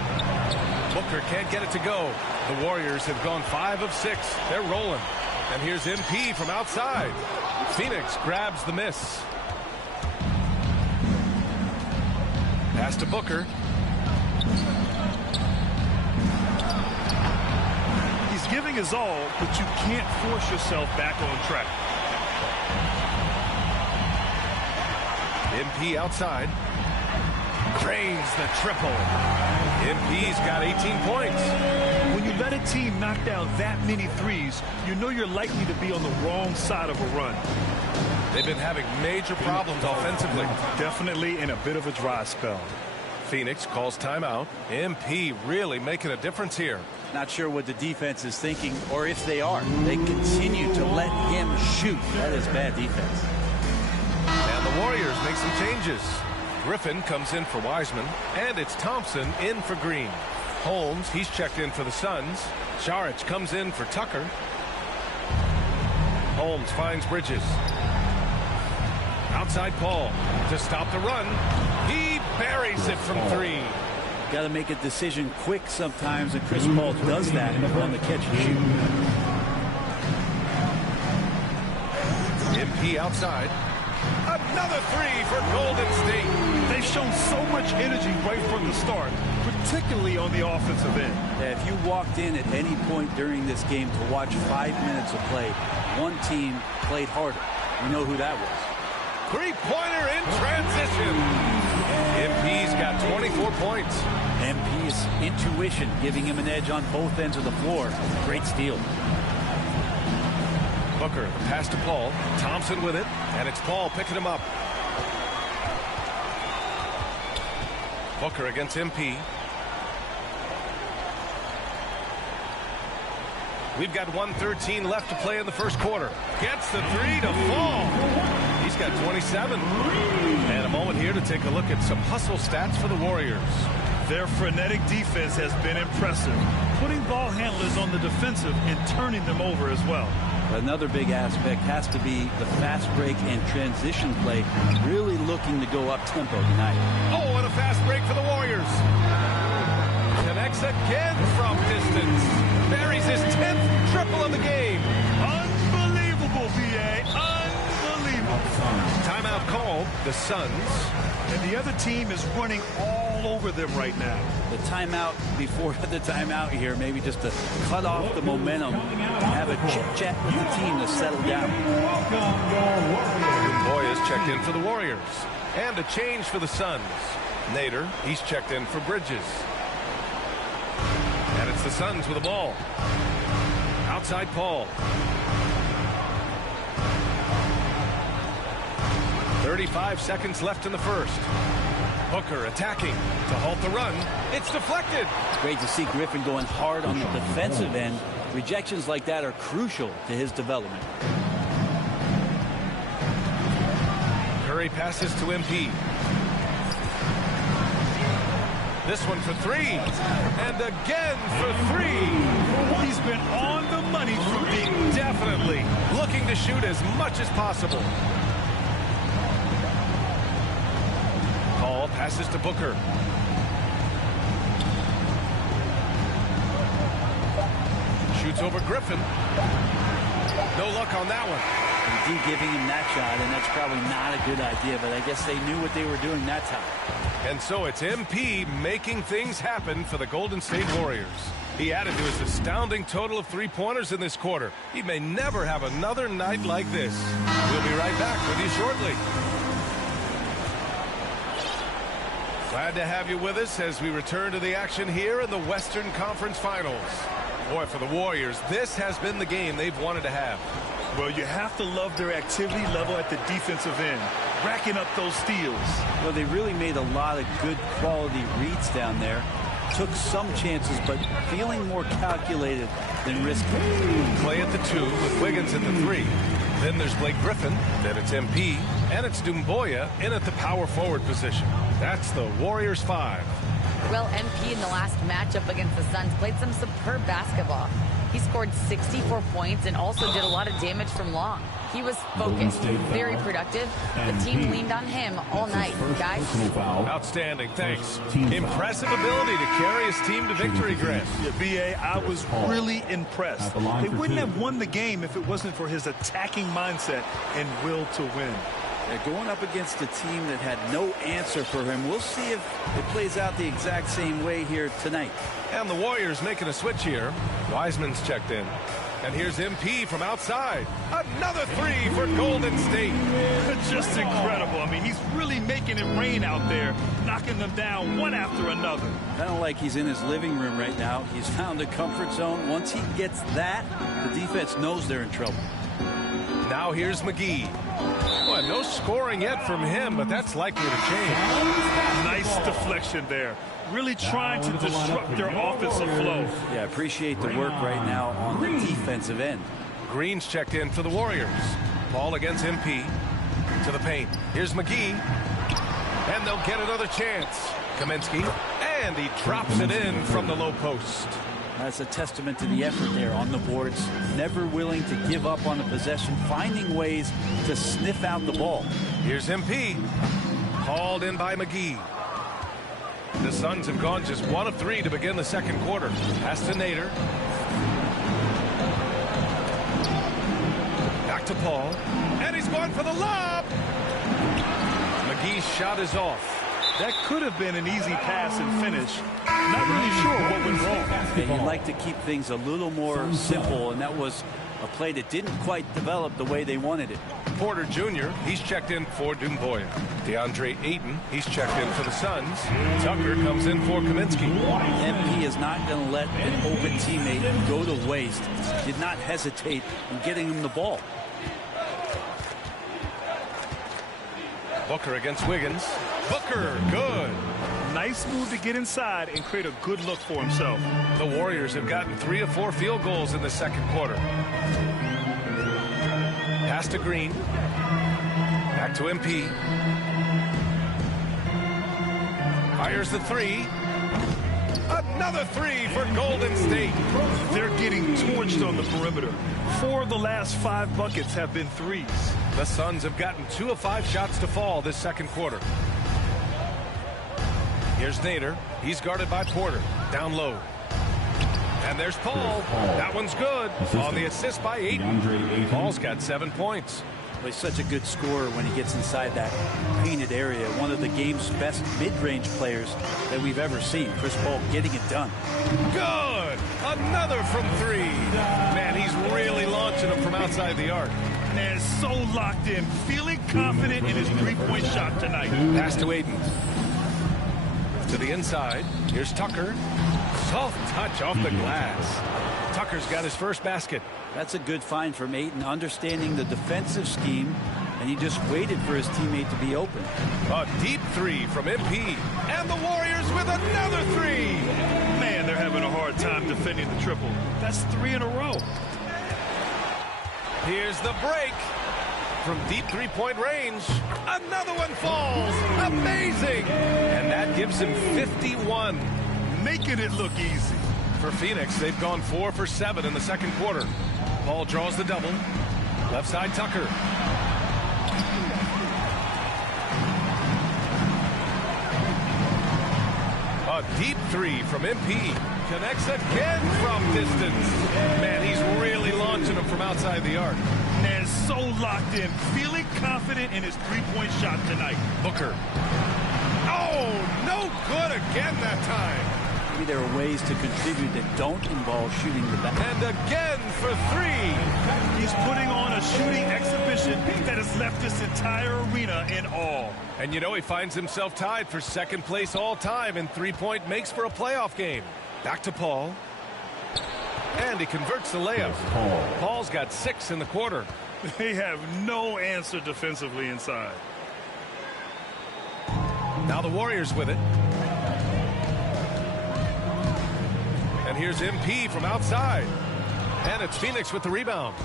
Booker can't get it to go. The Warriors have gone 5 of 6. They're rolling. And here's MP from outside. Phoenix grabs the miss. Pass to Booker. He's giving his all, but you can't force yourself back on track. MP outside. Drains the triple. MP's got 18 points. When you let a team knock down that many threes, you know you're likely to be on the wrong side of a run. They've been having major problems offensively. Definitely in a bit of a dry spell. Phoenix calls timeout. MP really making a difference here. Not sure what the defense is thinking, or if they are. They continue to let him shoot. That is bad defense. And the Warriors make some changes. Griffin comes in for Wiseman, and it's Thompson in for Green. Holmes, he's checked in for the Suns. Saric comes in for Tucker. Holmes finds Bridges. Outside Paul to stop the run. He buries it from 3. Got to make a decision quick sometimes, and Chris Paul does that on the catch and shoot. MP outside. Another 3 for Golden State. They've shown so much energy right from the start, particularly on the offensive end. Yeah, if you walked in at any point during this game to watch 5 minutes of play, one team played harder. You know who that was. Three-pointer in transition. MP's got 24 points. MP's intuition giving him an edge on both ends of the floor. Great steal. Booker, pass to Paul. Thompson with it, and it's Paul picking him up. Booker against MP. We've got 1:13 left to play in the first quarter. Gets the 3 to fall. He's got 27. And a moment here to take a look at some hustle stats for the Warriors. Their frenetic defense has been impressive, putting ball handlers on the defensive and turning them over as well. Another big aspect has to be the fast break and transition play, really looking to go up-tempo tonight. Oh, and a fast break for the Warriors. Connects again from distance. Buries his 10th triple of the game. Unbelievable, B.A. Unbelievable. Timeout called. The Suns. And the other team is running all over them right now. The timeout before the timeout here, maybe just to cut off the momentum, have a chit-chat with the team to settle down. Boyes checked in for the Warriors. And a change for the Suns. Nader, he's checked in for Bridges. And it's the Suns with the ball. Outside Paul. 35 seconds left in the first. Booker attacking to halt the run. It's deflected. It's great to see Griffin going hard on the defensive end. Rejections like that are crucial to his development. Curry passes to MP. This one for 3. And again for 3. He's been on the money from being definitely looking to shoot as much as possible. Paul passes to Booker. Shoots over Griffin. No luck on that one. Indeed, giving him that shot, and that's probably not a good idea, but I guess they knew what they were doing that time. And so it's MP making things happen for the Golden State Warriors. He added to his astounding total of 3-pointers in this quarter. He may never have another night like this. We'll be right back with you shortly. Glad to have you with us as we return to the action here in the Western Conference Finals. Boy, for the Warriors, this has been the game they've wanted to have. Well, you have to love their activity level at the defensive end, racking up those steals. Well, they really made a lot of good quality reads down there. Took some chances, but feeling more calculated than risky. Play at the 2 with Wiggins at the 3. Then there's Blake Griffin. Then it's MP. And it's Doumbouya in at the power forward position. That's the Warriors 5. Well, MP in the last matchup against the Suns played some superb basketball. He scored 64 points and also did a lot of damage from long. He was focused, very productive. The team leaned on him all night, guys. Outstanding, thanks. Impressive ability to carry his team to victory, Grant. Yeah, BA, I was really impressed. They wouldn't have won the game if it wasn't for his attacking mindset and will to win. Going up against a team that had no answer for him. We'll see if it plays out the exact same way here tonight. And the Warriors making a switch here. Wiseman's checked in. And here's MP from outside. Another 3 for Golden State. Just incredible. I mean, he's really making it rain out there, knocking them down one after another. Kind of like he's in his living room right now. He's found a comfort zone. Once he gets that, the defense knows they're in trouble. Now here's McGee. Well, no scoring yet from him, but that's likely to change. Nice deflection there. Really trying to disrupt their offensive flow. Yeah, appreciate the work right now on the defensive end. Green's checked in for the Warriors. Ball against MP. To the paint. Here's McGee. And they'll get another chance. Kaminsky. And he drops it in from the low post. That's a testament to the effort there on the boards. Never willing to give up on the possession, finding ways to sniff out the ball. Here's MP. Called in by McGee. The Suns have gone just 1 of 3 to begin the second quarter. Pass to Nader. Back to Paul. And he's gone for the lob. McGee's shot is off. That could have been an easy pass and finish. Not really sure what went wrong. And you'd like to keep things a little more simple, and that was a play that didn't quite develop the way they wanted it. Porter Jr., he's checked in for Doumbouya. DeAndre Ayton, he's checked in for the Suns. Tucker comes in for Kaminsky. MP is not going to let an open teammate go to waste. Did not hesitate in getting him the ball. Booker against Wiggins. Booker, good. Nice move to get inside and create a good look for himself. The Warriors have gotten 3 of 4 field goals in the second quarter. Pass to Green. Back to MP. Fires the 3. Another 3 for Golden State. They're getting torched on the perimeter. 4 of the last 5 buckets have been threes. The Suns have gotten 2 of 5 shots to fall this second quarter. Here's Nader. He's guarded by Porter. Down low. And there's Paul. That one's good. On the assist by Ayton. Paul's got 7 points. Well, he's such a good scorer when he gets inside that painted area. One of the game's best mid-range players that we've ever seen. Chris Paul getting it done. Good. Another from 3. Man, he's really launching them from outside the arc. Man, so locked in. Feeling confident in his three-point shot tonight. Pass to Ayton. To the inside. Here's Tucker. Soft touch off the glass. Tucker's got his first basket. That's a good find from Ayton, understanding the defensive scheme, and he just waited for his teammate to be open. A deep 3 from MP. And the Warriors with another 3. Man, they're having a hard time defending the triple. That's 3 in a row. Here's the break. From deep three-point range, another one falls. Amazing! And that gives him 51. Making it look easy. For Phoenix, they've gone 4 for 7 in the second quarter. Paul draws the double. Left side Tucker. A deep 3 from MP. Connects again from distance. Man, he's really launching them from outside the arc. Man, so locked in. Feeling confident in his three-point shot tonight. Booker. Oh, no good again that time. Maybe there are ways to contribute that don't involve shooting the back. And again for 3. He's putting on a shooting exhibition that has left this entire arena in awe. And you know, he finds himself tied for second place all time in three-point makes for a playoff game. Back to Paul. And he converts the layup. Paul's got 6 in the quarter. They have no answer defensively inside. Now the Warriors with it. And here's MP from outside. And it's Phoenix with the rebound.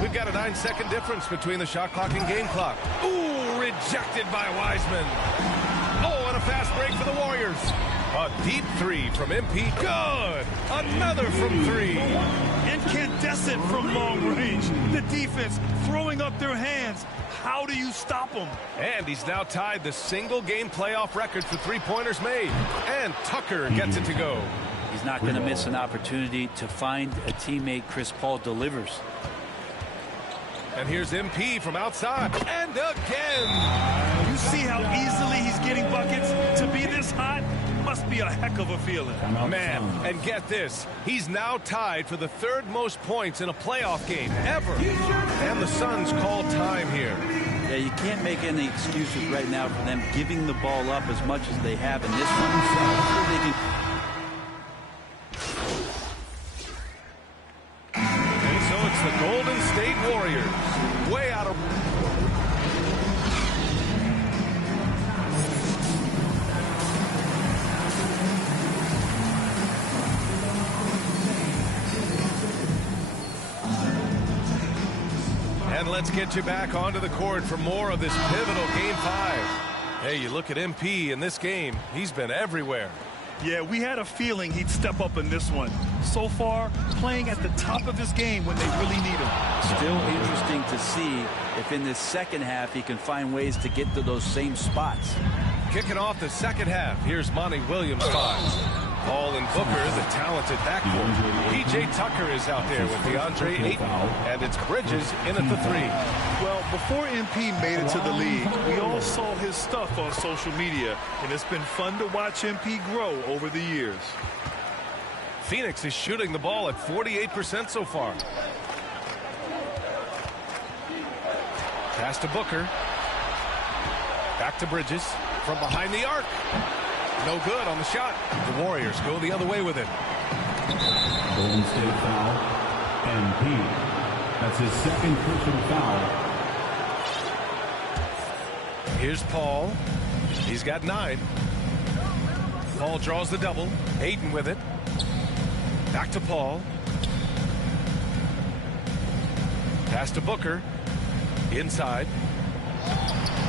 We've got a 9-second difference between the shot clock and game clock. Ooh, rejected by Wiseman. Oh, and a fast break for the Warriors. A deep three from MP. Good. Another from three. Incandescent from long range. The defense throwing up their hands. How do you stop him? And he's now tied the single game playoff record for three-pointers made. And Tucker gets it to go. He's not going to miss an opportunity to find a teammate. Chris Paul delivers. And here's MP from outside. And again. You see how easily he's getting buckets? To be this hot must be a heck of a feeling. Man, and get this. He's now tied for the third most points in a playoff game ever. And the Suns call time here. Yeah, you can't make any excuses right now for them giving the ball up as much as they have in this one. And so it's the Golden State Warriors. Way out of... And let's get you back onto the court for more of this pivotal Game 5. Hey, you look at MP in this game, he's been everywhere. Yeah, we had a feeling he'd step up in this one. So far, playing at the top of his game when they really need him. Still interesting to see if in this second half he can find ways to get to those same spots. Kicking off the second half, here's Monty Williams 5. Paul and Booker, the talented backcourt. PJ Tucker is out there with DeAndre Ayton, and it's Bridges in at the three. Well, before MP made it to the league, we all saw his stuff on social media, and it's been fun to watch MP grow over the years. Phoenix is shooting the ball at 48% so far. Pass to Booker. Back to Bridges from behind the arc. No good on the shot. The Warriors go the other way with it. Golden State foul. MP. That's his second personal foul. Here's Paul. He's got 9. Paul draws the double. Ayton with it. Back to Paul. Pass to Booker. Inside.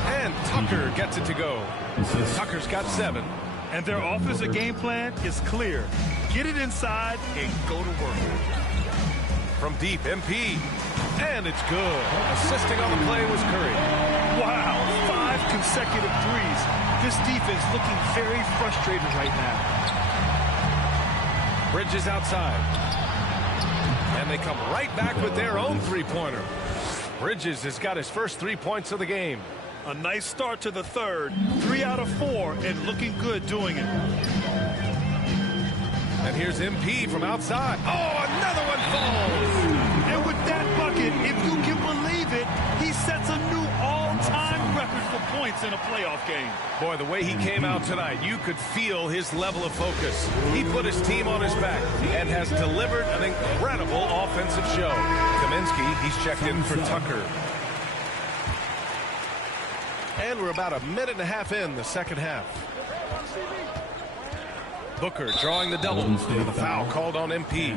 And Tucker gets it to go. Tucker's got 7. And their offensive game plan is clear. Get it inside and go to work. From deep, MP. And it's good. Assisting on the play was Curry. Wow, 5 consecutive threes. This defense looking very frustrated right now. Bridges outside. And they come right back with their own three-pointer. Bridges has got his first 3 points of the game. A nice start to the third. 3 out of 4 and looking good doing it. And here's MP from outside. Oh, another one falls. And with that bucket, if you can believe it, he sets a new all-time record for points in a playoff game. Boy, the way he came out tonight, you could feel his level of focus. He put his team on his back and has delivered an incredible offensive show. Kaminsky, he's checked in for Tucker. And we're about a minute and a half in the second half. Booker drawing the double with a foul called on MP.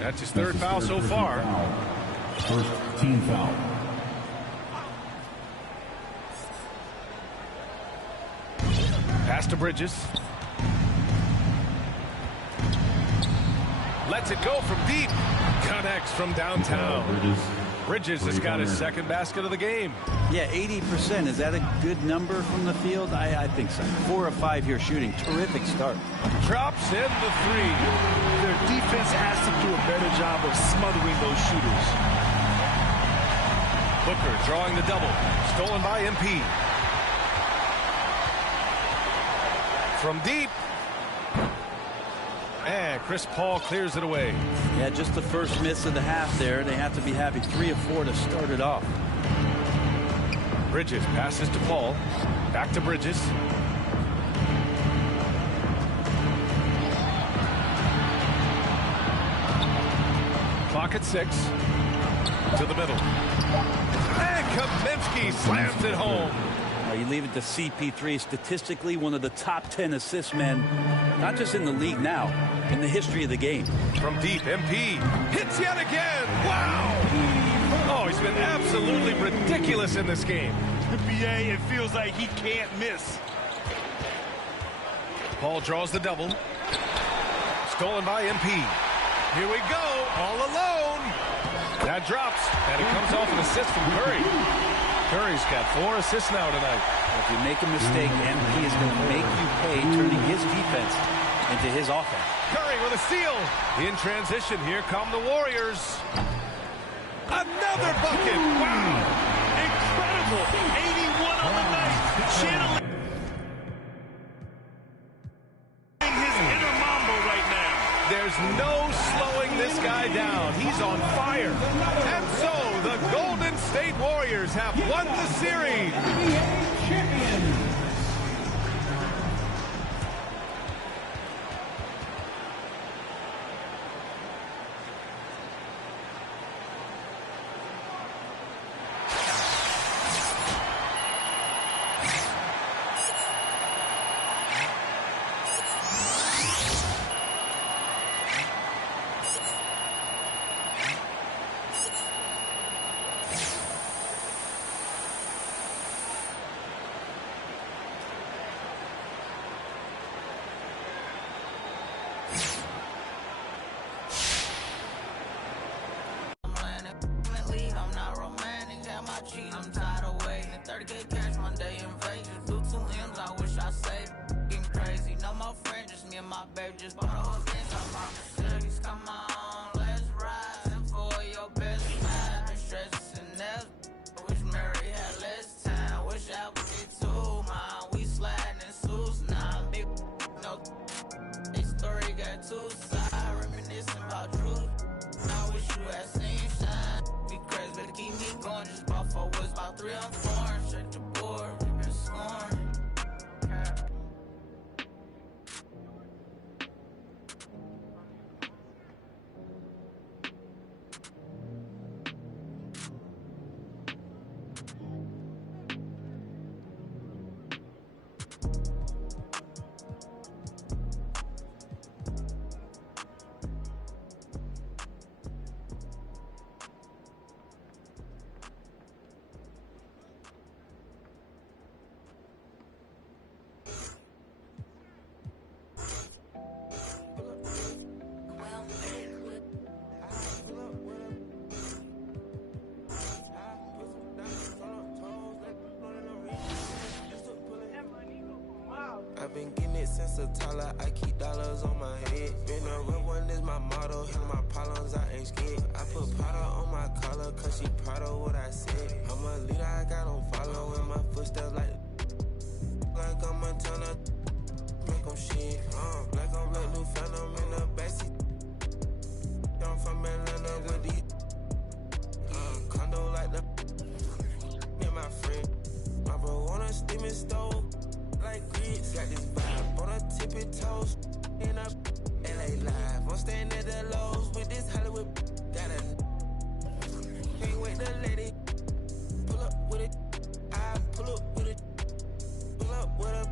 That's his third foul so far. First team foul. Pass to Bridges. Lets it go from deep. Connects from downtown. Bridges has got his second basket of the game. Yeah, 80%. Is that a good number from the field? I think so. 4 of 5 here shooting. Terrific start. Drops in the 3. Their defense has to do a better job of smothering those shooters. Booker drawing the double. Stolen by MP. From deep. And Chris Paul clears it away. Yeah, just the first miss of the half there. They have to be happy. 3 of 4 to start it off. Bridges passes to Paul. Back to Bridges. Clock at 6. To the middle. And Kaminsky slams it home. You leave it to CP3, statistically one of the top 10 assist men, not just in the league now, in the history of the game. From deep, MP hits yet again. Wow! Oh, he's been absolutely ridiculous in this game. NBA, it feels like he can't miss. Paul draws the double. Stolen by MP. Here we go, all alone. That drops, and it comes off an assist from Curry. Curry's got 4 assists now tonight. If you make a mistake, MP is going to make you pay, turning his defense into his offense. Curry with a steal. In transition, here come the Warriors. Another bucket. Wow. Incredible. 81 on the night. Channeling his inner Mambo right now. There's no slowing this guy down. He's on fire. And so the Golden State Warriors have won the series. NBA champion. I'm tired of waiting. 30K cash Monday in Vegas. Do 2 M's, I wish I saved. Getting crazy. No more friends, just me and my baby. Just bought a whole thing. I'm on Mercedes. Come on, let's ride. Send for your best man. Been stressing nails. Wish Mary had less time. Wish I would get 2 mine. We sliding in suits now. Big no. This story got 2 sides. Reminiscing about truth. I wish you had seen shine. Be crazy, better keep me going. Just bought 4 woods, about 3 on 4. Check the board, we been scoring. I've been getting it since a toddler. I keep dollars on my head. Been a real one is my motto. Handle my problems, I ain't scared. I put powder on my collar, cause she proud of what I said. I'm a leader, I got on following my footsteps like I'm a Montana. Make them shit. Like I'm like new phantom in the backseat. I'm from Atlanta with these. Condo like the. Me and my friend. My bro on a steaming stove. Like grits, got this vibe on a tippy toes. In a LA live, I'm staying at the Lowe's with this Hollywood. Got a can't wait to let it pull up with it. I pull up with it. Pull up with a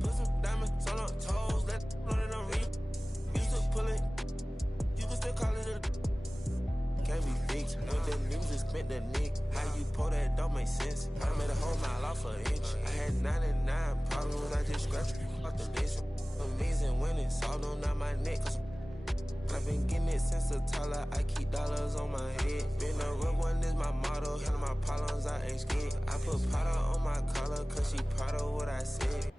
put some diamonds on her toes. Let know that I'm real. Used to pull it, you can still call it a. Can't be fixed. When the music spent the nick. How you pull that don't make sense. I made a whole mile off an inch. I had 99 problems. I just scratched off the list. Amazing winning. Solved on down my neck. Cause I've been getting it since a toddler. I keep dollars on my head. Been a real one is my motto. Handle my problems, I ain't scared. I put powder on my collar. Cause she proud of what I said.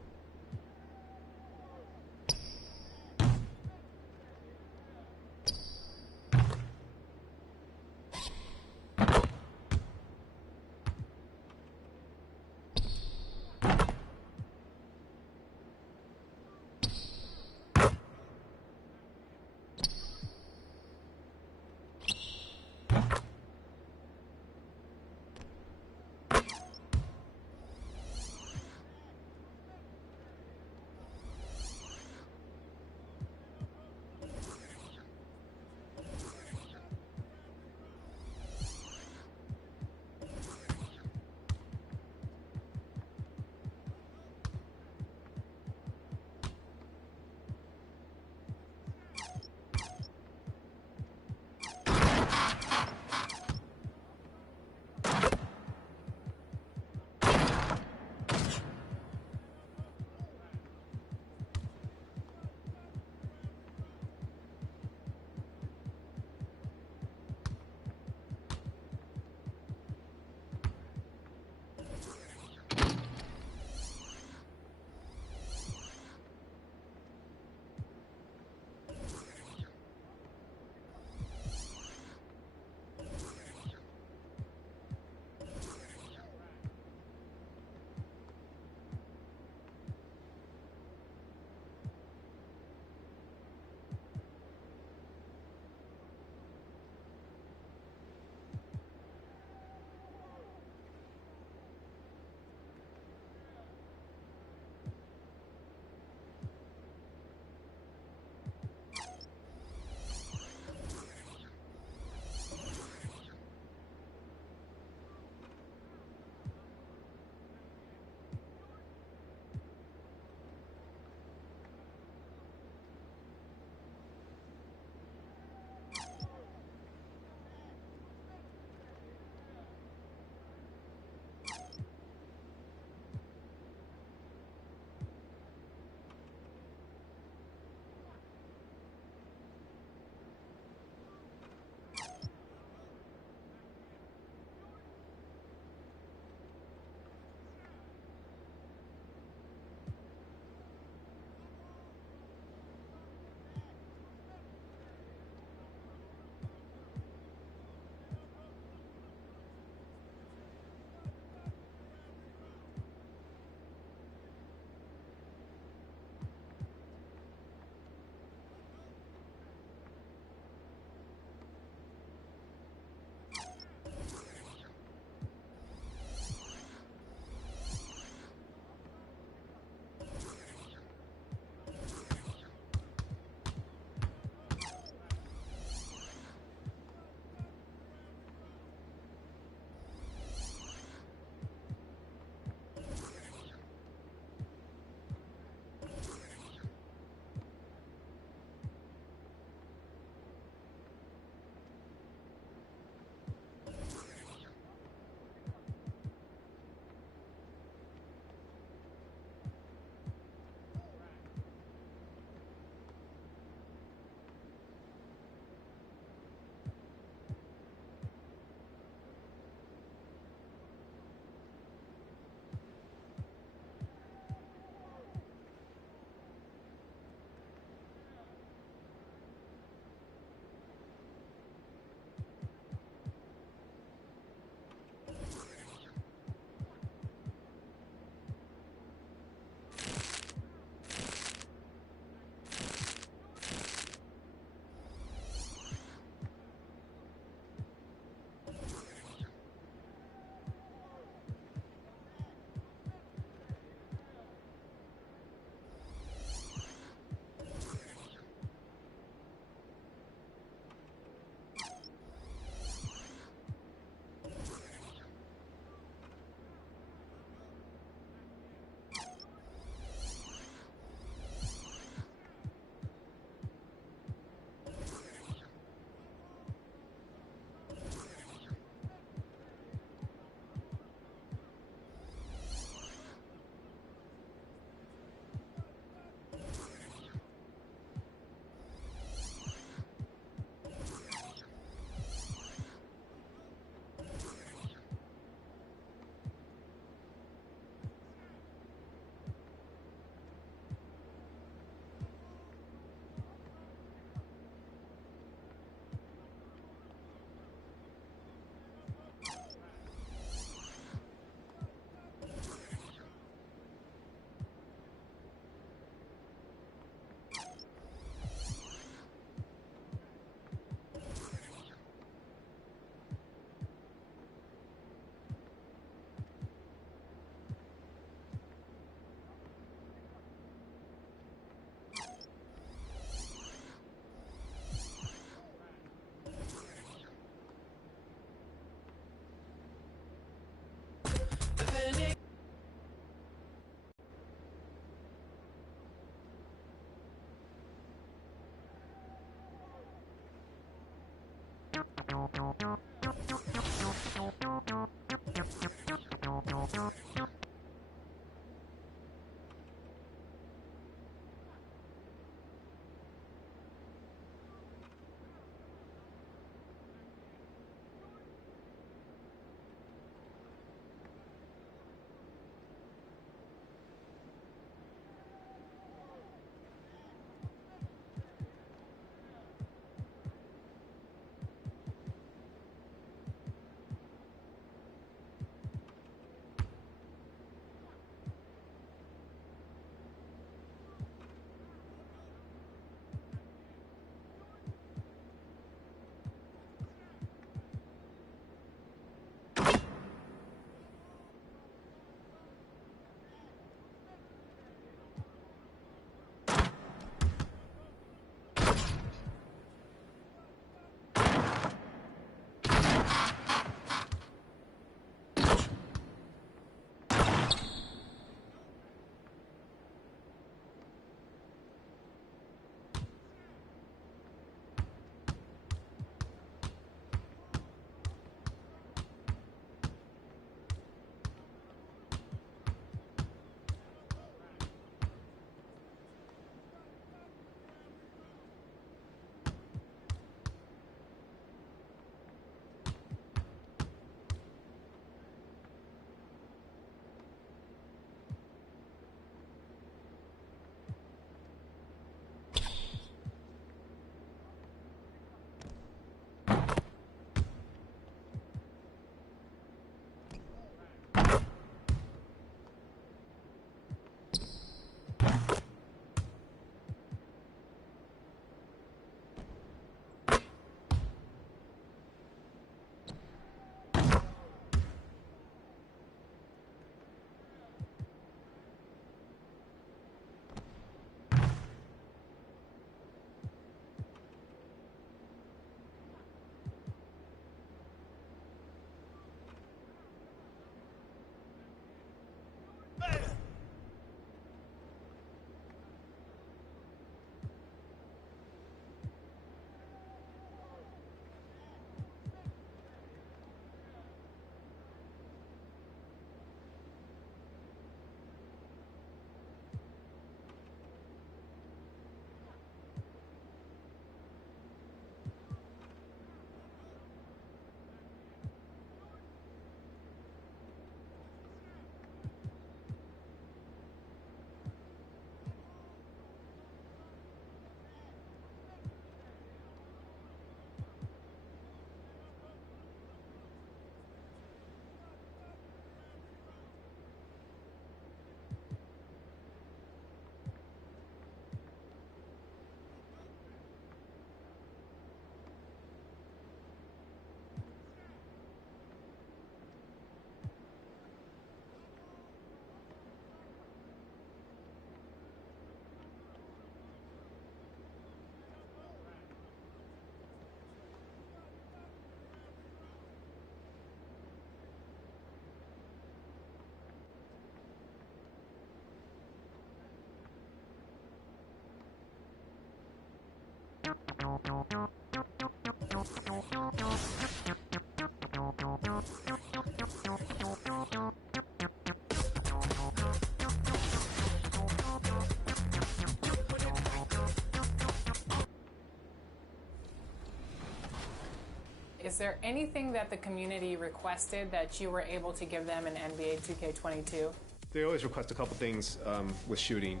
Is there anything that the community requested that you were able to give them in NBA 2K22? They always request a couple things with shooting.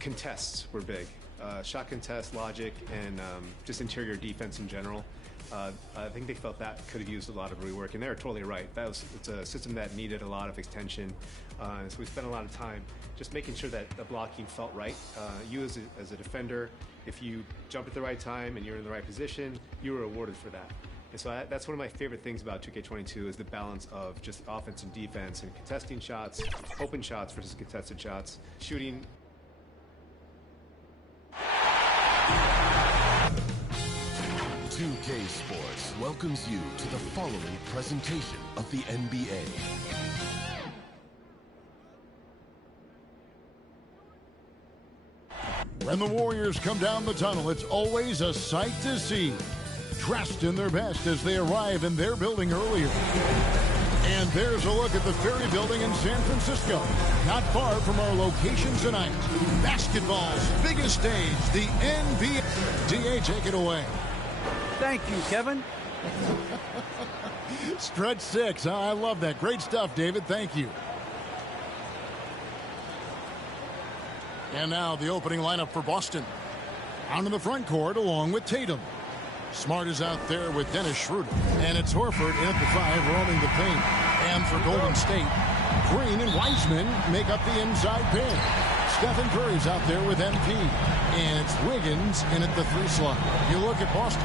Contests were big. Shot contest, logic, and just interior defense in general. I think they felt that could have used a lot of rework, and they're totally right. It's a system that needed a lot of extension, so we spent a lot of time just making sure that the blocking felt right. You as a defender, if you jump at the right time and you're in the right position, you were rewarded for that. And so that's one of my favorite things about 2K22 is the balance of just offense and defense and contesting shots, open shots versus contested shots, shooting. .2K Sports welcomes you to the following presentation of the NBA. When the Warriors come down the tunnel, it's always a sight to see. dressed in their best as they arrive in their building earlier. And there's a look at the Ferry Building in San Francisco, not far from our location tonight. Basketball's biggest stage, the NBA. DA, take it away. Thank you, Kevin. Stretch 6. I love that. Great stuff, David. Thank you. And now the opening lineup for Boston. Out in the front court along with Tatum. Smart is out there with Dennis Schroeder. And it's Horford in at the 5 roaming the paint. And for Golden State, Green and Wiseman make up the inside pair. Stephen Curry's out there with MP. And it's Wiggins in at the 3 slot. You look at Boston.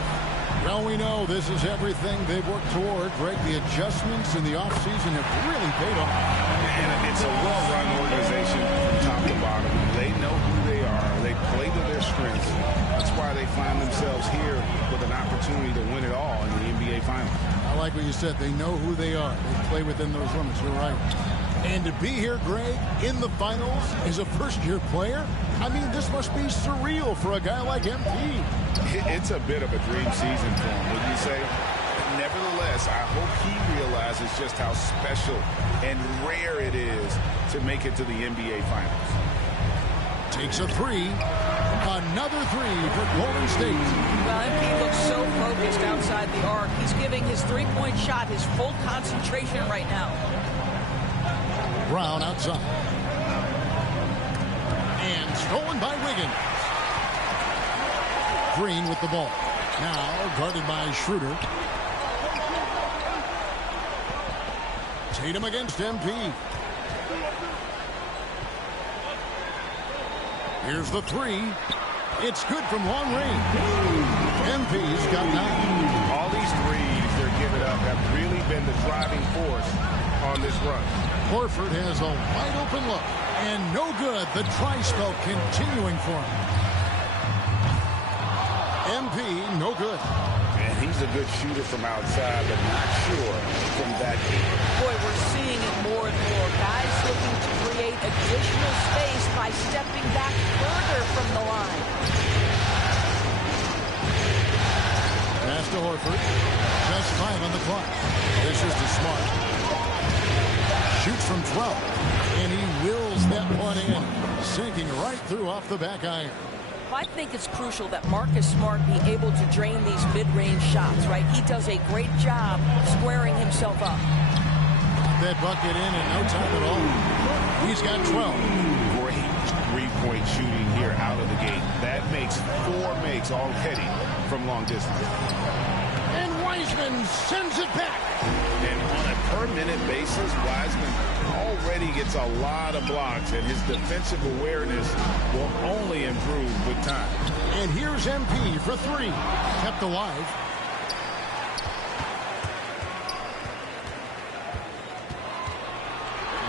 Well, we know this is everything they've worked toward. Greg, the adjustments in the offseason have really paid off. And it's a well-run organization from top to bottom. They know who they are. They play to their strengths. That's why they find themselves here with an opportunity to win it all in the NBA Finals. I like what you said. They know who they are. They play within those limits. You're right. And to be here, Greg, in the finals as a first-year player, I mean, this must be surreal for a guy like MP. It's a bit of a dream season for him, wouldn't you say? Nevertheless, I hope he realizes just how special and rare it is to make it to the NBA Finals. Takes a 3. Another 3 for Golden State. Well, MP looks so focused outside the arc. He's giving his three-point shot his full concentration right now. Brown outside. And stolen by Wiggins. Green with the ball. Now guarded by Schroeder. Tatum against MP. Here's the 3. It's good from long range. MP's got 9. All these threes they're giving up have really been the driving force on this run. Horford has a wide open look. And no good. The try spell continuing for him. MP, no good. And he's a good shooter from outside, but not sure from that deep. Boy, we're seeing it more and more. Guys looking to create additional space by stepping back further from the line. Pass to Horford. Just 5 on the clock. This is to Smart. Shoots from 12. And he wills that one in. Sinking right through off the back iron. I think it's crucial that Marcus Smart be able to drain these mid-range shots, right? He does a great job squaring himself up. That bucket in no time at all. He's got 12. Great three-point shooting here out of the gate. That makes 4 makes already from long distance. And Wiseman sends it back. And on a per-minute basis, Wiseman already gets a lot of blocks, and his defensive awareness will only improve with time. And here's MP for 3. Kept alive.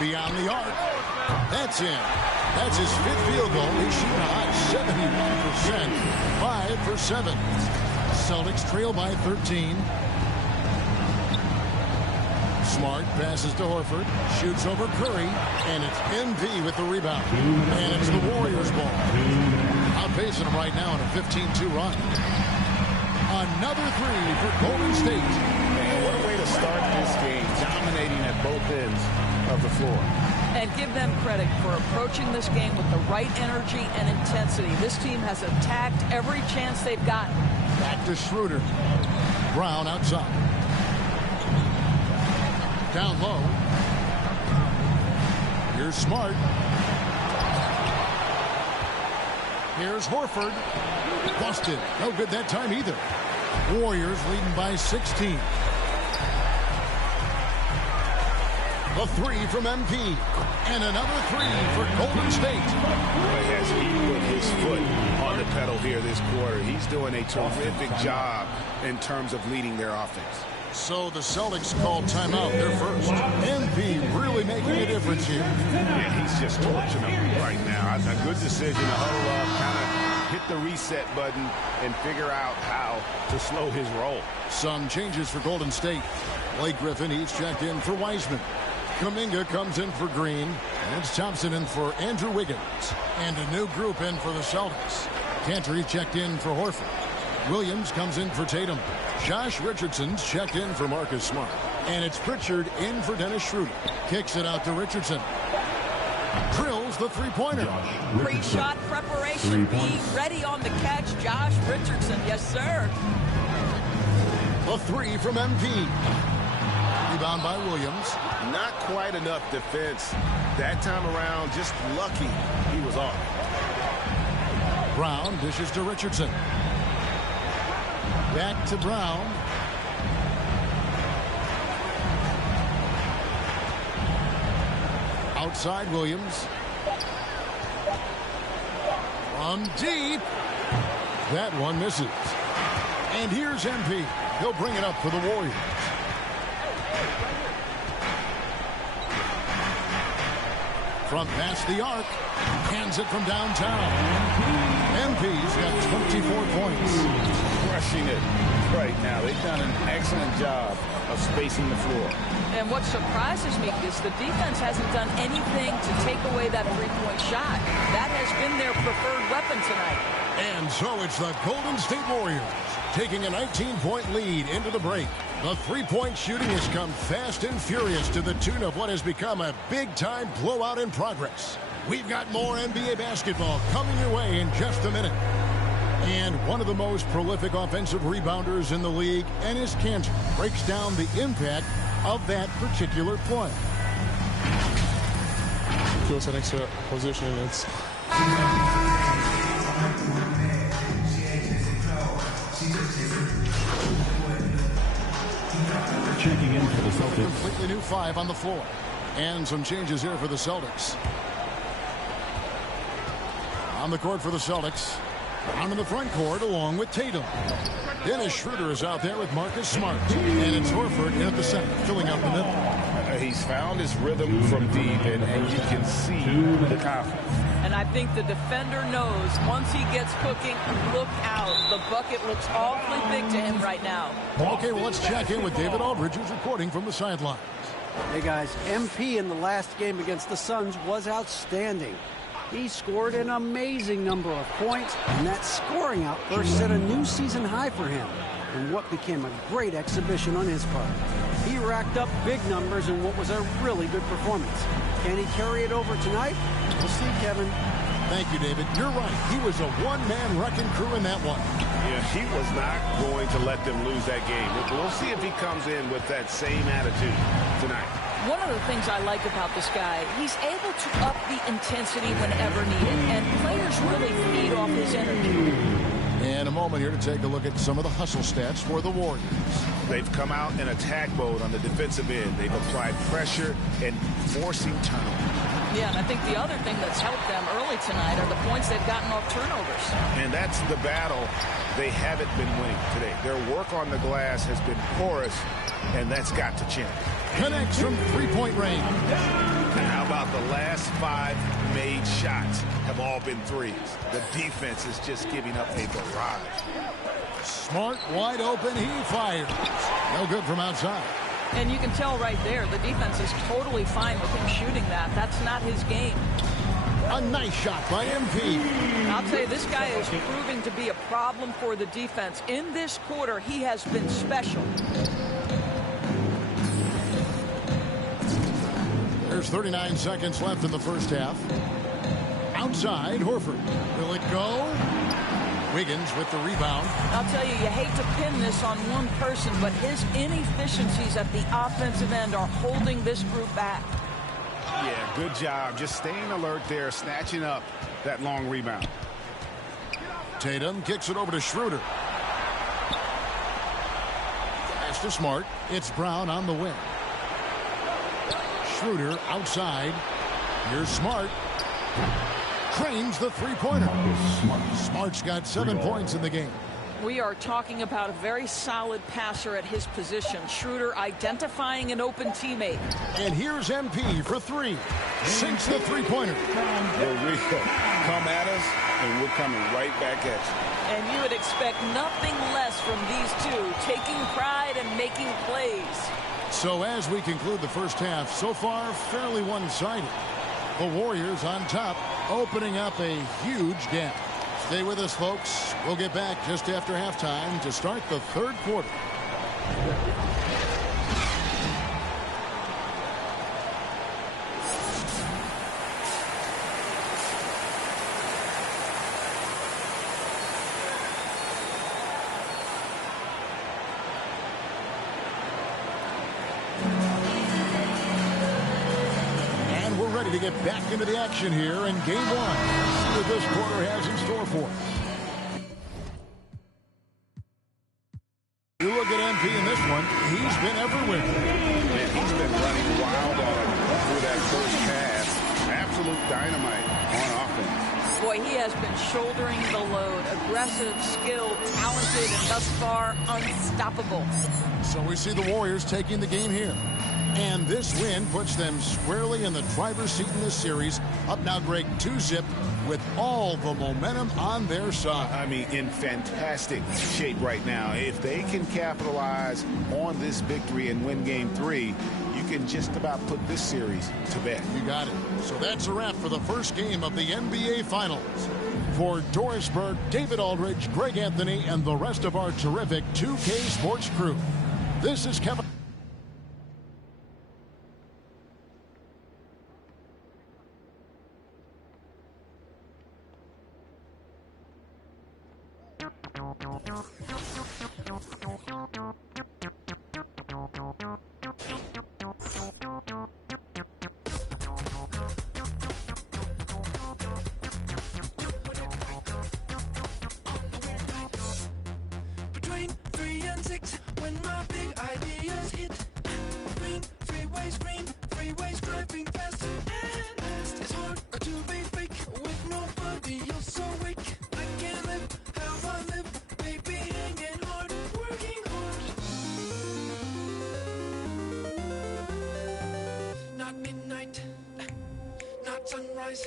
Beyond the arc. That's in. That's his 5th field goal. He's shooting a hot 71%. 5 for 7. Celtics trail by 13. Smart passes to Horford, shoots over Curry, and it's MV with the rebound. And it's the Warriors' ball. Outpacing them right now in a 15-2 run. Another 3 for Golden State. Man, what a way to start this game, dominating at both ends of the floor. And give them credit for approaching this game with the right energy and intensity. This team has attacked every chance they've gotten. Back to Schroeder. Brown outside. Down low. Here's Smart. Here's Horford. Busted. No good that time either. Warriors leading by 16. A 3 from MP. And another 3 for Golden State. Boy, has he put his foot on the pedal here this quarter. He's doing a terrific job in terms of leading their offense. So the Celtics called timeout. They're first. MP really making a difference here. Yeah, he's just torching them right now. A good decision to huddle up, kind of hit the reset button, and figure out how to slow his roll. Some changes for Golden State. Blake Griffin, he's checked in for Wiseman. Kuminga comes in for Green. And it's Thompson in for Andrew Wiggins. And a new group in for the Celtics. Cantor checked in for Horford. Williams comes in for Tatum. Josh Richardson's checked in for Marcus Smart. And it's Pritchard in for Dennis Schroeder. Kicks it out to Richardson. Drills the three-pointer. Pre-shot preparation. Be ready on the catch. Josh Richardson. Yes, sir. A three from MP. Rebound by Williams. Not quite enough defense. That time around, just lucky he was off. Brown dishes to Richardson. Back to Brown. Outside Williams. From deep. That one misses. And here's MP. He'll bring it up for the Warriors. From past the arc. Hands it from downtown. MP's got 24 points. Crushing it right now. They've done an excellent job of spacing the floor. And what surprises me is the defense hasn't done anything to take away that three-point shot. That has been their preferred weapon tonight. And so it's the Golden State Warriors taking a 19-point lead into the break. The three-point shooting has come fast and furious to the tune of what has become a big-time blowout in progress. We've got more NBA basketball coming your way in just a minute. And one of the most prolific offensive rebounders in the league, Enes Kanter, breaks down the impact of that particular play. Feels an extra position. It's checking in for the Celtics. Completely new five on the floor. And some changes here for the Celtics. On the court for the Celtics. On in the front court along with Tatum. Dennis Schroeder is out there with Marcus Smart. And it's Horford in at the center, filling out the middle. He's found his rhythm from deep, and you can see the confidence. And I think the defender knows once he gets cooking, look out. The bucket looks awfully big to him right now. Okay, well, let's check in with David Aldridge, who's reporting from the sidelines. Hey, guys, MP in the last game against the Suns was outstanding. He scored an amazing number of points, and that scoring outburst set a new season high for him in what became a great exhibition on his part. He racked up big numbers in what was a really good performance. Can he carry it over tonight? We'll see, Kevin. Thank you, David. You're right. He was a one-man wrecking crew in that one. Yeah, he was not going to let them lose that game. We'll see if he comes in with that same attitude tonight. One of the things I like about this guy, he's able to up the intensity whenever needed, and players really feed off his energy. In a moment here to take a look at some of the hustle stats for the Warriors. They've come out in attack mode on the defensive end. They've applied pressure and forcing turnovers. Yeah, and I think the other thing that's helped them early tonight are the points they've gotten off turnovers. And that's the battle they haven't been winning today. Their work on the glass has been porous, and that's got to change. Connects from three-point range. And how about the last 5 made shots have all been threes? The defense is just giving up a barrage. Smart, wide open, he fires. No good from outside. And you can tell right there, the defense is totally fine with him shooting that. That's not his game. A nice shot by MP. I'll tell you, this guy is proving to be a problem for the defense. In this quarter, he has been special. There's 39 seconds left in the first half. Outside, Horford. Will it go? Wiggins with the rebound. I'll tell you, you hate to pin this on one person, but his inefficiencies at the offensive end are holding this group back. Yeah, good job. Just staying alert there, snatching up that long rebound. Tatum kicks it over to Schroeder. Pass to Smart. It's Brown on the wing. Schroeder outside. Here's Smart. Trains the three-pointer. Smart's got 7 points in the game. We are talking about a very solid passer at his position. Schroeder identifying an open teammate. And here's MP for three. Sinks the three-pointer. Come at us, and we're coming right back at you. And you would expect nothing less from these two, taking pride and making plays. So as we conclude the first half, so far fairly one-sided. The Warriors on top, opening up a huge gap. Stay with us, folks. We'll get back just after halftime to start the third quarter. To get back into the action here in game one. See what this quarter has in store for us. You look at MP in this one, he's been everywhere. Man, he's been running wild on him through that first half. Absolute dynamite on offense. Boy, he has been shouldering the load. Aggressive, skilled, talented, and thus far unstoppable. So we see the Warriors taking the game here. And this win puts them squarely in the driver's seat in this series. Up now, Greg, 2-zip with all the momentum on their side. I mean, in fantastic shape right now. If they can capitalize on this victory and win game 3, you can just about put this series to bed. You got it. So that's a wrap for the first game of the NBA Finals. For Doris Burke, David Aldridge, Greg Anthony, and the rest of our terrific 2K Sports crew, this is Kevin. Between 3 and 6, when my big ideas hit. Green, freeways driving fast. It's hard to be fake with nobody else awake. I can't live how I live, baby, hanging hard, working hard. Not midnight, not sunrise.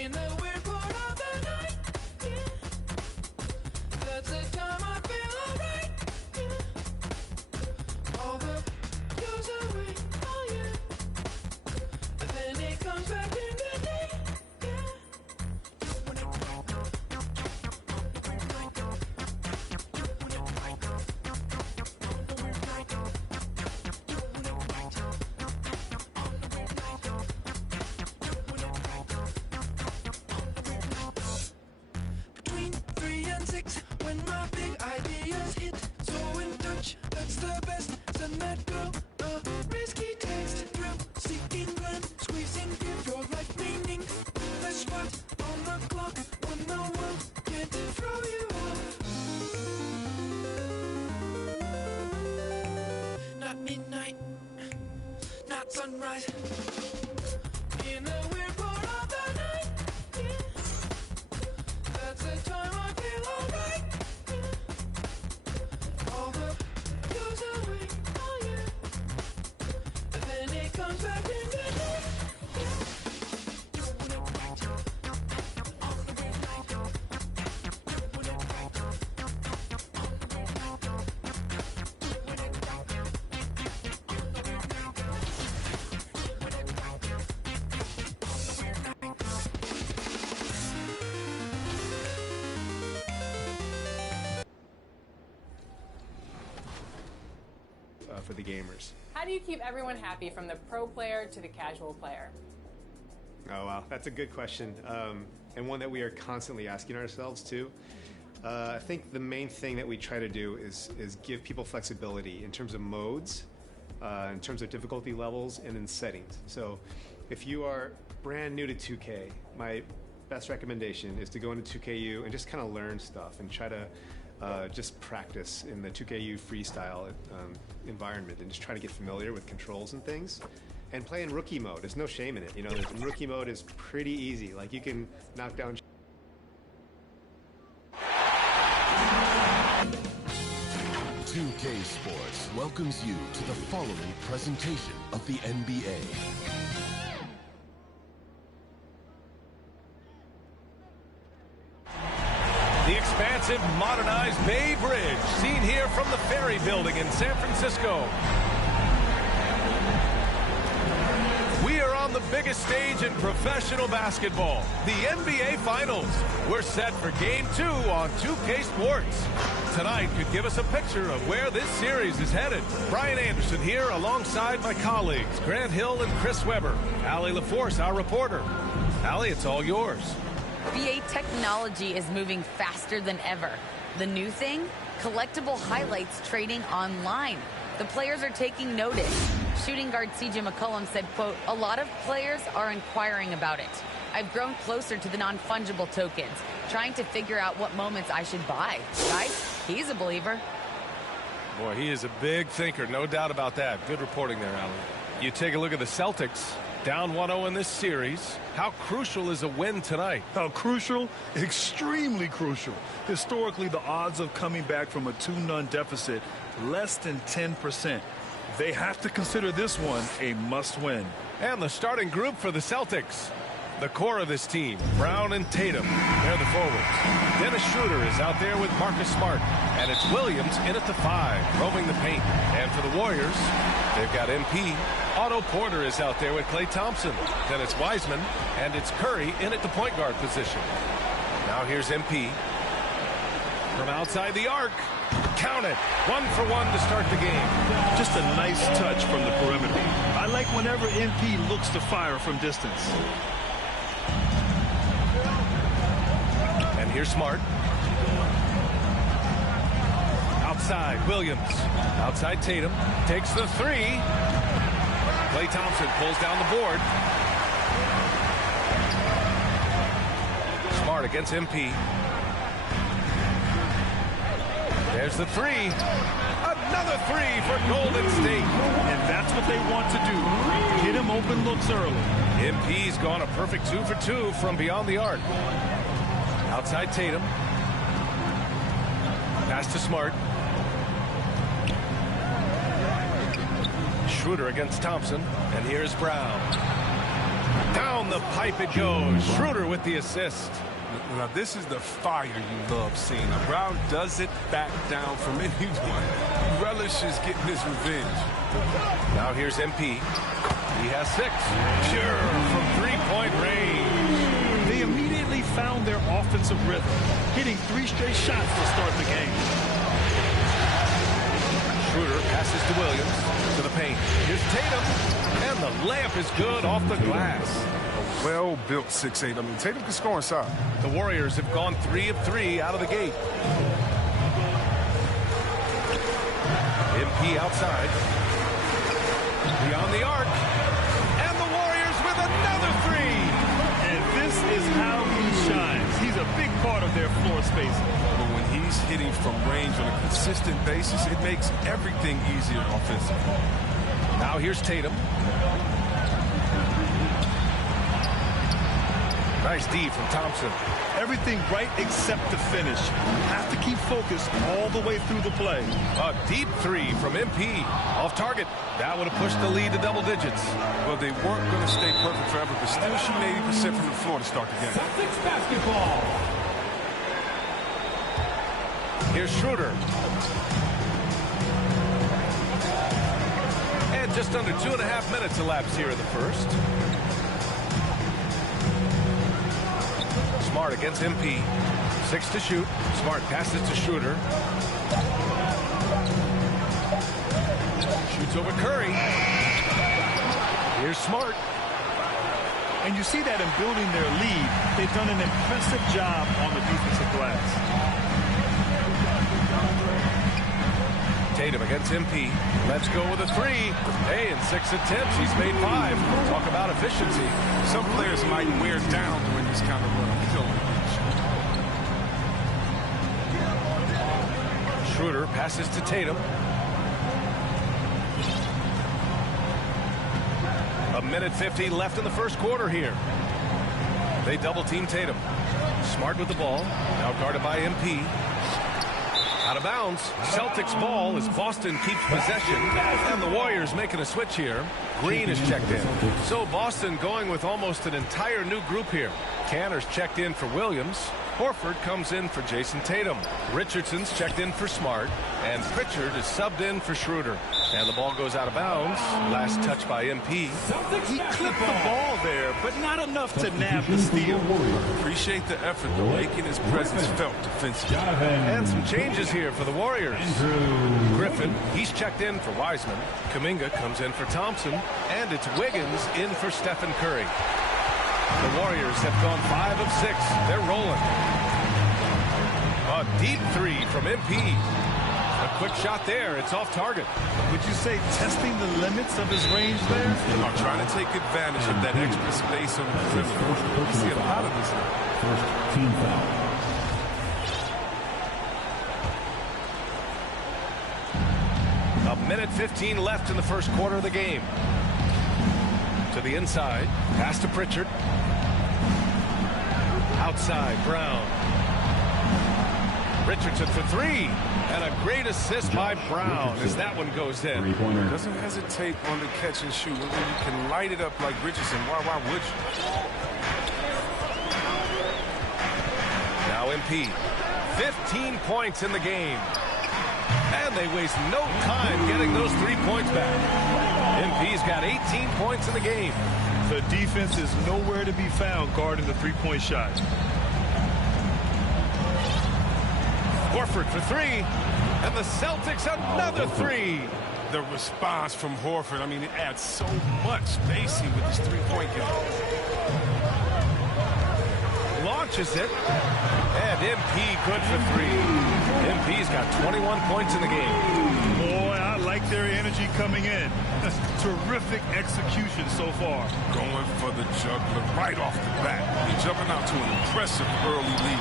In a weird part of the night, that's the time I feel alright. All the goes away, oh yeah. Then it comes back in the day, Between 3 and 6, when my big ideas hit. So in touch, that's the best. Send that girl a risky text. Thrill seeking glance, squeezing, give your life meaning. The spot on the clock when the world can't throw you off. Not midnight, not sunrise. In a weird part of the night, that's the time I feel alright. All the goes away, oh yeah. Then it comes back in the day. For the gamers. How do you keep everyone happy, from the pro player to the casual player? Oh, wow. That's a good question. And one that we are constantly asking ourselves, too. I think the main thing that we try to do is give people flexibility in terms of modes, in terms of difficulty levels, and in settings. So if you are brand new to 2K, my best recommendation is to go into 2KU and just kind of learn stuff and try to just practice in the 2KU freestyle environment and just try to get familiar with controls and things. And play in rookie mode. There's no shame in it. You know, in rookie mode is pretty easy. Like, you can knock down. 2K Sports welcomes you to the following presentation of the NBA. The expansive, modernized Bay Bridge, seen here from the Ferry Building in San Francisco. We are on the biggest stage in professional basketball, the NBA Finals. We're set for Game 2 on 2K Sports. Tonight could give us a picture of where this series is headed. Brian Anderson here alongside my colleagues, Grant Hill and Chris Webber. Allie LaForce, our reporter. Allie, it's all yours. BA technology is moving faster than ever. The new thing? Collectible highlights trading online. The players are taking notice. Shooting guard CJ McCollum said, quote, "A lot of players are inquiring about it. I've grown closer to the non-fungible tokens, trying to figure out what moments I should buy." Guys, he's a believer. Boy, he is a big thinker, no doubt about that. Good reporting there, Allie. You take a look at the Celtics, down 1-0 in this series. How crucial is a win tonight? How crucial? Extremely crucial. Historically, the odds of coming back from a 2-0 deficit, less than 10%. They have to consider this one a must-win. And the starting group for the Celtics. The core of this team, Brown and Tatum, they're the forwards. Dennis Schroeder is out there with Marcus Smart. And it's Williams in at the 5, roaming the paint. And for the Warriors, they've got MP. Otto Porter is out there with Klay Thompson. Then it's Wiseman, and it's Curry in at the point guard position. Now here's MP. From outside the arc. Count it. 1 for 1 to start the game. Just a nice touch from the perimeter. I like whenever MP looks to fire from distance. And here's Smart. Outside, Williams. Outside, Tatum. Takes the 3. Klay Thompson pulls down the board. Smart against MP. There's the 3. Another 3 for Golden State. And that's what they want to do. Get him open looks early. MP's gone a perfect 2 for 2 from beyond the arc. Outside Tatum. Pass to Smart. Schroeder against Thompson. And here's Brown. Down the pipe it goes. Schroeder with the assist. Now, this is the fire you love seeing. Now, Brown doesn't back down from anyone. He relishes getting his revenge. Now here's MP. He has 6. Pure from three-point range. They immediately found their offensive rhythm, hitting 3 straight shots to start the game. Schroeder passes to Williams to the paint. Here's Tatum, and the layup is good off the glass. A well-built 6'8". I mean, Tatum can score inside. The Warriors have gone 3 of 3 out of the gate. MP outside. Beyond the arc. And the Warriors with another 3. And this is how he shines. He's a big part of their floor spacing. But when he's hitting from range on a consistent basis, it makes everything easier offensively. Now here's Tatum. Nice D from Thompson. Everything right except the finish. Have to keep focused all the way through the play. A deep 3 from MP. Off target. That would have pushed the lead to double digits. Well, they weren't going to stay perfect forever, but still shooting 80% from the floor to start the game. Celtics basketball. Here's Schroeder. And just under 2.5 minutes elapsed here in the first. Smart against MP. 6 to shoot. Smart passes to Schroeder. Shoots over Curry. Here's Smart. And you see that in building their lead, they've done an impressive job on the defensive glass. Tatum against MP. Let's go with a 3. Hey, in 6 attempts, he's made 5. Talk about efficiency. Some players might wear down during this kind of run. Schroeder passes to Tatum. A minute 50 left in the first quarter here. They double team Tatum. Smart with the ball. Now guarded by MP. Out of bounds. Celtics ball as Boston keeps possession. And the Warriors making a switch here. Green is checked in. So Boston going with almost an entire new group here. Cantor's checked in for Williams. Horford comes in for Jason Tatum. Richardson's checked in for Smart. And Pritchard is subbed in for Schroeder. And the ball goes out of bounds. Last touch by MP. He clipped the ball there, but not enough to nab the steal. Appreciate the effort, though, making his presence felt defensively. And some changes here for the Warriors. Griffin, he's checked in for Wiseman. Kuminga comes in for Thompson. And it's Wiggins in for Stephen Curry. The Warriors have gone 5 of 6. They're rolling. A deep three from MP. A quick shot there. It's off target. Would you say testing the limits of his range there? I'm trying to take advantage of that extra space on the perimeter. We see a lot of this now. First team foul. A minute 15 left in the first quarter of the game. To the inside. Pass to Pritchard. Outside, Brown. Richardson for three. And a great assist by Brown as that one goes in. Doesn't hesitate on the catch and shoot. When you can light it up like Richardson, why would you? Now MP. 15 points in the game. And they waste no time getting those 3 points back. MP's got 18 points in the game. The defense is nowhere to be found guarding the three-point shot. Horford for three. And the Celtics another three. The response from Horford, I mean, it adds so much spacing with this three-point game. Launches it. And MP good for three. MP's got 21 points in the game. Boy, I like their energy coming in. Terrific execution so far. Going for the juggler right off the bat. He's jumping out to an impressive early lead.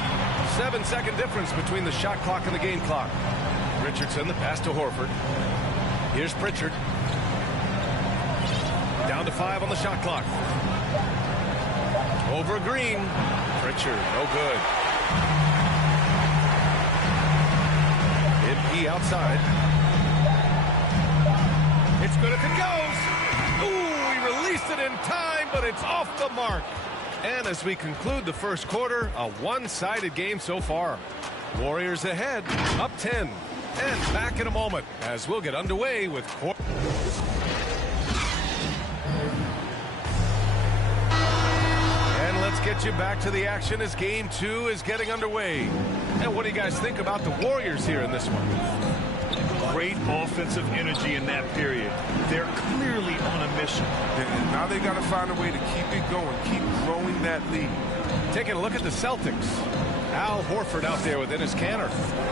7-second difference between the shot clock and the game clock. Richardson, the pass to Horford. Here's Pritchard. Down to 5 on the shot clock. Over Green. Pritchard, no good. MP outside. It's good if it goes. Ooh, he released it in time, but it's off the mark. And as we conclude the first quarter, a one-sided game so far. Warriors ahead, up 10. And back in a moment as we'll get underway with and let's get you back to the action as game 2 is getting underway. And what do you guys think about the Warriors here in this one? Great offensive energy in that period. They're clearly on a mission. And now they got to find a way to keep it going, keep growing that lead. Taking a look at the Celtics. Al Horford out there with Enes Kanter.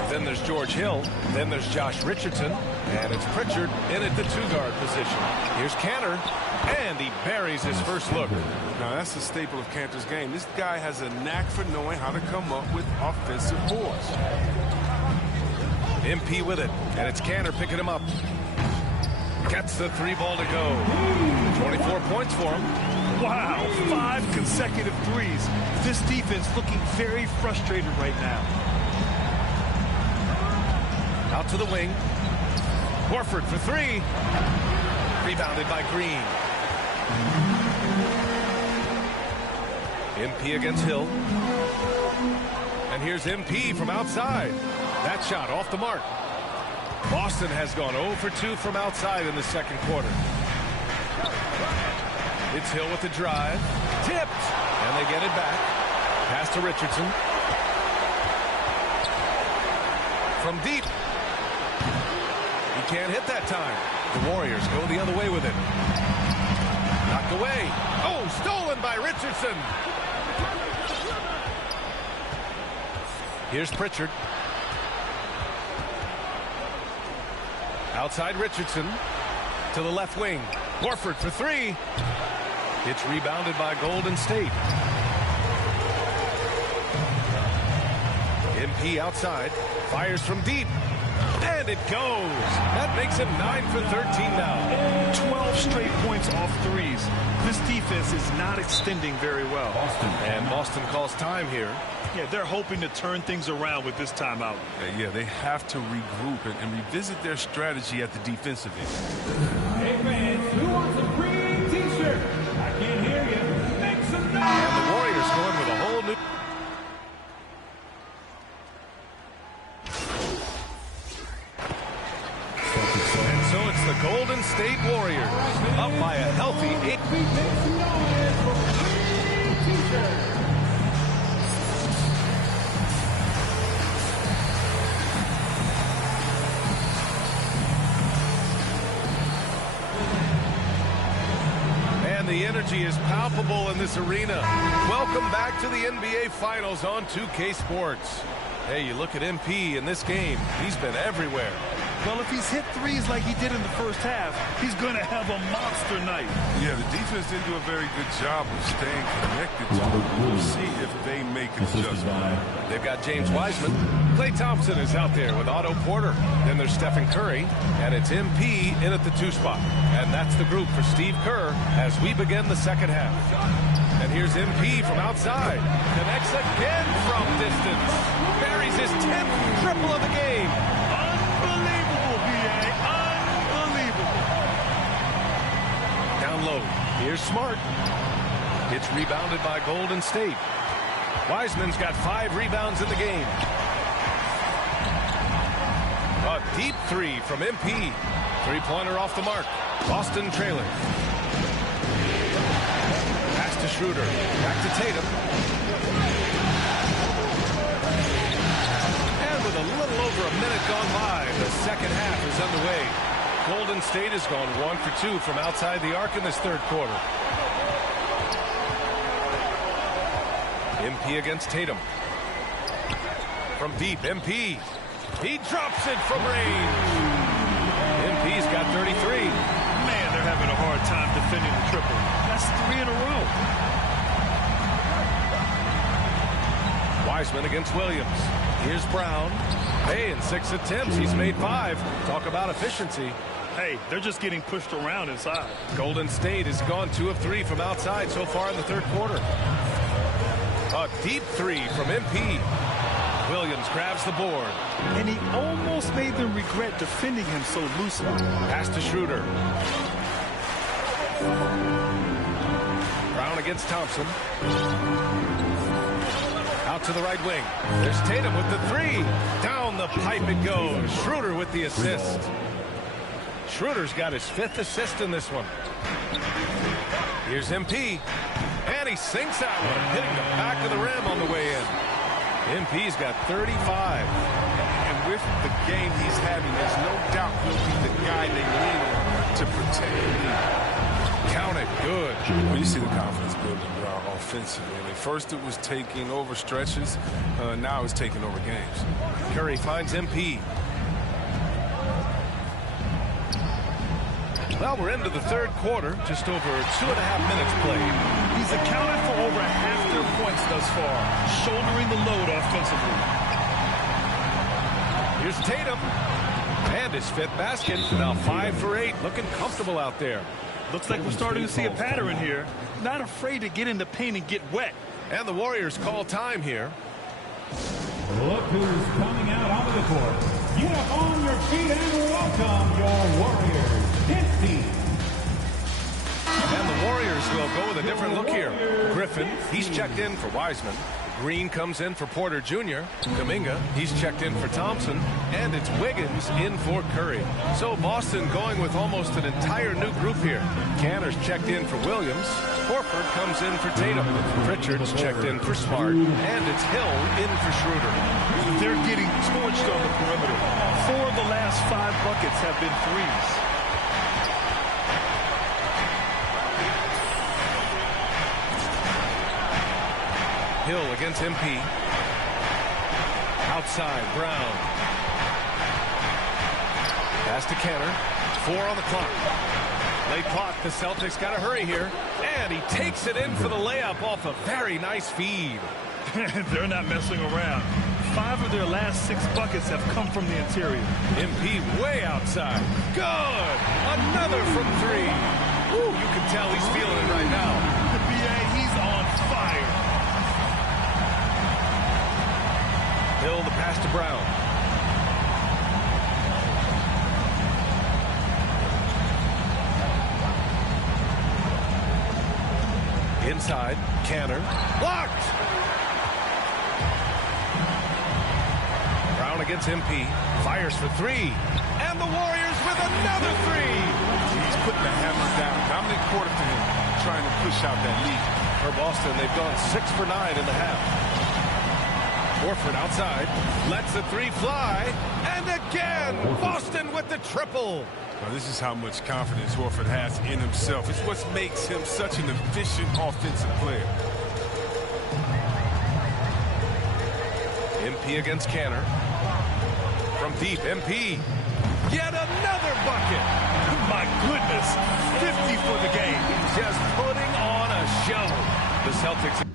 Then there's George Hill. Then there's Josh Richardson. And it's Pritchard in at the 2-guard position. Here's Kanter. And he buries his first look. Now that's a staple of Kanter's game. This guy has a knack for knowing how to come up with offensive boards. MP with it. And it's Kanter picking him up. Gets the 3 ball to go. 24 points for him. Wow, 5 consecutive threes. This defense looking very frustrated right now. Out to the wing. Horford for 3. Rebounded by Green. MP against Hill. And here's MP from outside. That shot off the mark. Boston has gone 0 for 2 from outside in the second quarter. It's Hill with the drive. Tipped. And they get it back. Pass to Richardson. From deep. He can't hit that time. The Warriors go the other way with it. Knocked away. Oh, stolen by Richardson. Here's Pritchard. Outside Richardson. To the left wing. Horford for 3. It's rebounded by Golden State. MP outside. Fires from deep. And it goes. That makes him 9 for 13 now. 12 straight points off threes. This defense is not extending very well. And Boston calls time here. Yeah, they're hoping to turn things around with this timeout. Yeah, they have to regroup and revisit their strategy at the defensive end. Hey fans, who wants a green t-shirt? I can't hear you. Make some noise. And the Warriors going with a whole new... the Golden State Warriors, up by a healthy 8. And the energy is palpable in this arena. Welcome back to the NBA Finals on 2K Sports. Hey, you look at MP in this game, he's been everywhere. Well, if he's hit threes like he did in the first half, he's going to have a monster night. Yeah, the defense didn't do a very good job of staying connected to him. We'll see if they make an adjustment. They've got James Wiseman. Klay Thompson is out there with Otto Porter. Then there's Stephen Curry, and it's MP in at the 2 spot. And that's the group for Steve Kerr as we begin the second half. And here's MP from outside. Connects again from distance. Buries his 10th triple of the game. Unbelievable, B.A. Unbelievable. Down low. Here's Smart. It's rebounded by Golden State. Wiseman's got 5 rebounds in the game. A deep 3 from MP. 3-pointer off the mark. Boston trailing. Pass to Schroeder. Back to Tatum. And with a little over a minute gone by, the second half is underway. Golden State has gone 1 for 2 from outside the arc in this third quarter. MP against Tatum. From deep, MP. He drops it from range. MP's got 33. Man, they're having a hard time defending the triple. That's 3 in a row. Wiseman against Williams. Here's Brown. Hey, in 6 attempts, he's made 5. Talk about efficiency. Hey, they're just getting pushed around inside. Golden State has gone 2 of 3 from outside so far in the third quarter. A deep 3 from MP. Williams grabs the board. And he almost made them regret defending him so loosely. Pass to Schroeder. Brown against Thompson. Out to the right wing. There's Tatum with the 3. Down the pipe it goes. Schroeder with the assist. Schroeder's got his 5th assist in this one. Here's MP. And he sinks that one, hitting the back of the rim on the way in. MP's got 35. And with the game he's having, there's no doubt he'll be the guy they lean on to protect the lead. Count it. Good. Well, you see the confidence building offensively. I mean, first it was taking over stretches. Now it's taking over games. Curry finds MP. Well, we're into the third quarter. Just over 2.5 minutes played. He's accounted for over half their points thus far, shouldering the load offensively. Here's Tatum. And his 5th basket. Now 5 for 8. Looking comfortable out there. Looks like we're starting to see a pattern here. Not afraid to get in the paint and get wet. And the Warriors call time here. Look who's coming out onto the court. Get up on your feet and welcome your Warriors. And the Warriors will go with a different look here. Griffin, he's checked in for Wiseman. Green comes in for Porter Jr. Kuminga, he's checked in for Thompson. And it's Wiggins in for Curry. So Boston going with almost an entire new group here. Cantor's checked in for Williams. Horford comes in for Tatum. Pritchard's checked in for Smart. And it's Hill in for Schroeder. They're getting torched on the perimeter. 4 of the last 5 buckets have been threes. Hill against MP. Outside, Brown. Pass to Cantor. 4 on the clock. Late clock, the Celtics got to hurry here. And he takes it in for the layup off a very nice feed. They're not messing around. 5 of their last 6 buckets have come from the interior. MP way outside. Good! Another from 3. Ooh, you can tell he's feeling it right now. The BA, he's on fire. Hill, the pass to Brown. Inside, Cantor. Blocked! Brown against MP. Fires for 3. And the Warriors with another 3! big quarter for him, trying to push out that lead. For Boston, they've gone 6 for 9 in the half. Horford outside, lets the three fly, and again, Boston with the triple. Well, this is how much confidence Horford has in himself. It's what makes him such an efficient offensive player. MP against Canner. From deep, MP. Yet another bucket. My goodness, 50 for the game. Just putting on a show. The Celtics.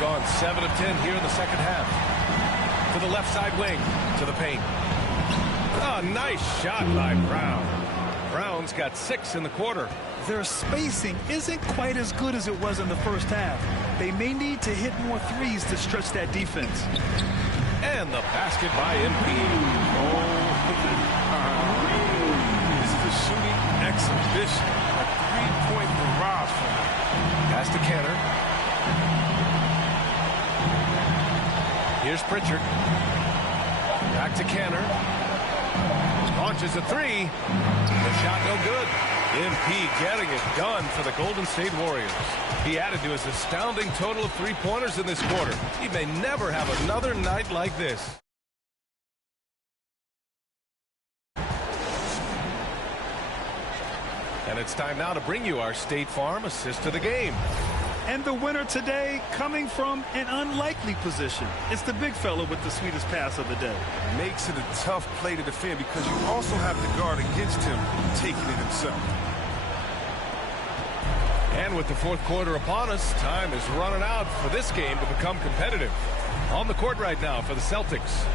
Gone 7 of 10 here in the second half. To the left side wing, to the paint. Oh, nice shot by Brown. Brown's got 6 in the quarter. Their spacing isn't quite as good as it was in the first half. They may need to hit more threes to stretch that defense. And the basket by MP. This is a shooting exhibition. A three-point barrage for him. Pass to Canner. Here's Pritchard. Back to Canner. Launches a three. The shot no good. MP getting it done for the Golden State Warriors. He added to his astounding total of three-pointers in this quarter. He may never have another night like this. And it's time now to bring you our State Farm assist of the game. And the winner today coming from an unlikely position. It's the big fella with the sweetest pass of the day. Makes it a tough play to defend because you also have to guard against him taking it himself. And with the fourth quarter upon us, time is running out for this game to become competitive. On the court right now for the Celtics.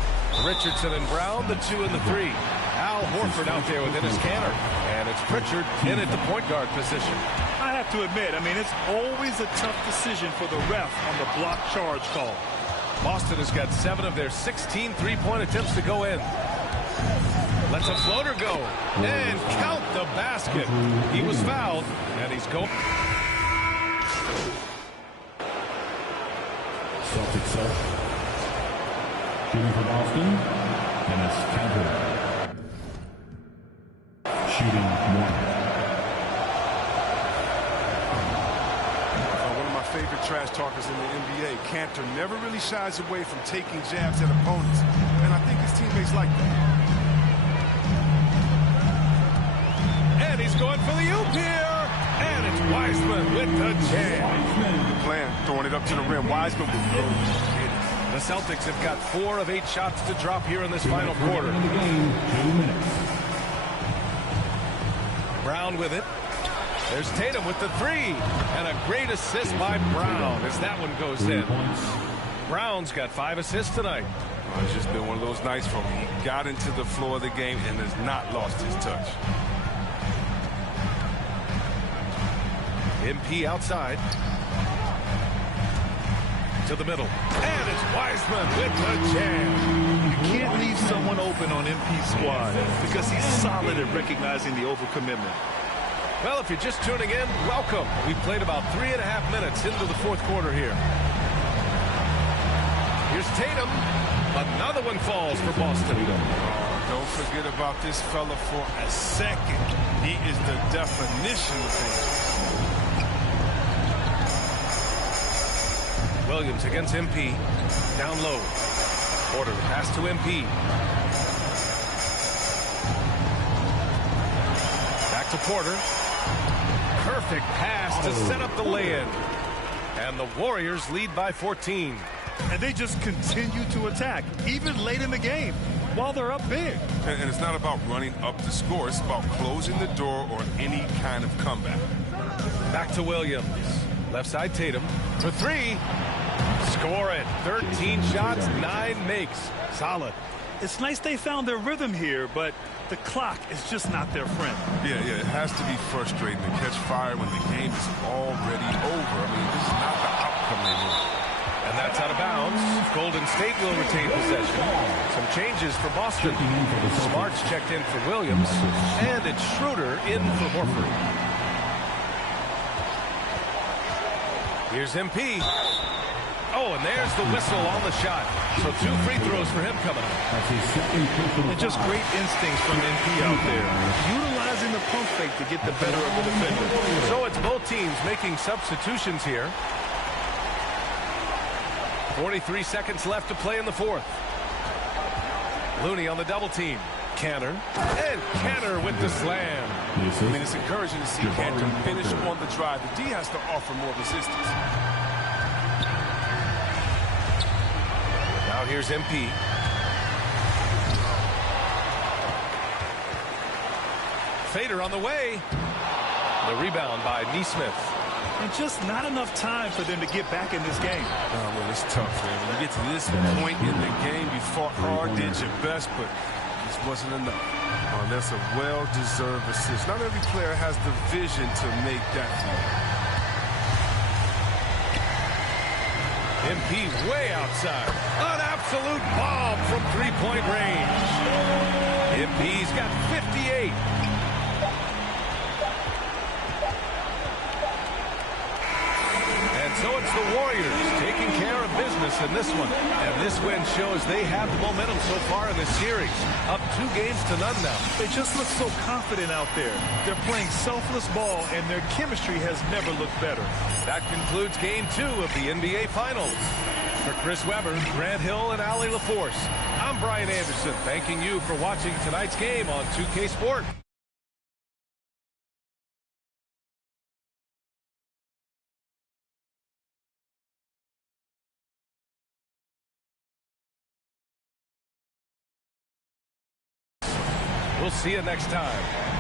Richardson and Brown, the 2 and the 3. Al Horford out there with Enes Kanter. And it's Pritchard in at the point guard position. I have to admit, it's always a tough decision for the ref on the block charge call. Boston has got 7 of their 16 three-point attempts to go in. Lets a floater go. And count the basket. He was fouled, and he's going. Celtics set. Shooting for Boston, Enes Kanter. Shooting 1. Favorite trash talkers in the NBA. Cantor never really shies away from taking jabs at opponents, and I think his teammates like that. And he's going for the oop here, and it's Wiseman with the jam. Good plan, throwing it up to the rim. Wiseman will go. The Celtics have got 4 of 8 shots to drop here in this final quarter. Brown with it. There's Tatum with the 3, and a great assist by Brown as that one goes in. Brown's got 5 assists tonight. Well, it's just been one of those nights for him. He got into the floor of the game and has not lost his touch. MP outside. To the middle. And it's Wiseman with the jam. You can't leave someone open on MP's squad because he's solid at recognizing the overcommitment. Well, if you're just tuning in, welcome. We've played about 3.5 minutes into the fourth quarter here. Here's Tatum. Another one falls for Boston. Don't forget about this fella for a second. He is the definition of danger. Williams against MP. Down low. Porter pass to MP. Back to Porter. Perfect pass to set up the lay-in. And the Warriors lead by 14. and they just continue to attack, even late in the game, while they're up big. And it's not about running up the score. It's about closing the door on any kind of comeback. Back to Williams. Left side Tatum for three. Score it. 13 shots, 9 makes. Solid. It's nice they found their rhythm here, but the clock is just not their friend. Yeah, it has to be frustrating to catch fire when the game is already over. I mean, this is not the outcome they want. And that's out of bounds. Golden State will retain possession. Some changes for Boston. Smart's checked in for Williams, and it's Schroeder in for Horford. Here's MP. Oh, and there's the whistle on the shot. So 2 free throws for him coming up. And just great instincts from MP out there, utilizing the pump fake to get the better of the defender. So it's both teams making substitutions here. 43 seconds left to play in the fourth. Looney on the double team. Cantor. And Cantor with the slam. I mean, it's encouraging to see Cantor finish on the drive. The D has to offer more resistance. Now here's MP. Fader on the way. The rebound by Nesmith. And just not enough time for them to get back in this game. Oh, well, it's tough, man. When you get to this point in the game, you fought hard, did your best, but this wasn't enough. Oh, that's a well-deserved assist. Not every player has the vision to make that play. MP way outside. An absolute bomb from three-point range. MP's got 58. So it's the Warriors taking care of business in this one. And this win shows they have the momentum so far in this series. Up 2 games to none now. They just look so confident out there. They're playing selfless ball, and their chemistry has never looked better. That concludes Game 2 of the NBA Finals. For Chris Webber, Grant Hill, and Allie LaForce, I'm Brian Anderson, thanking you for watching tonight's game on 2K Sport. We'll see you next time.